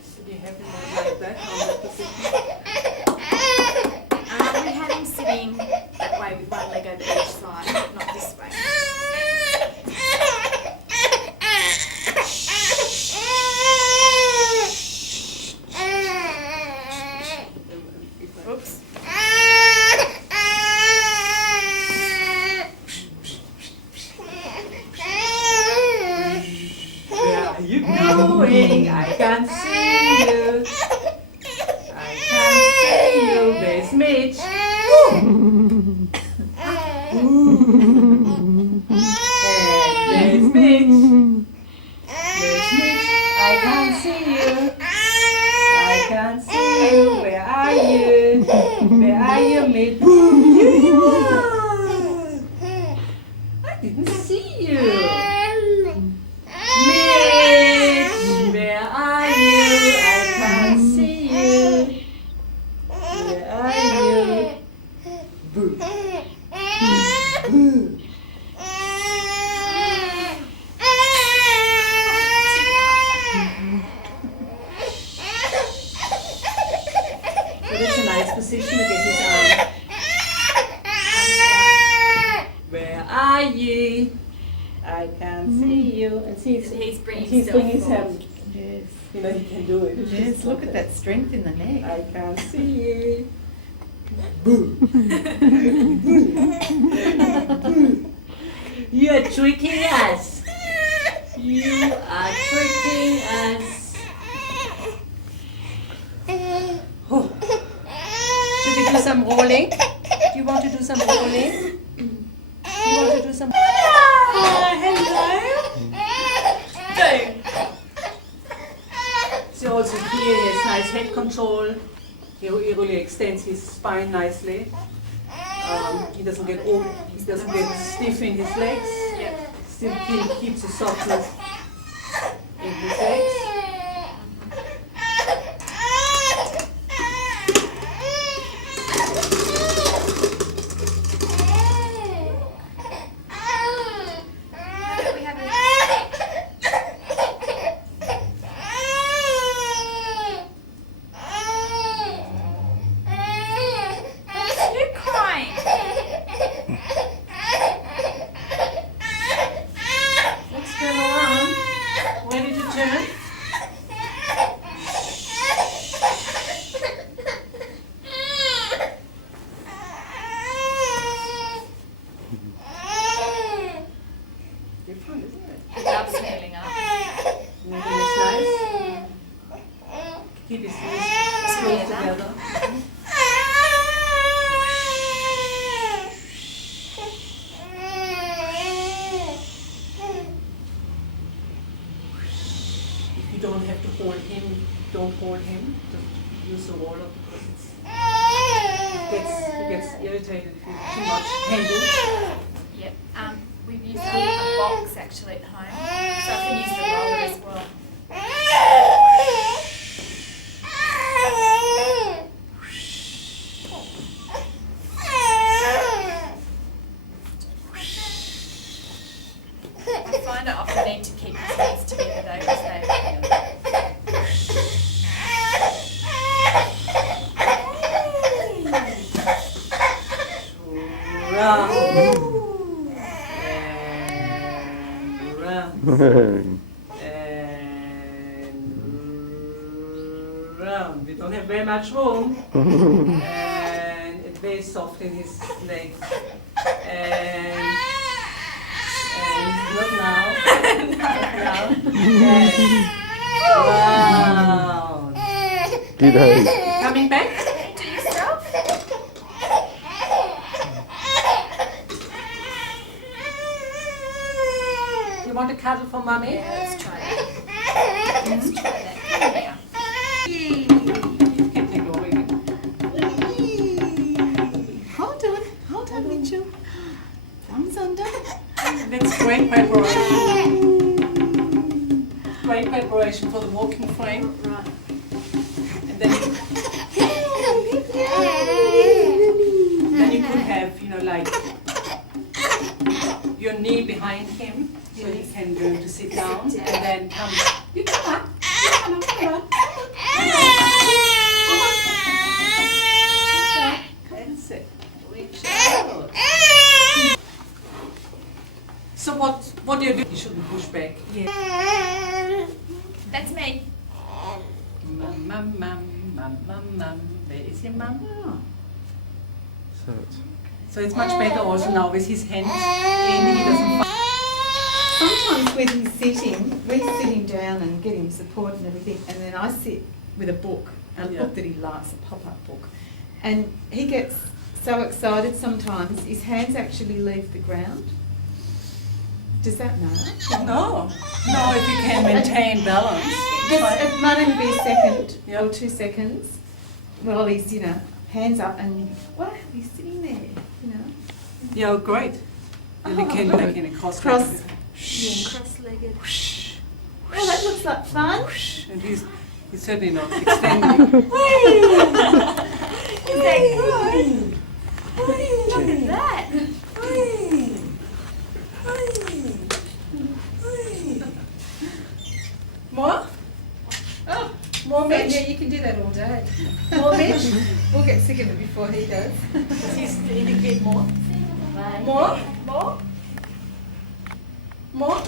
So do you have him like that on that position? We had him sitting that way with one leg over each side, but not this way. Oops. Where are you going? I can't see you. I can't see you. Where's Mitch? Where's Mitch? Where's Mitch? I can't see you. I can't see you. Where are you? Where are you, Mitch? Here you are. I didn't see you. Mitch, where are you? I can't see you. Where are you? Boo. Boo. So that's a nice position to get his arm. Where are you? I can't see you. And He's bringing his himself hand. Yes. You know, he can do it. It's Yes, just look like at that strength in the neck. I can't see you. You're tricking us. You are tricking us. Oh. Should we do some rolling? Do you want to do some rolling? You want to do some? Hello. So also here he has nice head control. He really extends his spine nicely. He doesn't get stiff in his legs. Still keeps the softness in his legs. Keep his knees close together. If you don't have to hold him, don't hold him. Just use the roller because he gets irritated if you too much handle. Yep. We've used a box actually at home, so I can use the roller as well. I find I often need to keep his knees together though, because round. We don't have very much room. And it's very soft in his legs. And not now. Not now. Round. Coming back to yourself. You want a cuddle from mommy? Yeah, let's try that. Let's try that. Yeah. Hold on, Mitchell. Thumbs under. That's great preparation. Great preparation for the walking frame. Right. And then you could have, like your knee behind him, so he can learn to sit down, and then come. You come on. Come on. That's it. So what do you do? You shouldn't push back. Yeah. That's me. Mum. Where is your mum? So it's much better also now with his hands in. He doesn't. Sometimes when he's sitting, we sit him down and get him support and everything, and then I sit with a book, a book that he likes, a pop-up book, and he gets so excited sometimes his hands actually leave the ground. Does that matter? No, if you can maintain balance. It might only be a second or 2 seconds while he's, hands up and wow, he's sitting there, Yeah, great. And you can make it a cross-legged. Cross-legged. Oh, that looks like fun. And he's certainly not extending. Is that good? Look at that. More? Oh, more Mitch? Yeah, you can do that all day. More Mitch? We'll get sick of it before he does. Does he indicate more? More? More?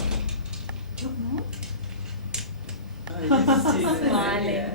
Do you want more? Smiling.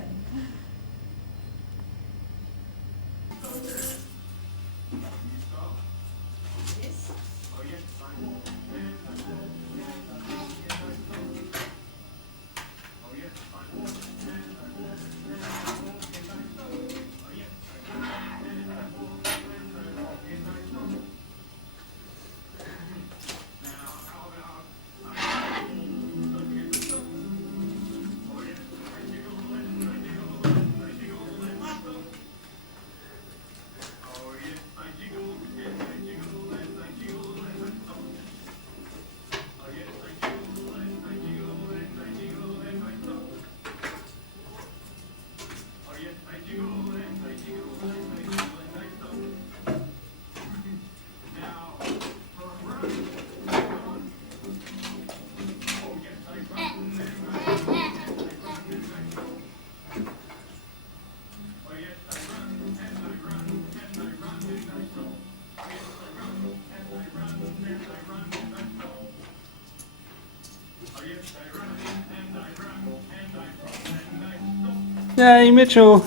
Yay, Mitchell!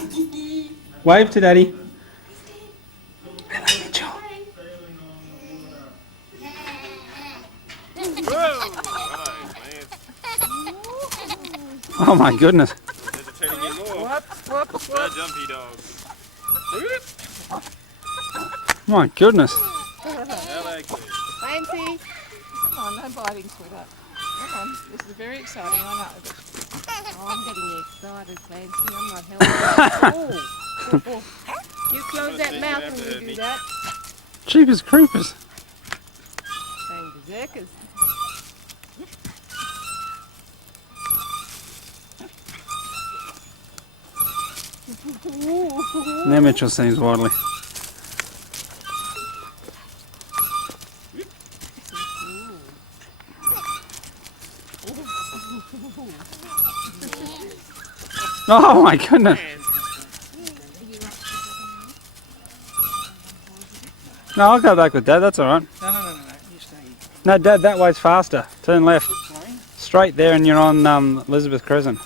Wave to Daddy. Hello, Mitchell. Oh my goodness. Jumpy dog. My goodness. Fancy. Come on, no biting, sweetheart. Come on, this is very exciting, I know. But... Oh, I'm getting excited, Fancy. I'm not helping. Oh. You close that mouth when you do that. Jeepers creepers. Going berserkers. Now Mitchell seems wildly. Oh my goodness. No, I'll go back with Dad, that's alright. No, you stay. No, Dad, that way's faster. Turn left. Sorry? Straight there and you're on Elizabeth Crescent.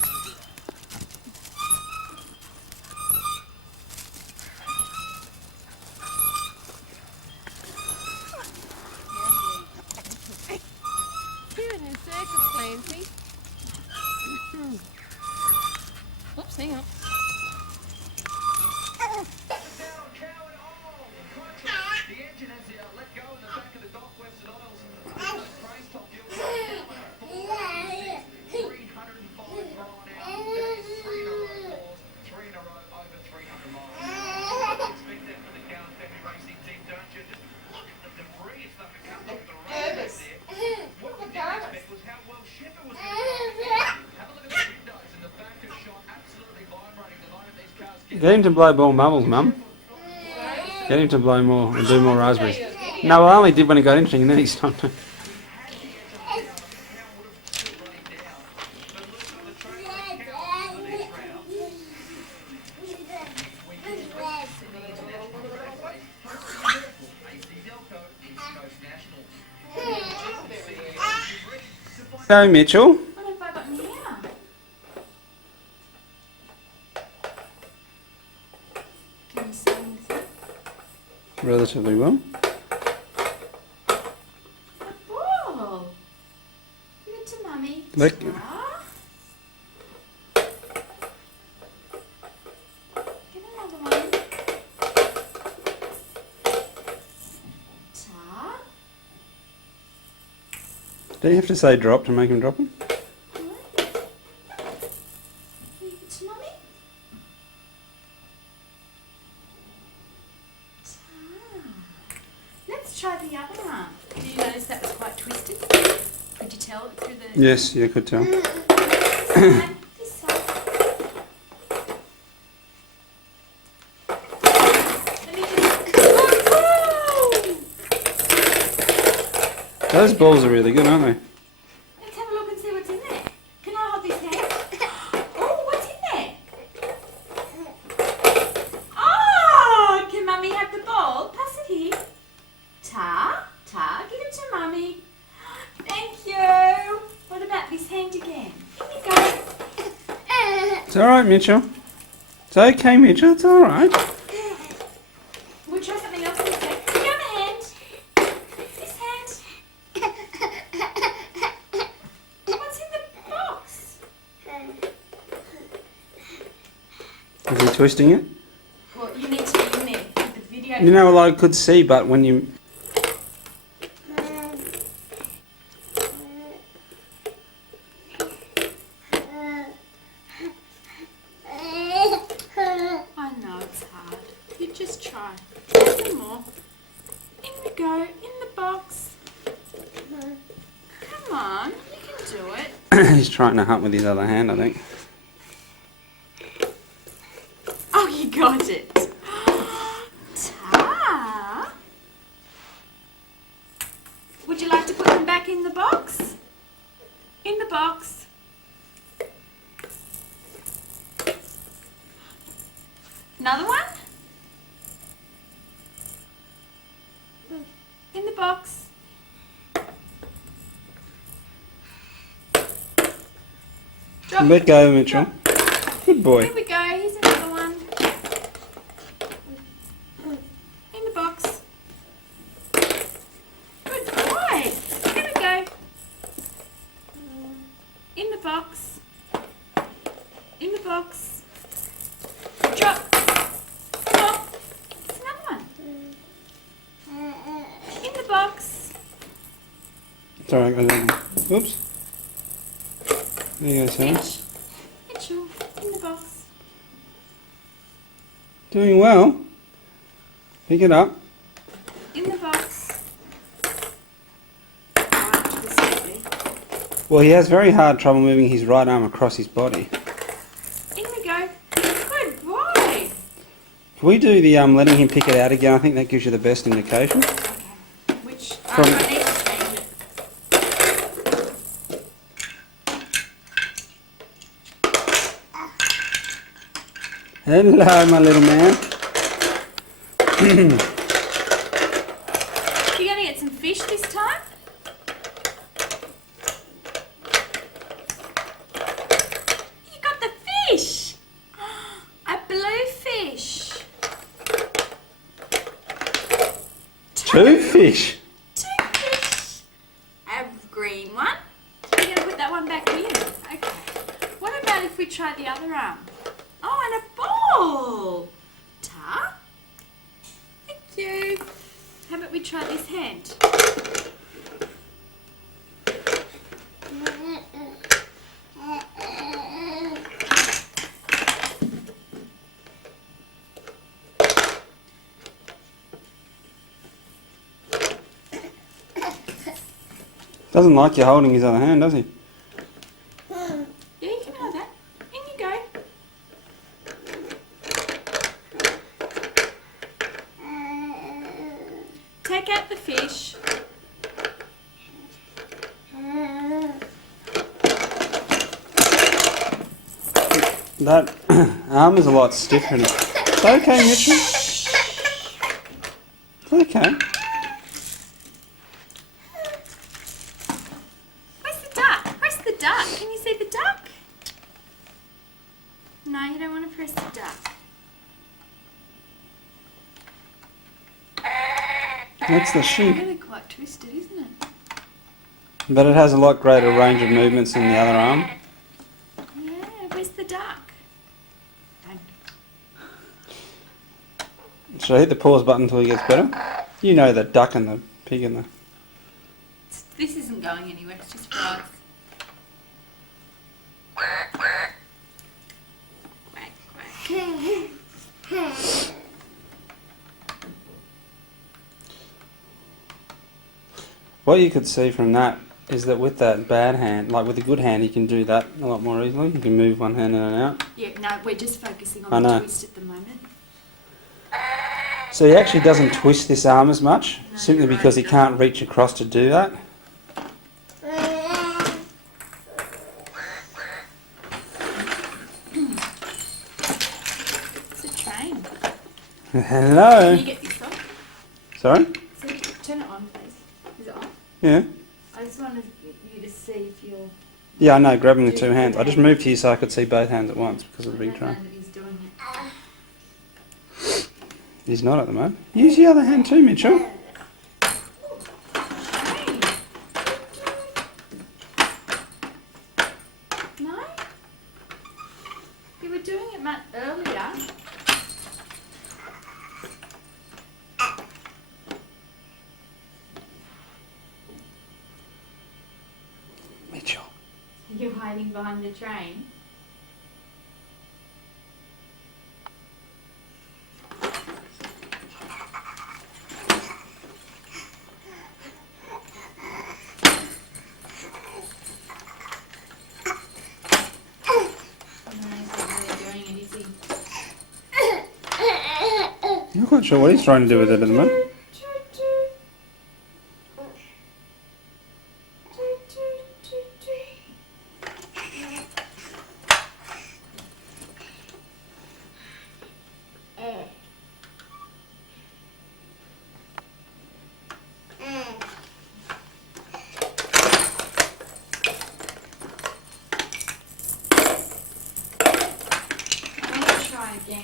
You're in a circus, Fancy. Oops, hang on. Get him to blow more bubbles, Mum. Get him to blow more and do more raspberries. No, I only did when it got interesting and then he stopped. So, Mitchell. What have I got here? Can you see anything? Relatively well. Ball. Give it to Mummy. Look. Get another one. Ta. Do you have to say drop to make him drop him? Give it to Mummy. Let's try the other arm. Did you notice that was quite twisted? Could you tell it through the... Yes, you could tell. This side. Let me just... Those balls are really good, aren't they? Let's have a look and see what's in there. Can I hold this hand? Oh, what's in there? Oh, can Mummy have the ball? Pass it here. Ta, give it to Mummy. Thank you. It's alright, Mitchell. It's okay, Mitchell. It's alright. We'll try something else this hand. The other hand. This hand. What's in the box? Is he twisting it? Well, you need to be in there with the video. You know, well, I could see, but when you... I know it's hard. You just try. Some more. In we go. In the box. Come on. You can do it. He's trying to hunt with his other hand, I think. Oh, you got it. Ta. Would you like to put them back in the box? In the box. Another one? In the box. Drop. Let go, Mitchell. Good boy. Here we go. Here's another one. In the box. Good boy. Here we go. In the box. In the box. Drop. Drop. There's another one. In the box. It's alright, oops. There you go, Sarah. Mitchell. In the box. Doing well. Pick it up. In the box. Well, he has very hard trouble moving his right arm across his body. In we go. Good boy. Can we do the letting him pick it out again? I think that gives you the best indication. Which From- I need to change it. Hello, my little man. You're gonna get some fish this time? You got the fish! A blue fish. Two fish. Two fish. A green one. You're gonna put that one back in. Okay. What about if we try the other arm? Oh, and a ball. Ta. Thank you. How about we try this hand? Doesn't like you holding his other hand, does he? Yeah, you can have that. In you go. Take out the fish. That arm is a lot stiffer. It's okay, Mitchell. It's okay. Where's the duck? Where's the duck? Can you see the duck? No, you don't want to press the duck. That's the sheep. Really quite twisted, isn't it? But it has a lot greater range of movements than the other arm. Yeah, where's the duck? Should I hit the pause button until he gets better? You know the duck and the pig and the... This isn't going anywhere, it's just for us. Quack, quack. What you could see from that is that with that bad hand, like with a good hand, you can do that a lot more easily. You can move one hand in and out. Yeah, no, we're just focusing I on the know. twist at the moment. So he actually doesn't twist this arm as much, simply because he can't reach across to do that. It's a train. Hello. Can you get this off? Sorry? So turn it on, please. Is it on? Yeah. I just wanted you to see if you're Yeah, I know, grabbing with two hands. I just moved here so I could see both hands at once because of the big tray. He's not at the moment. Use the other hand too, Mitchell. No? You were doing it much earlier. Mitchell. You're hiding behind the train. I'm not quite sure what he's trying to do with it at the moment. Again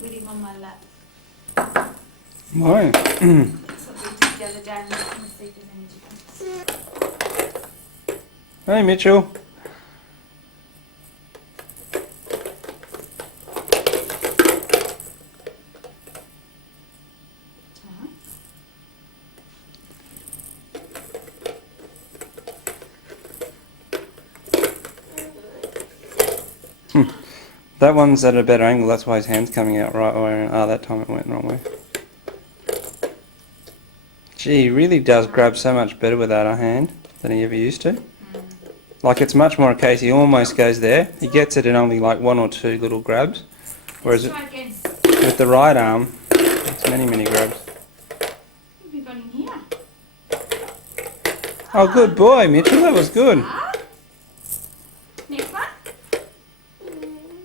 with him on my lap. Why? That's what we did the other day. I'm just going to see if there's any difference. Hey, Mitchell. That one's at a better angle, that's why his hand's coming out right way. Ah, that time it went the wrong way. Gee, he really does grab so much better with that hand than he ever used to. Like, it's much more a case, he almost goes there. He gets it in only like one or two little grabs. Whereas with the right arm, it's many, many grabs. What have you got in here? Oh, good boy, Mitchell, that was good. Next one.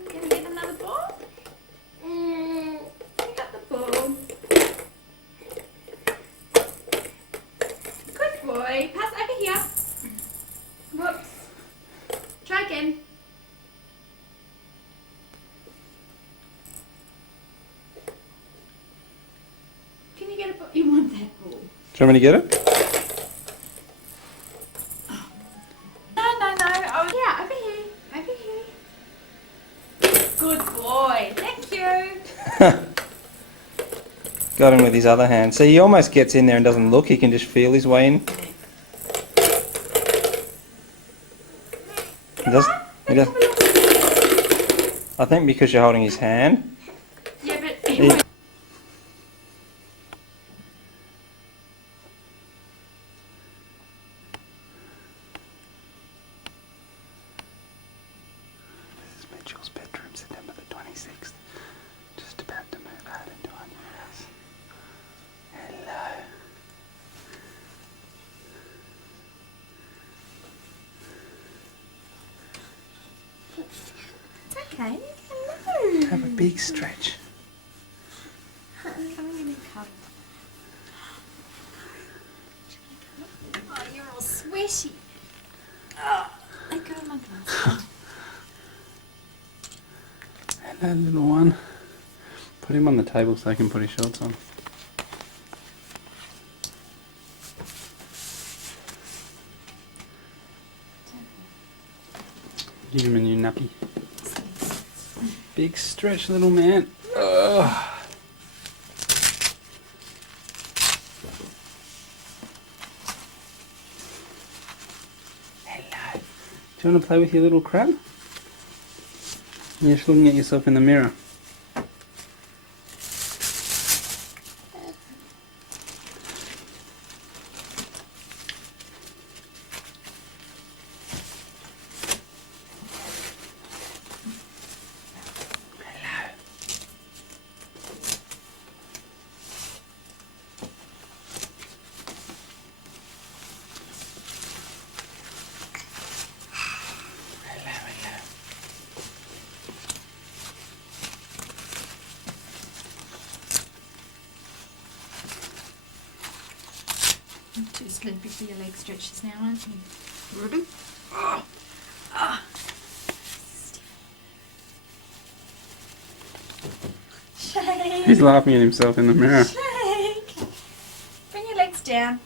Gonna get another ball? You got the ball. Good boy. Pass over here. Whoops. Try again. Can you get a ball? You want that ball? Do you want me to get it? No. Oh, yeah, over here. Over here. Good boy. Thank you. Got him with his other hand. See, he almost gets in there and doesn't look, he can just feel his way in. He does. I think because you're holding his hand. Yeah, but He, This is Mitchell's bedroom, September the 26th. Just about to move out into our new house. Hello. It's okay. Hello. Have a big stretch. Come in and cuddle. Oh, you're all sweaty. Oh, let go of my glass. Hello, little one. Put him on the table so he can put his shorts on. Give him a new nappy. Big stretch, little man. Ugh. Hello. Do you want to play with your little crab? You're just looking at yourself in the mirror. You're too sleepy for your leg stretches now, aren't you? Ready? Oh. He's laughing at himself in the mirror. Shake. Bring your legs down.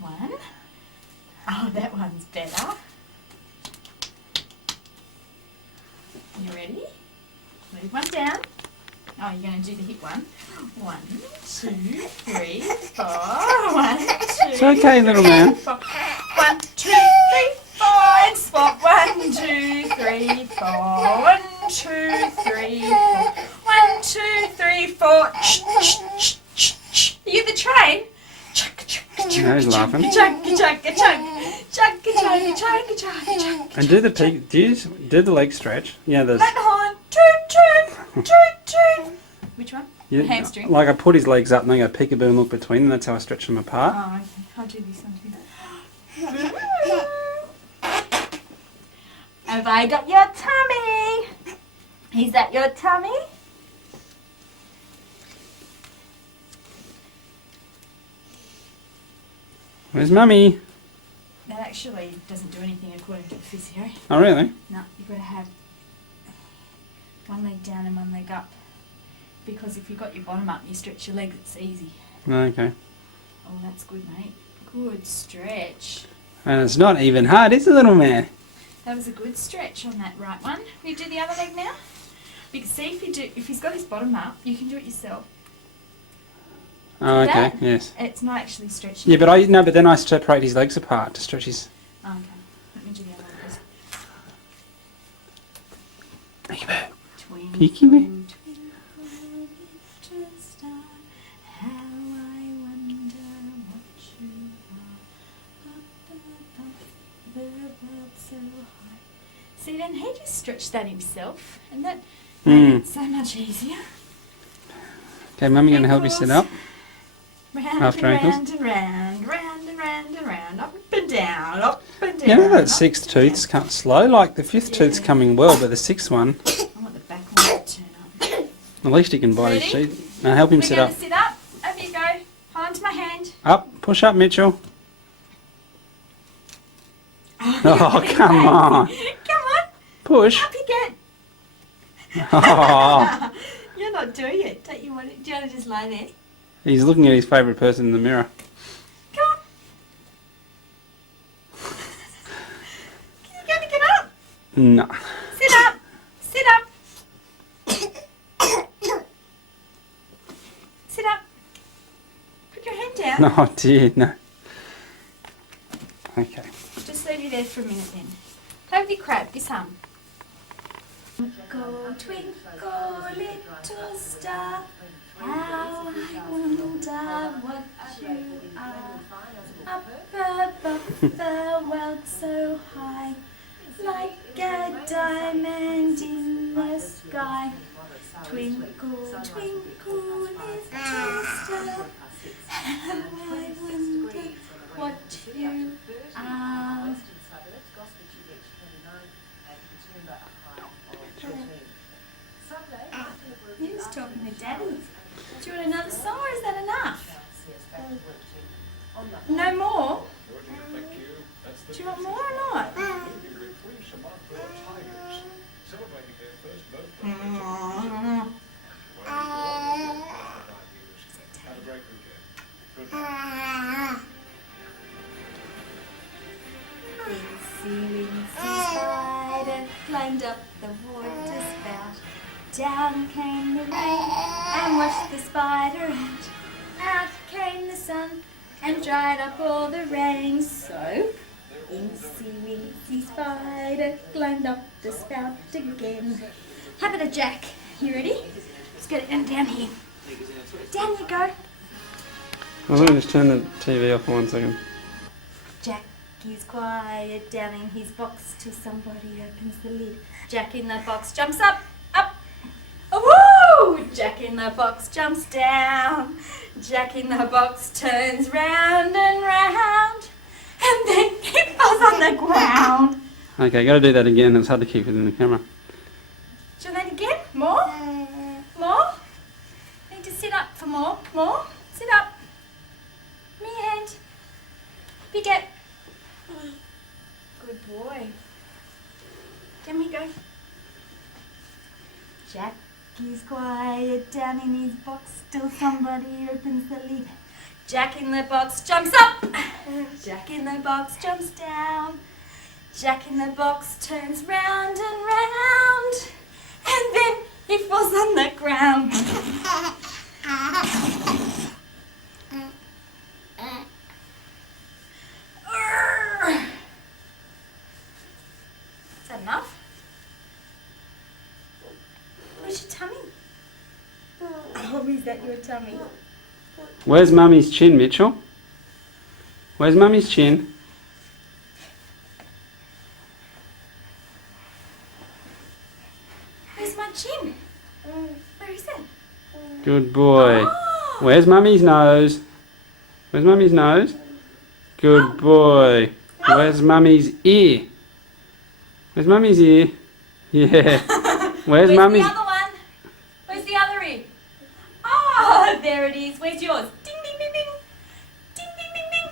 One. Oh, that one's better. You ready? Move one down. Oh, you're going to do the hip one. 1, 2, 3, 4. 1, 2. It's okay, little man. 4. 1, 2, 3, 4. And swap. 1, 2, 3, 4. 1, 2, 3, 4. 1, 2, 3, 4. Shh, shh, shh, shh, shh. Are you the train? No, he's laughing. Chugga chugga chug. Chugga chugga chugga chugga chug. And do the leg stretch. Yeah, there's. Horn. Toot toot. Toot toot. Which one? Yeah, Hamstring. like I put his legs up and then I peekaboo and look between them. That's how I stretch them apart. Oh, okay. I'll do this one too. Have I got your tummy? Is that your tummy? Where's Mummy? That actually doesn't do anything according to the physio. Oh, really? No, you've got to have one leg down and one leg up. Because if you've got your bottom up and you stretch your legs, it's easy. Okay. Oh, that's good, mate. Good stretch. And it's not even hard, is it, little man? That was a good stretch on that right one. Will you do the other leg now? Because see, if he's got his bottom up, you can do it yourself. Oh, okay, That, yes. It's not actually stretching. Yeah, but then I separate his legs apart to stretch his. Oh, okay. Let me do the other one first. Peekaboo. Peekaboo. See, then he just stretched that himself, and that Mm. made it so much easier. Okay, Mummy going to help you sit up. Round After and ankles. round and round, round and round and round, up and down, up and down. You know that up sixth and tooth's come slow? Like the fifth tooth's coming well, but the sixth one, down. I want the back one to turn up. at least he can bite his Ready? teeth. Now help him We're sit going up. to sit up. Over you go. Hold on to my hand. Up, push up, Mitchell. Oh, Oh, come on. Come on. Push. Up you get. Oh. You're not doing it. Don't you want it? Do you want to just lie there? He's looking at his favourite person in the mirror. Come on. Can you get up? No. Sit up. Sit up. Sit up. Put your hand down. No, dear, no. Okay. Just leave you there for a minute then. Play with your crab, your son. Twinkle, twinkle, little star, how I wonder what you are. Up above the world so high, like a diamond in the sky. Twinkle, twinkle, little star, how I wonder what you are. He was talking to Daddy. Do you want another song or is that enough? No more? Do you want more or not? Wincy, wincy spider climbed up the water spout. Down came the rain and washed the spider out. Out came the sun and dried up all the rain. So, wincy, wincy spider climbed up the spout again. How about a Jack? You ready? Let's get it down here. Down you go. I'm going to just turn the TV off for 1 second. Jack is quiet down in his box till somebody opens the lid. Jack in the box jumps up, up. Oh, woo! Jack in the box jumps down. Jack in the box turns round and round. And then he falls on the ground. Okay, got to do that again. It's hard to keep it in the camera. Do you want that again? More? More? Need to sit up for more. More? Sit up. Give me your hand. Big it. Good boy. Down we go. Jack He's quiet down in his box till somebody opens the lid. Jack in the box jumps up. Jack in the box jumps down. Jack in the box turns round and round. And then he falls on the ground. Is that enough? Where's your tummy? Oh, is that your tummy? Where's Mummy's chin, Mitchell? Where's Mummy's chin? Where's my chin? Where is it? Good boy. Where's Mummy's nose? Where's Mummy's nose? Good boy. Where's Mummy's ear? Where's Mummy's ear? Yeah. Where's Mummy's... the other one? Where's the other ear? Oh, there it is. Where's yours? Ding, ding, ding, ding. Ding, ding, ding, ding.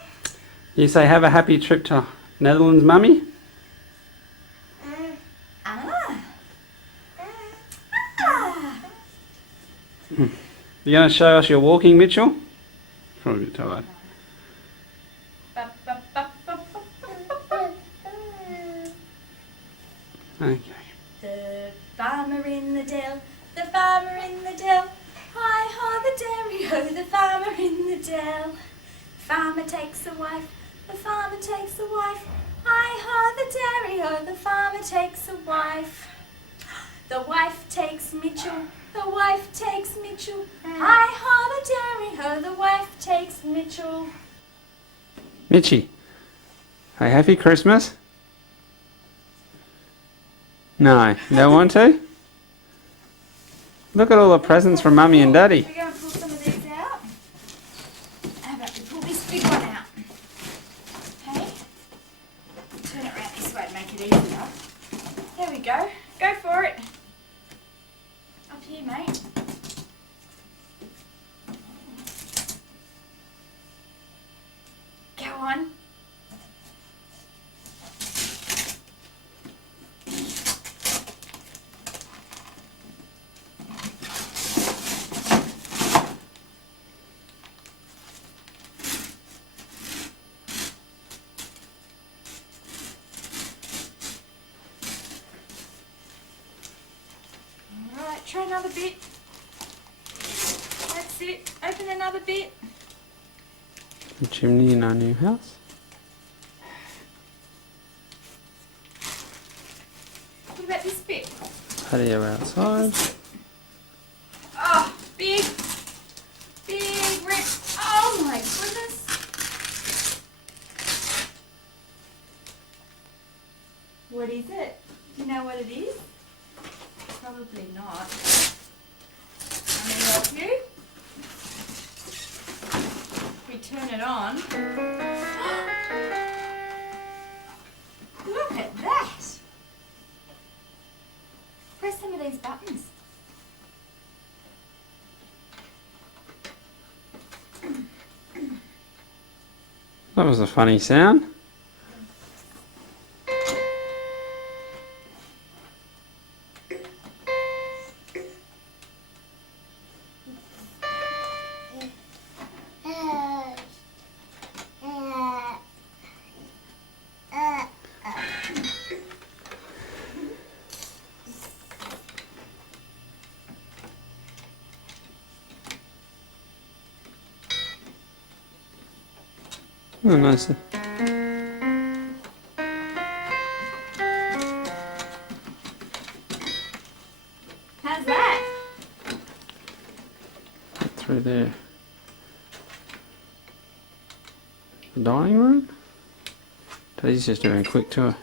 You say have a happy trip to Netherlands, Mummy? You going to show us your walking, Mitchell? Probably a bit tired. Okay. The farmer in the dell, the farmer in the dell. Hi ho the dairy ho, the farmer in the dell. Farmer takes a wife, the farmer takes a wife. Hi ho the dairy ho, the farmer takes a wife. The wife takes Mitchell, the wife takes Mitchell. Hi ho the dairy ho, the wife takes Mitchell. Mitchie, hey, happy Christmas? No, you don't want to? Look at all the presents from Mummy and Daddy. We're going to pull some of these out. How about we pull this big one out? Okay. Turn it around this way to make it easier. There we go. Go for it. Up here, mate. Go on. Alright, try another bit. That's it. Open another bit. The chimney in our new house. What about this bit? Patio outside. Oh, big rip. Oh my goodness. What is it? Do you know what it is? Probably not. Let me help you. We turn it on. Look at that. Press some of these buttons. That was a funny sound. Oh, nice. How's that? Get through there. The dining room? Teddy's just doing a quick tour.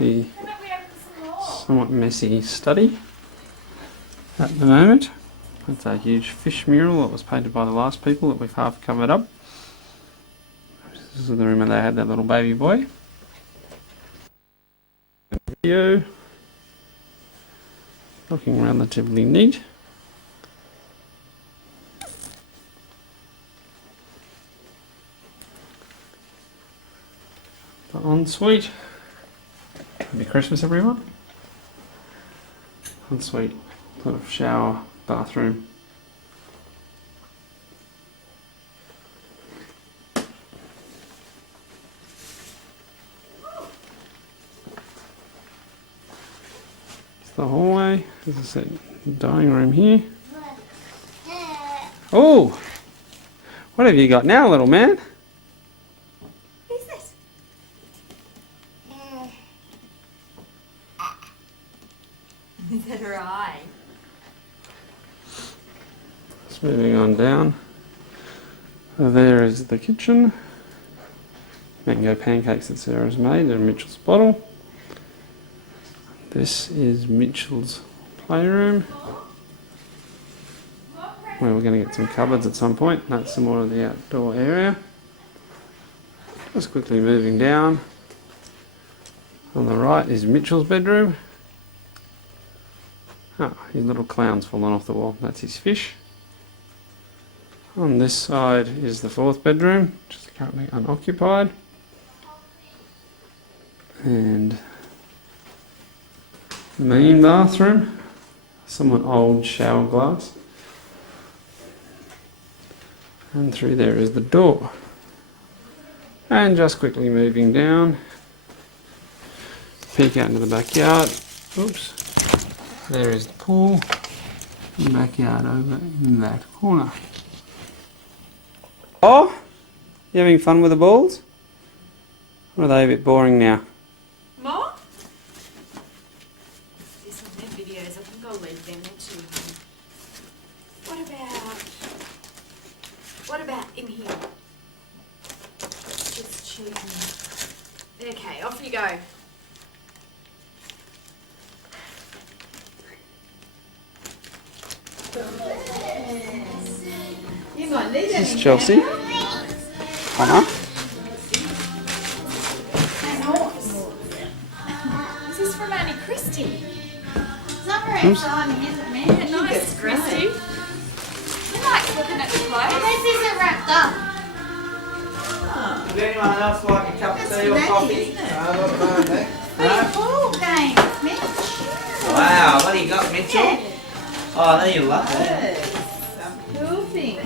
The somewhat messy study at the moment. That's a huge fish mural that was painted by the last people that we've half covered up. This is the room where they had that little baby boy. Video. Looking relatively neat. The ensuite. Happy Christmas, everyone. ensuite sort of shower, bathroom. It's the hallway, as I said, dining room here. Oh! What have you got now, little man? Who's this? Is that her eye? Just moving on down. There is the kitchen. Mango pancakes that Sarah's made in Mitchell's bottle. This is Mitchell's playroom, where we're going to get some cupboards at some point. That's some more of the outdoor area. Just quickly moving down. On the right is Mitchell's bedroom. Oh, his little clown's fallen off the wall. That's his fish. On this side is the fourth bedroom, which is currently unoccupied. And the main bathroom, somewhat old shower glass. And through there is the door. And just quickly moving down, peek out into the backyard. Oops. There is the pool. And backyard over in that corner. Oh, you having fun with the balls? Or are they a bit boring now? More? There's some of their videos. I think I'll leave them to What about in here? Just cheating. Okay, off you go. You might need This it. is Chelsea. Connor. This is from Annie Christie. It's not very Oops. exciting, is it, man? Yeah, nice, Christie. She likes looking at the clothes. This isn't wrapped up. Would anyone else like a cup of tea or coffee? Ball games, Mitch. Wow, what do you got, Mitchell? Oh, there you love that. Cool thing.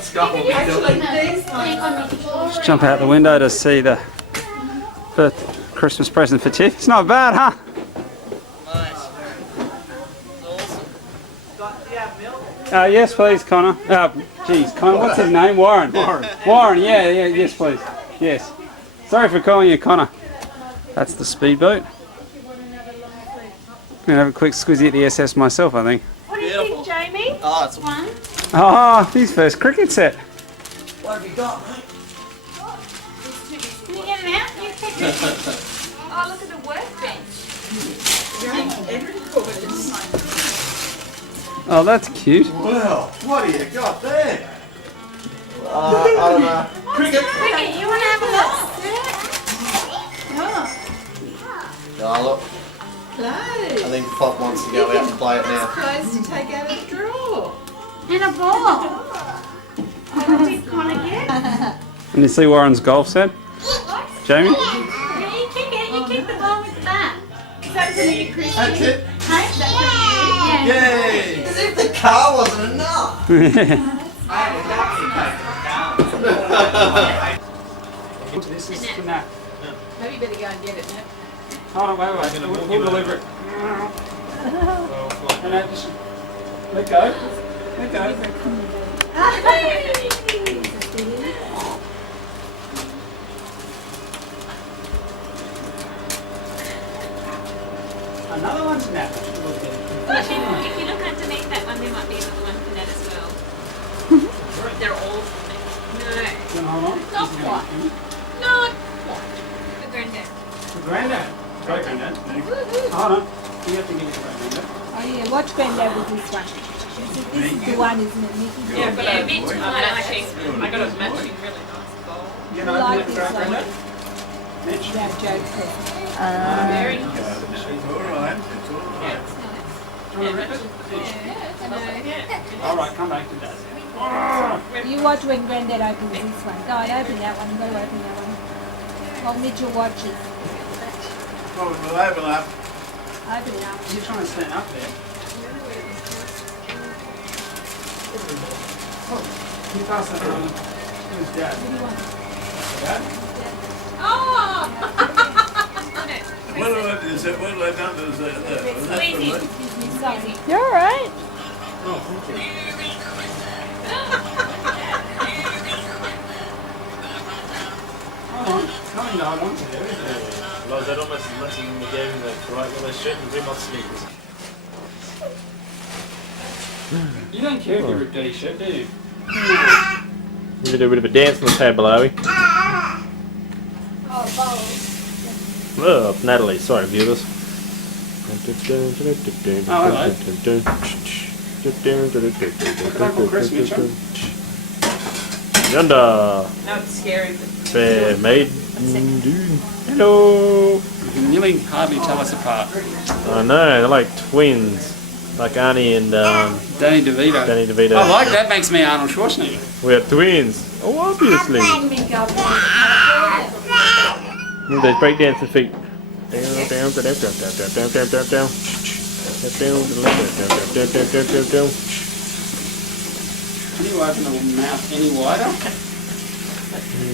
Scott will be doing. Let's jump out the window to see the Christmas present for Tiff. It's not bad, huh? Yes, please, Connor. Geez, Connor, what's his name? Warren. Warren, yeah, yes, please. Yes. Sorry for calling you Connor. That's the speedboat. I'm going to have a quick squizzy at the SS myself, I think. What do you think, Jamie? Oh, it's one. Oh, his first cricket set. What have you got, mate? Can you get it out? You pick it. Oh, look at the workbench. Oh, that's cute. Well, what do you got there? I don't know. Cricket, you want to have a look? Oh, look. Clothes. I think Pop wants to go out and play it now. Clothes to take out of the drawer. And a ball. What did Connor get? And you see Warren's golf set? Jamie? Yeah, you kick it. You kick the ball with the bat. Is that for you, Christy? That's it. Hey, is that for you? Yay! As if the car wasn't enough. This is for Nat. Maybe you better go and get it, Nat. Hold on, wait. We'll deliver it. And Nat, just let go. Let go. Another one to Nat. Actually, if you look underneath that one, there might be another one for that as well. They're all for me. No. Hold on. Not quite. Not quite. The granddad. The granddad. Great granddad. Hold on. You have to give it to granddad. Oh yeah, watch Granddad with this one. This is the one, isn't it, Nikki? Yeah, but Mitch might matching. I got a matching really nice bowl. You I like this one. Mitch? That joke said. Very It's all right. It's all right. Do you want to rip it? Alright, come back to Dad. You watch when Granddad opens this one. Go and open that one. Go open that one. While Mitchell watches. Well, we'll overlap. Over the arm. You're trying to stand up there. Oh, can you pass that around? Who's Dad? What do you want? Dad? Oh! What have I done? What have I done to that? You're alright. Oh, thank you. Hold on. Coming to hold on to there, isn't it? Well, that almost as much as in the game in the right with those shirt and Reebok sneakers. You don't care if you rip dirty shirt, do you? You do a bit of a dance on the table, are we? Oh, balls. Oh, Natalie, sorry, viewers. Yonder. No, it's scary, but Fair maiden. Hello. You can nearly hardly tell us apart. I know, they're like twins. Like Arnie and Danny DeVito. Danny DeVito. I like that, makes me Arnold Schwarzenegger. We're twins. Oh, obviously. Move those breakdancing feet. Down, down, down, down, down, down, down, down, down, down. Can you open the mouth any wider?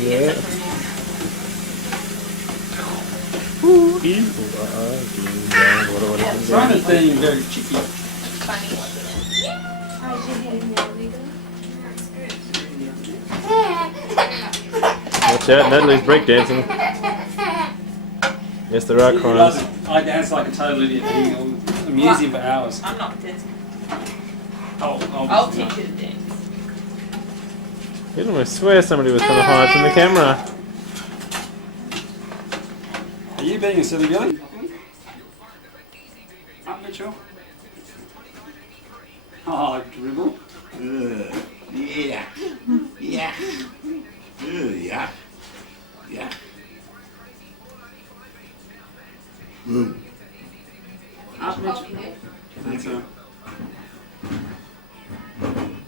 Yeah. Simon's being very cheeky. Watch out, Natalie's breakdancing. Yes, there are He loves crimes. it. I dance like a total idiot. He'll amuse him for hours. I'm not dancing. I'll teach you to dance. You almost swear somebody was trying to hide from the camera. Are you being a silly Billy? Up, Mitchell. Oh, dribble. Yeah. Yeah. Yeah. Yeah. Up, Mitchell. That's a...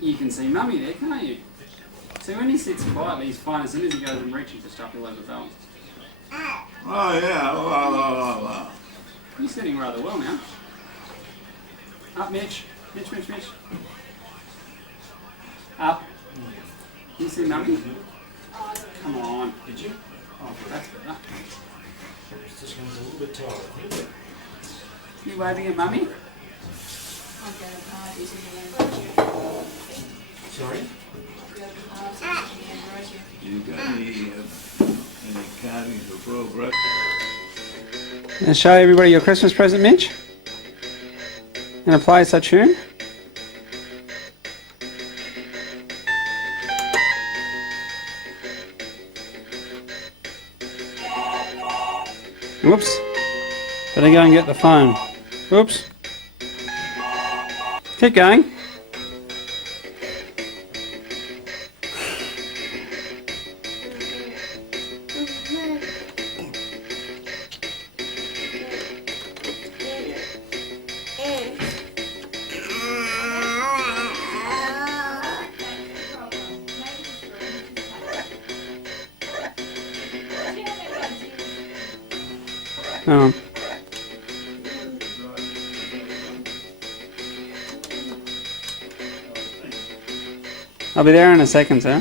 You can see Mummy there, can't you? See, when he sits quietly, he's fine. As soon as he goes and reaches for stuff, he'll overbalance. Oh, yeah. Wow. You're sitting rather well now. Up, Mitch. Mitch. Up. You see Mummy? Come on. Did you? Oh, that's better. This one's a little bit tired. You waving at Mummy? Sorry? You got any carvings or progress? And show everybody your Christmas present, Mitch. And play us a tune. Whoops. Better go and get the phone. Whoops. Keep going. Oh. I'll be there in a second, sir.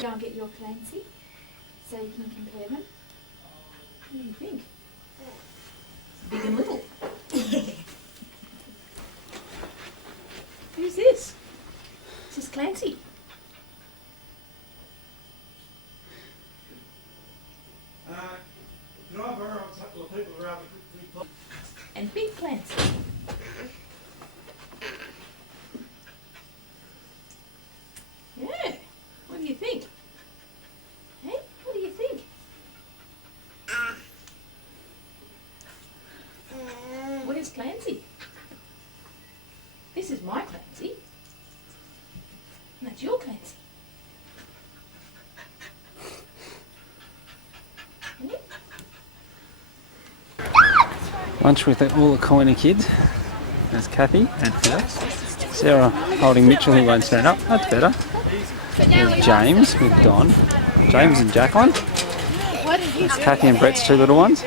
Go and get your Clancy so you can compare them. What do you think? Big and little. Who's this? This is Clancy. And big Clancy. Yeah. What do you think? Hey, what do you think? Where's Clancy? This is my Clancy. And that's your Clancy. Yeah. Lunch with all the Colony kids. There's Kathy and Alex. Sarah holding Mitchell, who won't stand up. That's better. There's James with Don. James and Jacqueline. There's Kathy and Brett's two little ones.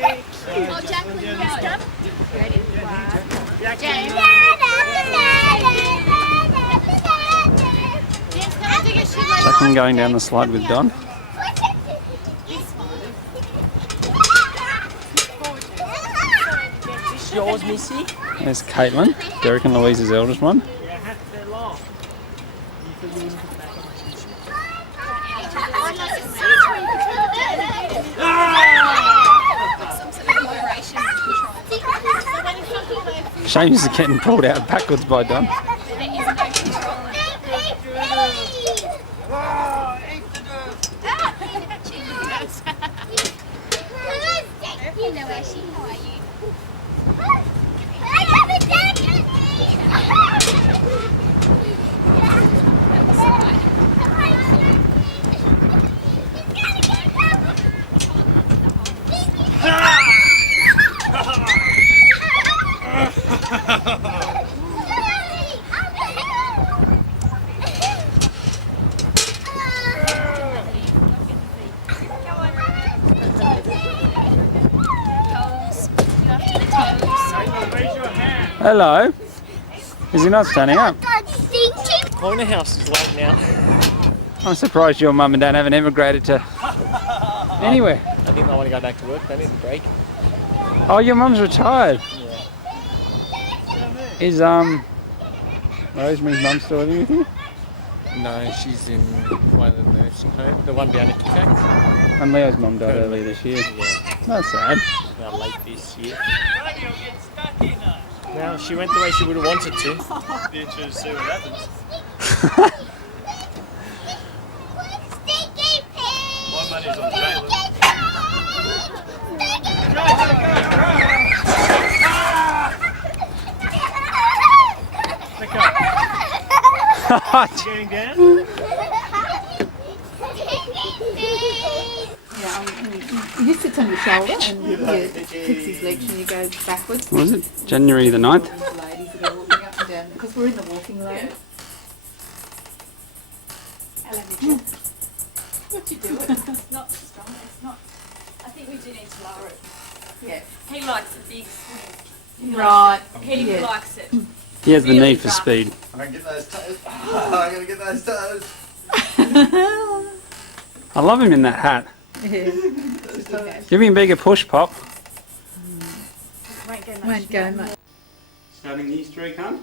Jacqueline going down the slide with Don. Yours, Missy? There's Caitlin, Derek and Louise's eldest one. James is getting pulled out backwards by Don. Hello. Is he not standing up? Corner house is late now. I'm surprised your mum and dad haven't emigrated to anywhere. I think I want to go back to work. They need a break. Oh, your mum's retired. Yeah. Is Rosemary's mum still living with you? No, she's in one of the nursing homes. The one down at Kickax. And Leo's mum died earlier this year. Yeah. That's sad. Now late this year. Well, she went the way she would have wanted to. Be interested to see what happens. My money's on Jalen. Going down? He sits on your shoulder and you fix his legs and you go backwards. What was it? January the 9th? Ladies that are walking up and down because we're in the walking lane. Hello, Mitchell. What you doing? It's not strong. It's not. I think we do need to lower it. Yeah. He likes a big swing. Right. He likes it. He has the need for speed. I can get those toes. Oh, I gotta get those toes. I love him in that hat. Give him a bigger push, Pop. Won't go much. Starting the Easter egg hunt.